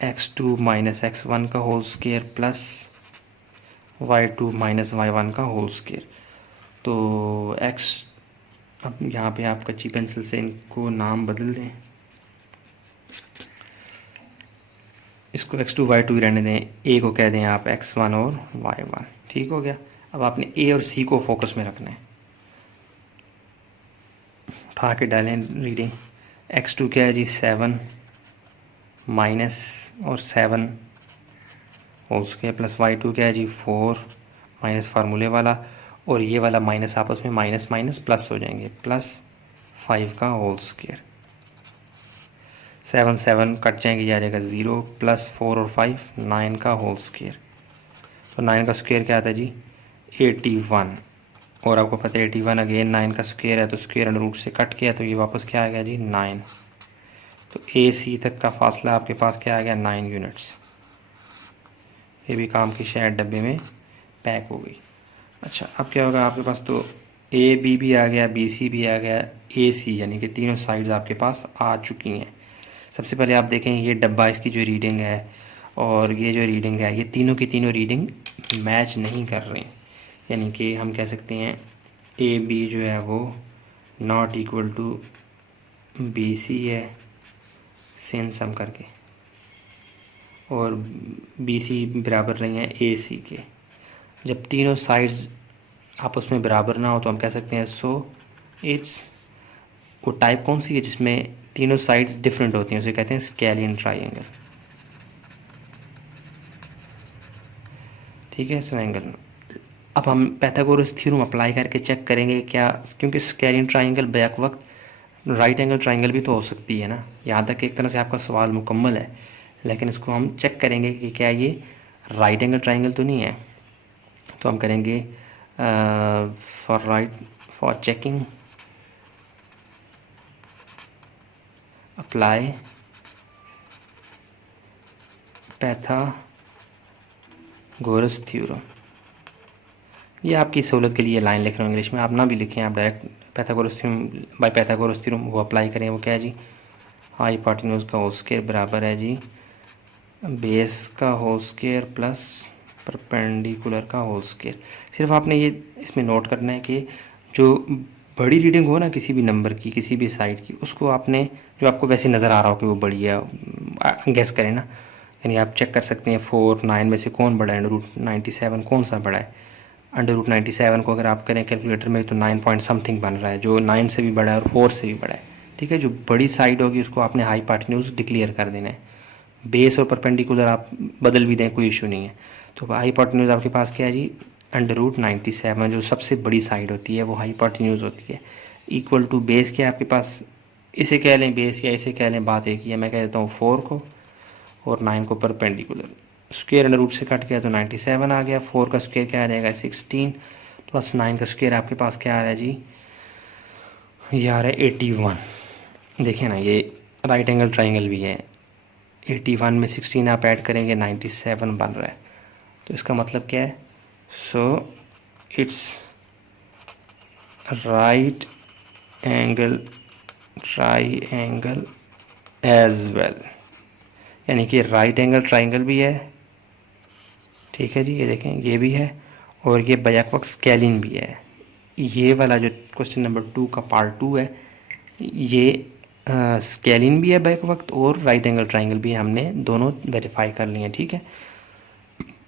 x2 माइनस x1 का whole square plus y2 minus y1 का होल स्क्वायर। तो x, अब यहाँ पे आप कच्ची पेंसिल से इनको नाम बदल दें, इसको x2 y2 रहने दें, a को कह दें आप x1 और y1। ठीक हो गया। अब आपने a और c को फोकस में रखना है, उठा के डालें रीडिंग। x2 क्या है जी 7 माइनस और 7 होल स्क्वायर प्लस y2 क्या है जी 4 माइनस फार्मूले वाला, और ये वाला माइनस आपस में माइनस माइनस प्लस हो जाएंगे, +5 का होल स्क्वायर। 7 7 कट जाएंगे, ये आ जाएगा 0, +4 और 5 9 का होल स्क्वायर। तो 9 का स्क्वायर क्या आता है जी 81, और आपको पता है 81 अगेन 9 का स्क्वायर है, तो स्क्वायर अंडर रूट से कट किया तो ये वापस क्या आ गया जी 9। तो ए सी तक का फासला आपके पास क्या आ गया 9 यूनिट्स। ये भी काम की शायद डब्बे में पैक हो गई। अच्छा, अब क्या होगा आपके पास, तो ए बी भी आ गया, बी सी भी आ गया, ए सी, यानी कि तीनों साइड्स आपके पास आ चुकी हैं। सबसे पहले आप देखें ये डब्बा, इसकी जो रीडिंग है और ये जो रीडिंग है, ये तीनों की तीनों रीडिंग मैच नहीं कर रही हैं। यानी कि हम कह सकते हैं ए बी जो है वो not equal to B C है, सेम सम करके, और बी सी बराबर नहीं है ए सी के। जब तीनों साइड्स आपस में बराबर ना हो तो हम कह सकते हैं सो इट्स, वो टाइप कौन सी है जिसमें तीनों साइड्स डिफरेंट होती हैं, उसे कहते हैं स्केलियन ट्राइंगल। ठीक है, ट्राइंगल। अब हम पाइथागोरस थ्योरम अप्लाई करके चेक करेंगे क्या, क्योंकि स्केलियन ट्राइंगल बैक वक्त राइट एंगल ट्राइंगल भी तो हो सकती है ना। यहाँ तक एक तरह से आपका सवाल मुकम्मल है, लेकिन इसको हम चेक करेंगे कि क्या ये राइट एंगल ट्राइंगल तो नहीं है। तो हम करेंगे for checking apply Pythagoras theorem. ये आपकी सहूलत के लिए लाइन लिख रहा हूँ इंग्लिश में, आप ना भी लिखें, आप direct Pythagoras theorem by Pythagoras theorem वो अप्लाई करें। वो क्या है जी हाइपोटेन्यूज का होल स्क्वायर बराबर है जी बेस का होल स्क्वायर प्लस परपेंडिकुलर का होल स्क्वायर। सिर्फ आपने ये इसमें नोट करना है कि जो बड़ी रीडिंग हो ना किसी भी नंबर की, किसी भी साइड की, उसको आपने जो आपको वैसे नज़र आ रहा हो कि वो बड़ी है, गैस करें ना। यानी आप चेक कर सकते हैं 4 9 में से कौन बड़ा है, √97 कौन सा बड़ा है। √97 को अगर आप करें कैलकुलेटर में तो 9 पॉइंट समथिंग बन रहा है, जो 9 से भी बड़ा है और 4 से भी बड़ा है। ठीक है, जो बड़ी साइड होगी उसको आपने हाइपोटेन्यूज डिक्लेयर कर देना है। बेस और परपेंडिकुलर आप बदल भी दें, कोई इशू नहीं है। तो हाइपोटेन्यूज आपके पास क्या है जी √97, जो सबसे बड़ी साइड होती है वो हाइपोटेन्यूज होती है, इक्वल टू बेस क्या है आपके पास, इसे कह लें बेस या इसे कह लें, बात एक ही है। मैं कह देता हूँ 4 को और 9 को परपेंडिकुलर, स्क्वायर अंडर रूट से कट गया तो 97 आ गया। 4 का स्क्वायर क्या आ जाएगा 16, प्लस 9 का स्क्वायर आपके पास क्या आ रहा है जी, ये आ रहा है 81। देखिए ना ये राइट एंगल ट्राइंगल भी है, 81 में 16 आप ऐड करेंगे 97 बन रहा है। तो इसका मतलब क्या है, so it's right angle triangle as well, यानी कि राइट एंगल ट्राइंगल भी है। ठीक है जी, ये देखें ये भी है, और ये बैक वक्त स्केलिंग भी है। ये वाला जो क्वेश्चन नंबर 2 का पार्ट 2 है, ये स्केलिंग भी है बैक वक्त और राइट एंगल ट्राइंगल भी है, हमने दोनों वेरीफाई कर लिए हैं। ठीक है,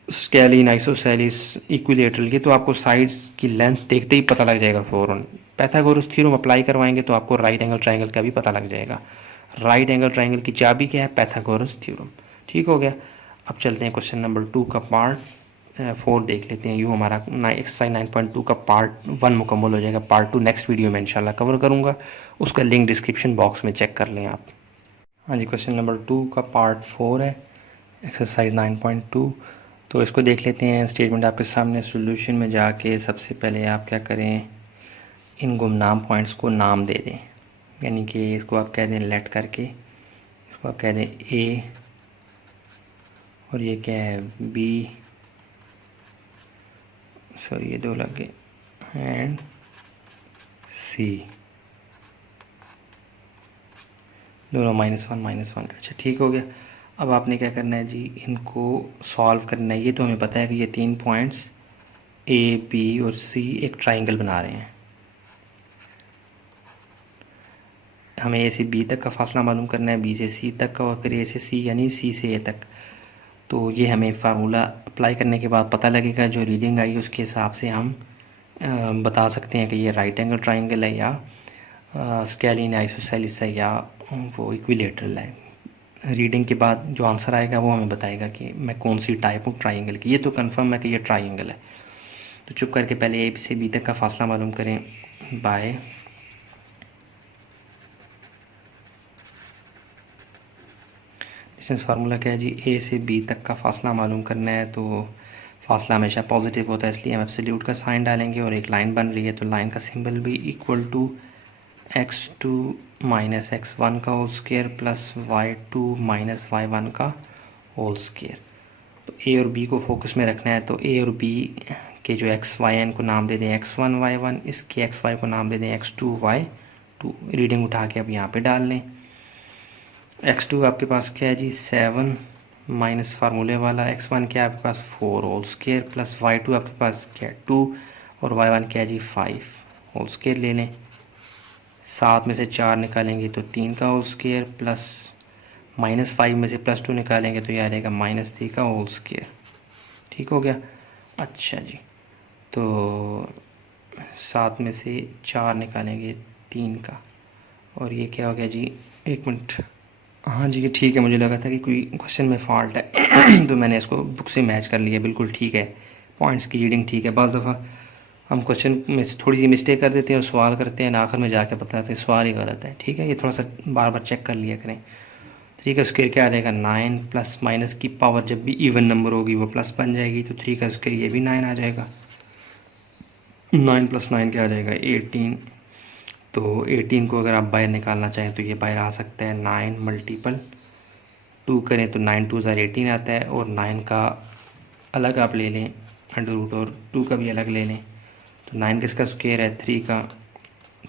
स्केलिन आइसोसेलिस इक्विलेटरल, ये तो आपको साइड्स की लेंथ देखते ही पता लग जाएगा फ़ौरन। पाइथागोरस थ्योरम अप्लाई करवाएंगे तो आपको राइट एंगल ट्राइंगल का भी पता लग जाएगा। राइट एंगल ट्राइंगल की चाबी क्या है, पाइथागोरस थ्योरम। ठीक हो गया। अब चलते हैं क्वेश्चन नंबर 2 का पार्ट 4 देख लेते हैं। यूँ हमारा एक्सरसाइज 9.2 का पार्ट 1 मुकम्मल हो जाएगा। पार्ट 2 नेक्स्ट वीडियो में इंशाल्लाह कवर करूँगा, उसका लिंक डिस्क्रिप्शन बॉक्स में चेक कर लें आप। हाँ जी, क्वेश्चन नंबर 2 का पार्ट 4 है एक्सरसाइज 9.2। तो इसको देख लेते हैं। स्टेटमेंट आपके सामने, सॉल्यूशन में जाके सबसे पहले आप क्या करें, इन गुमनाम पॉइंट्स को नाम दे दें। यानी कि इसको आप कह दें लेट करके, इसको आप कह दें ए, और ये क्या है बी, सॉरी ये 2 लग गए, एंड सी, दोनों -1 अच्छा ठीक हो गया। अब आपने क्या करना है जी, इनको सॉल्व करना है। ये तो हमें पता है कि ये 3 पॉइंट्स ए बी और सी एक ट्राइंगल बना रहे हैं। हमें ए से बी तक का फासला मालूम करना है, बी से सी तक का, और फिर ए से सी यानी सी से ए तक। तो ये हमें फार्मूला अप्लाई करने के बाद पता लगेगा, जो रीडिंग आई उसके हिसाब से हम बता सकते हैं कि ये राइट एंगल ट्राइंगल है या स्केलिन आइसोसेलिस है या वो इक्विलेटरल है। रीडिंग के बाद जो आंसर आएगा वो हमें बताएगा कि मैं कौन सी टाइप हूँ ट्राइंगल की। ये तो कंफर्म है कि ये ट्राइंगल है। तो चुप करके पहले ए से बी तक का फासला मालूम करें बाय डिस्टेंस फार्मूला क्या है जी, ए से बी तक का फासला मालूम करना है तो फासला हमेशा पॉजिटिव होता है, इसलिए हम एब्सोल्यूट का साइन डालेंगे और एक लाइन बन रही है तो लाइन का सिंबल भी equal to x2 minus x1 का whole square plus y2 minus y1 का होल स्क्वायर। तो ए और बी को फोकस में रखना है तो ए और बी के जो एक्स वाई एन को नाम दे दें x1 y1, इसके एक्स वाई को नाम दे दें x2 y2। रीडिंग उठा के अब यहाँ पे डाल लें। x2 आपके पास क्या है जी 7 माइनस फार्मूले वाला, x1 क्या है आपके पास 4 होल स्क्वायर प्लस y2 आपके पास क्या है 2 और y1 क्या है जी 5 होल स्क्वायर ले लें। 7 में से 4 निकालेंगे तो 3 का होल स्क्वायर प्लस -5 में से +2 निकालेंगे तो ये आ जाएगा -3 का होल स्क्वायर। ठीक हो गया। अच्छा जी, तो 7 में से 4 निकालेंगे 3 का और ये क्या हो गया जी, 1 मिनट, हाँ जी ठीक है, मुझे लगा था कि कोई क्वेश्चन में फॉल्ट है तो मैंने इसको बुक से मैच कर लिया। बिल्कुल ठीक है, पॉइंट्स की रीडिंग ठीक है। बाज़ दफ़ा हम क्वेश्चन में थोड़ी सी मिस्टेक कर देते हैं और सवाल करते हैं, आखिर में जाके पता है सवाल ही गलत है। ठीक है, ये थोड़ा सा बार बार चेक कर लिया करें। ठीक है, स्क्वायर क्या आ जाएगा 9 प्लस माइनस की पावर जब भी इवन नंबर होगी वो प्लस बन जाएगी तो 3 का स्क्वायर ये भी 9 आ जाएगा। 9 प्लस 9 क्या आ जाएगा 18। तो 18 को अगर आप बाहर निकालना चाहें तो ये बाहर आ सकता है 9 मल्टीपल 2 करें तो 9 2 ज़ार 18 आता है और 9 का अलग आप ले लें अंडर रूट और 2 का भी अलग ले लें तो 9 किसका स्क्वायर है 3 का,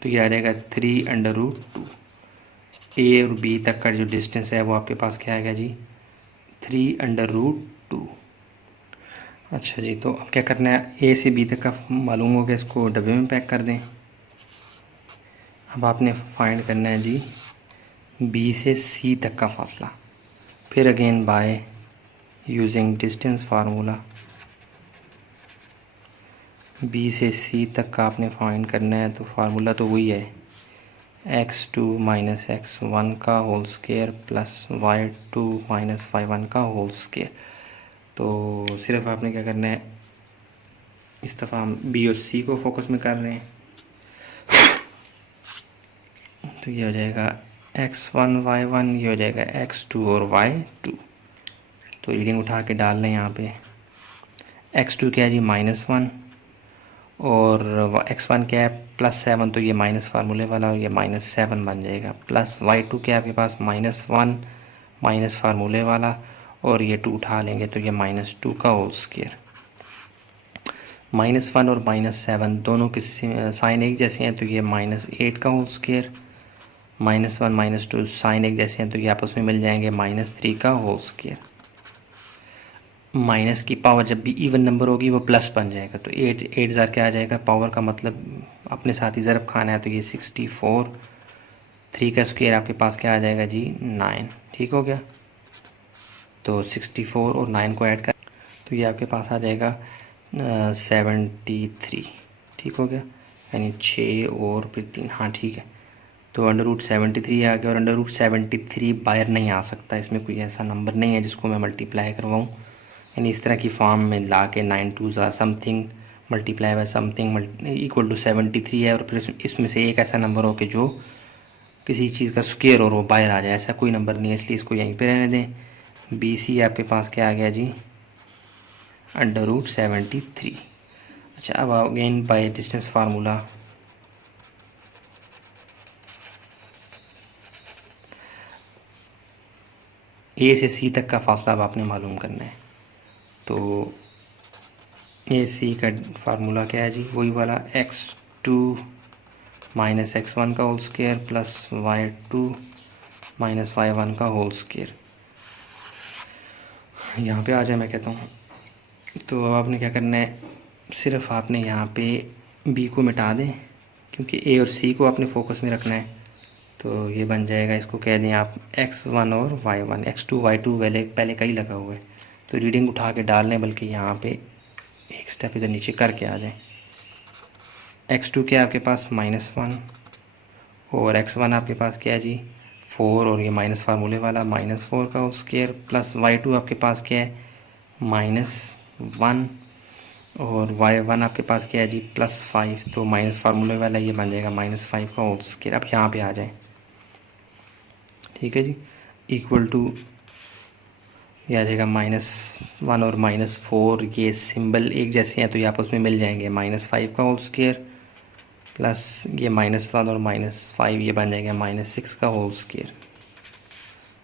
तो ये आ जाएगा 3 अंडर रूट 2। ए और बी तक का जो डिस्टेंस है वो आपके पास क्या आएगा जी 3 अंडर रूट 2। अच्छा जी, तो अब क्या करना है, ए से बी तक का मालूम हो गया, इसको डब्बे में पैक कर दें। अब आपने फाइंड करना है जी बी से सी तक का फासला, फिर again by using distance formula B से सी तक का आपने फाइंड करना है। तो फार्मूला तो वही है x2 माइनस x1 का whole square plus y2 minus y1 का होल स्क्वायर। तो सिर्फ आपने क्या करना है, इस दफ़ा हम बी और सी को फोकस में कर रहे हैं तो ये हो जाएगा x1 y1, ये हो जाएगा x2 और y2। तो रीडिंग उठा के डाल लें यहाँ पे। x2 क्या है जी -1 और x1 क्या है +7, तो ये माइनस फार्मूले वाला और ये -7 बन जाएगा। प्लस y2 क्या है आपके पास -1 माइनस फार्मूले वाला और ये 2 उठा लेंगे तो ये -2 का होल स्क्वायर। -1 और -7 दोनों के साइन एक जैसे हैं तो ये -8 का होल स्क्वायर। -1 -2 साइन एक जैसे हैं तो ये आपस में मिल जाएंगे -3 का होल स्क्वायर। माइनस की पावर जब भी इवन नंबर होगी वो प्लस बन जाएगा तो 8 ज़ार क्या आ जाएगा, पावर का मतलब अपने साथ ही ज़रब खाना है तो ये 64। 3 का स्क्वायर आपके पास क्या आ जाएगा जी 9। ठीक हो गया, तो 64 और 9 को ऐड कर तो ये आपके पास आ जाएगा 73। ठीक हो गया, यानी 6 और फिर 3, हाँ ठीक है। तो √73 आ गया और √73 बाहर नहीं आ सकता, इसमें कोई ऐसा नंबर नहीं है जिसको मैं मल्टीप्लाई करवाऊँ। यानी इस तरह की फॉर्म में ला के 9 2 ज़ा something multiply by something equal to 73 है और फिर इसमें से एक ऐसा नंबर हो कि जो किसी चीज़ का स्क्वायर और वो बाहर आ जाए, ऐसा कोई नंबर नहीं है, इसलिए इसको यहीं पे रहने दें। बी सी आपके पास क्या आ गया जी √73। अच्छा, अब अगेन बाय डिस्टेंस फार्मूला ए से सी तक का फासला अब आपने मालूम करना है। तो ए सी का फार्मूला क्या है जी, वही वाला x2 माइनस x1 का whole square plus y2 minus y1 का होल स्क्वायर। यहाँ पे आ जाए मैं कहता हूँ। तो अब आपने क्या करना है, सिर्फ आपने यहाँ पे b को मिटा दें क्योंकि a और c को आपने फोकस में रखना है। तो ये बन जाएगा, इसको कह दें आप x1 और y1, x2 y2 पहले का ही लगा हुआ है तो रीडिंग उठा के डाल लें, बल्कि यहाँ पे एक स्टेप इधर नीचे करके आ जाए। x2 क्या आपके पास -1 और x1 आपके पास क्या है जी 4 और ये माइनस फार्मूले वाला -4 का स्क्वायर प्लस y2 आपके पास क्या है -1 और y1 आपके पास क्या है जी +5, तो माइनस फार्मूले वाला ये बन जाएगा -5 का होल स्क्वायर। अब यहाँ पे आ जाएं, ठीक है जी, इक्वल टू ये आ जाएगा -1 और -4, ये सिंबल एक जैसे हैं तो ये आपस में मिल जाएंगे। -5 का होल स्क्वायर प्लस ये -1 और -5 ये बन जाएगा -6 का होल स्क्वायर।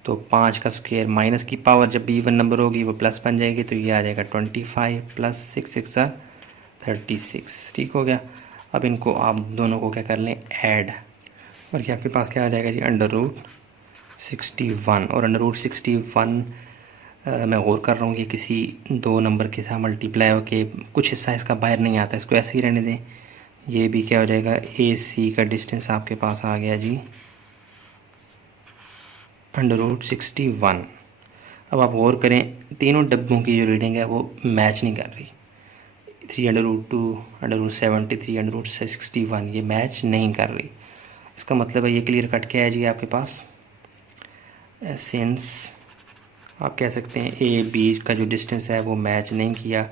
तो 5 का स्क्वायर माइनस की पावर जब भी इवन नंबर होगी वो प्लस बन जाएगी, तो ये आ जाएगा 25 + 6 6 36। ठीक हो गया। अब इनको आप दोनों को क्या कर लें, ऐड, और ये आपके पास क्या आ जाएगा जी √61। और √61 मैं गौर कर रहा हूँ कि किसी दो नंबर के साथ मल्टीप्लाई होके कुछ हिस्सा इसका बाहर नहीं आता, इसको ऐसे ही रहने दें। ये भी क्या हो जाएगा, AC का डिस्टेंस आपके पास आ गया जी √61। अब आप गौर करें, तीनों डब्बों की जो रीडिंग है वो मैच नहीं कर रही। 3√2, √73, √61 ये मैच नहीं कर रही। इसका मतलब है ये क्लियर कट क्या है जी आपके पास, सिंस आप कह सकते हैं AB का जो डिस्टेंस है वो मैच नहीं किया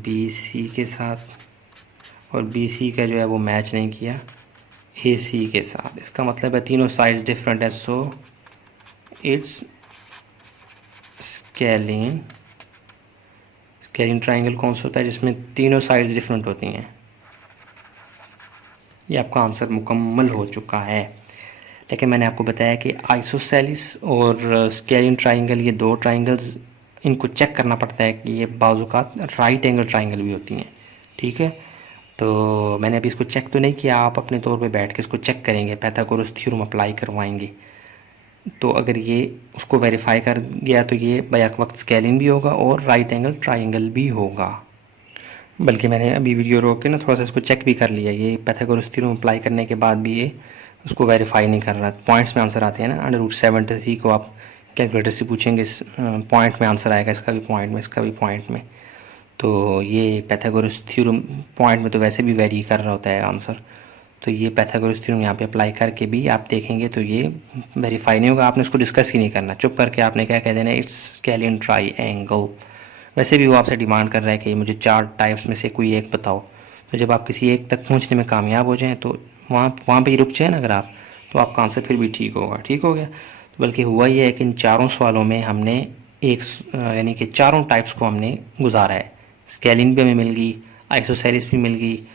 BC के साथ, और BC का जो है वो मैच नहीं किया AC के साथ। इसका मतलब है तीनों साइड्स डिफरेंट है, सो इट्स स्केलिन ट्राइंगल कौन सा होता है जिसमें तीनों साइड्स डिफरेंट होती हैं। ये आपका आंसर मुकम्मल हो चुका है। लेकिन मैंने आपको बताया कि आइसोसेलिस और स्केलिन ट्राइंगल ये दो ट्राइंगल्स, इनको चेक करना पड़ता है कि ये बाज़-औक़ात राइट एंगल ट्राइंगल भी होती हैं। ठीक है, तो मैंने अभी इसको चेक तो नहीं किया, आप अपने तौर पे बैठ के इसको चेक करेंगे, पाइथागोरस थ्योरम अप्लाई करवाएंगे। तो अगर ये उसको वेरीफाई कर गया तो ये बैक वक्त स्केलिन भी होगा और राइट एंगल ट्राइंगल भी होगा। बल्कि मैंने अभी वीडियो रोक के ना थोड़ा सा इसको चेक भी कर लिया, ये पाइथागोरस थ्योरम अप्लाई करने के बाद भी ये उसको वेरीफाई नहीं कर रहा। पॉइंट्स में आंसर आते हैं ना, √73 को आप कैलकुलेटर से पूछेंगे पॉइंट में आंसर आएगा, इसका भी पॉइंट में, इसका भी पॉइंट में। तो ये पाइथागोरस थ्योरम पॉइंट में तो वैसे भी वेरी कर रहा होता है आंसर, तो ये पाइथागोरस थ्योरम यहाँ पे अप्लाई करके भी आप देखेंगे तो ये वेरीफाई नहीं होगा। आपने उसको डिस्कस ही नहीं करना, चुप करके आपने क्या कह देना, इट्स स्केलिन ट्राइंगल। वैसे भी वो आपसे डिमांड कर रहा है कि मुझे 4 टाइप्स में से कोई एक बताओ। तो जब आप किसी एक तक पहुँचने में कामयाब हो जाएँ तो वहाँ पे ही रुक जाए ना अगर आप, तो आपका आंसर फिर भी ठीक होगा। ठीक हो गया। तो बल्कि हुआ ये है कि इन चारों सवालों में हमने यानी कि चारों टाइप्स को हमने गुजारा है। स्केलिन भी हमें मिल गई, आइसोसेलिस भी मिल गई,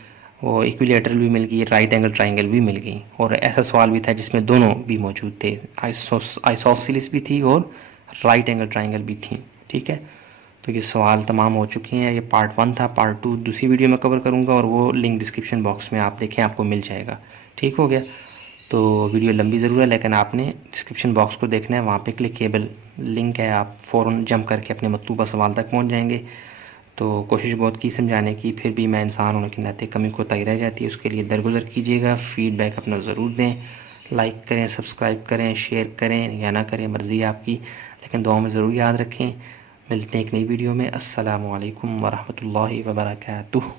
और इक्विलेटरल भी मिल गई, राइट एंगल ट्राइंगल भी मिल गई, और ऐसा सवाल भी था जिसमें दोनों भी मौजूद थे, आइसोसेलिस भी थी और राइट एंगल ट्राइंगल भी थी। ठीक है, तो ये सवाल तमाम हो चुके हैं। ये पार्ट 1 था, पार्ट 2 दूसरी वीडियो में कवर करूँगा, और वो लिंक डिस्क्रिप्शन बॉक्स में आप देखें, आपको मिल जाएगा। ठीक हो गया। तो वीडियो लंबी ज़रूर है, लेकिन आपने डिस्क्रिप्शन बॉक्स को देखना है, वहाँ पे क्लिकेबल लिंक है, आप फ़ौरन जंप करके अपने मतलूबा सवाल तक पहुँच जाएंगे। तो कोशिश बहुत की समझाने की, फिर भी मैं इंसान होने के नाते कमी कोताही रह जाती है, उसके लिए दरगुजर कीजिएगा। फ़ीडबैक अपना ज़रूर दें, लाइक करें, सब्सक्राइब करें, शेयर करें या ना करें, मर्ज़ी है आपकी, लेकिन दुआ में ज़रूर याद रखें। मिलते हैं एक नई वीडियो में। अस्सलामु अलैकुम वरहमतुल्लाहि वबरकातुहू।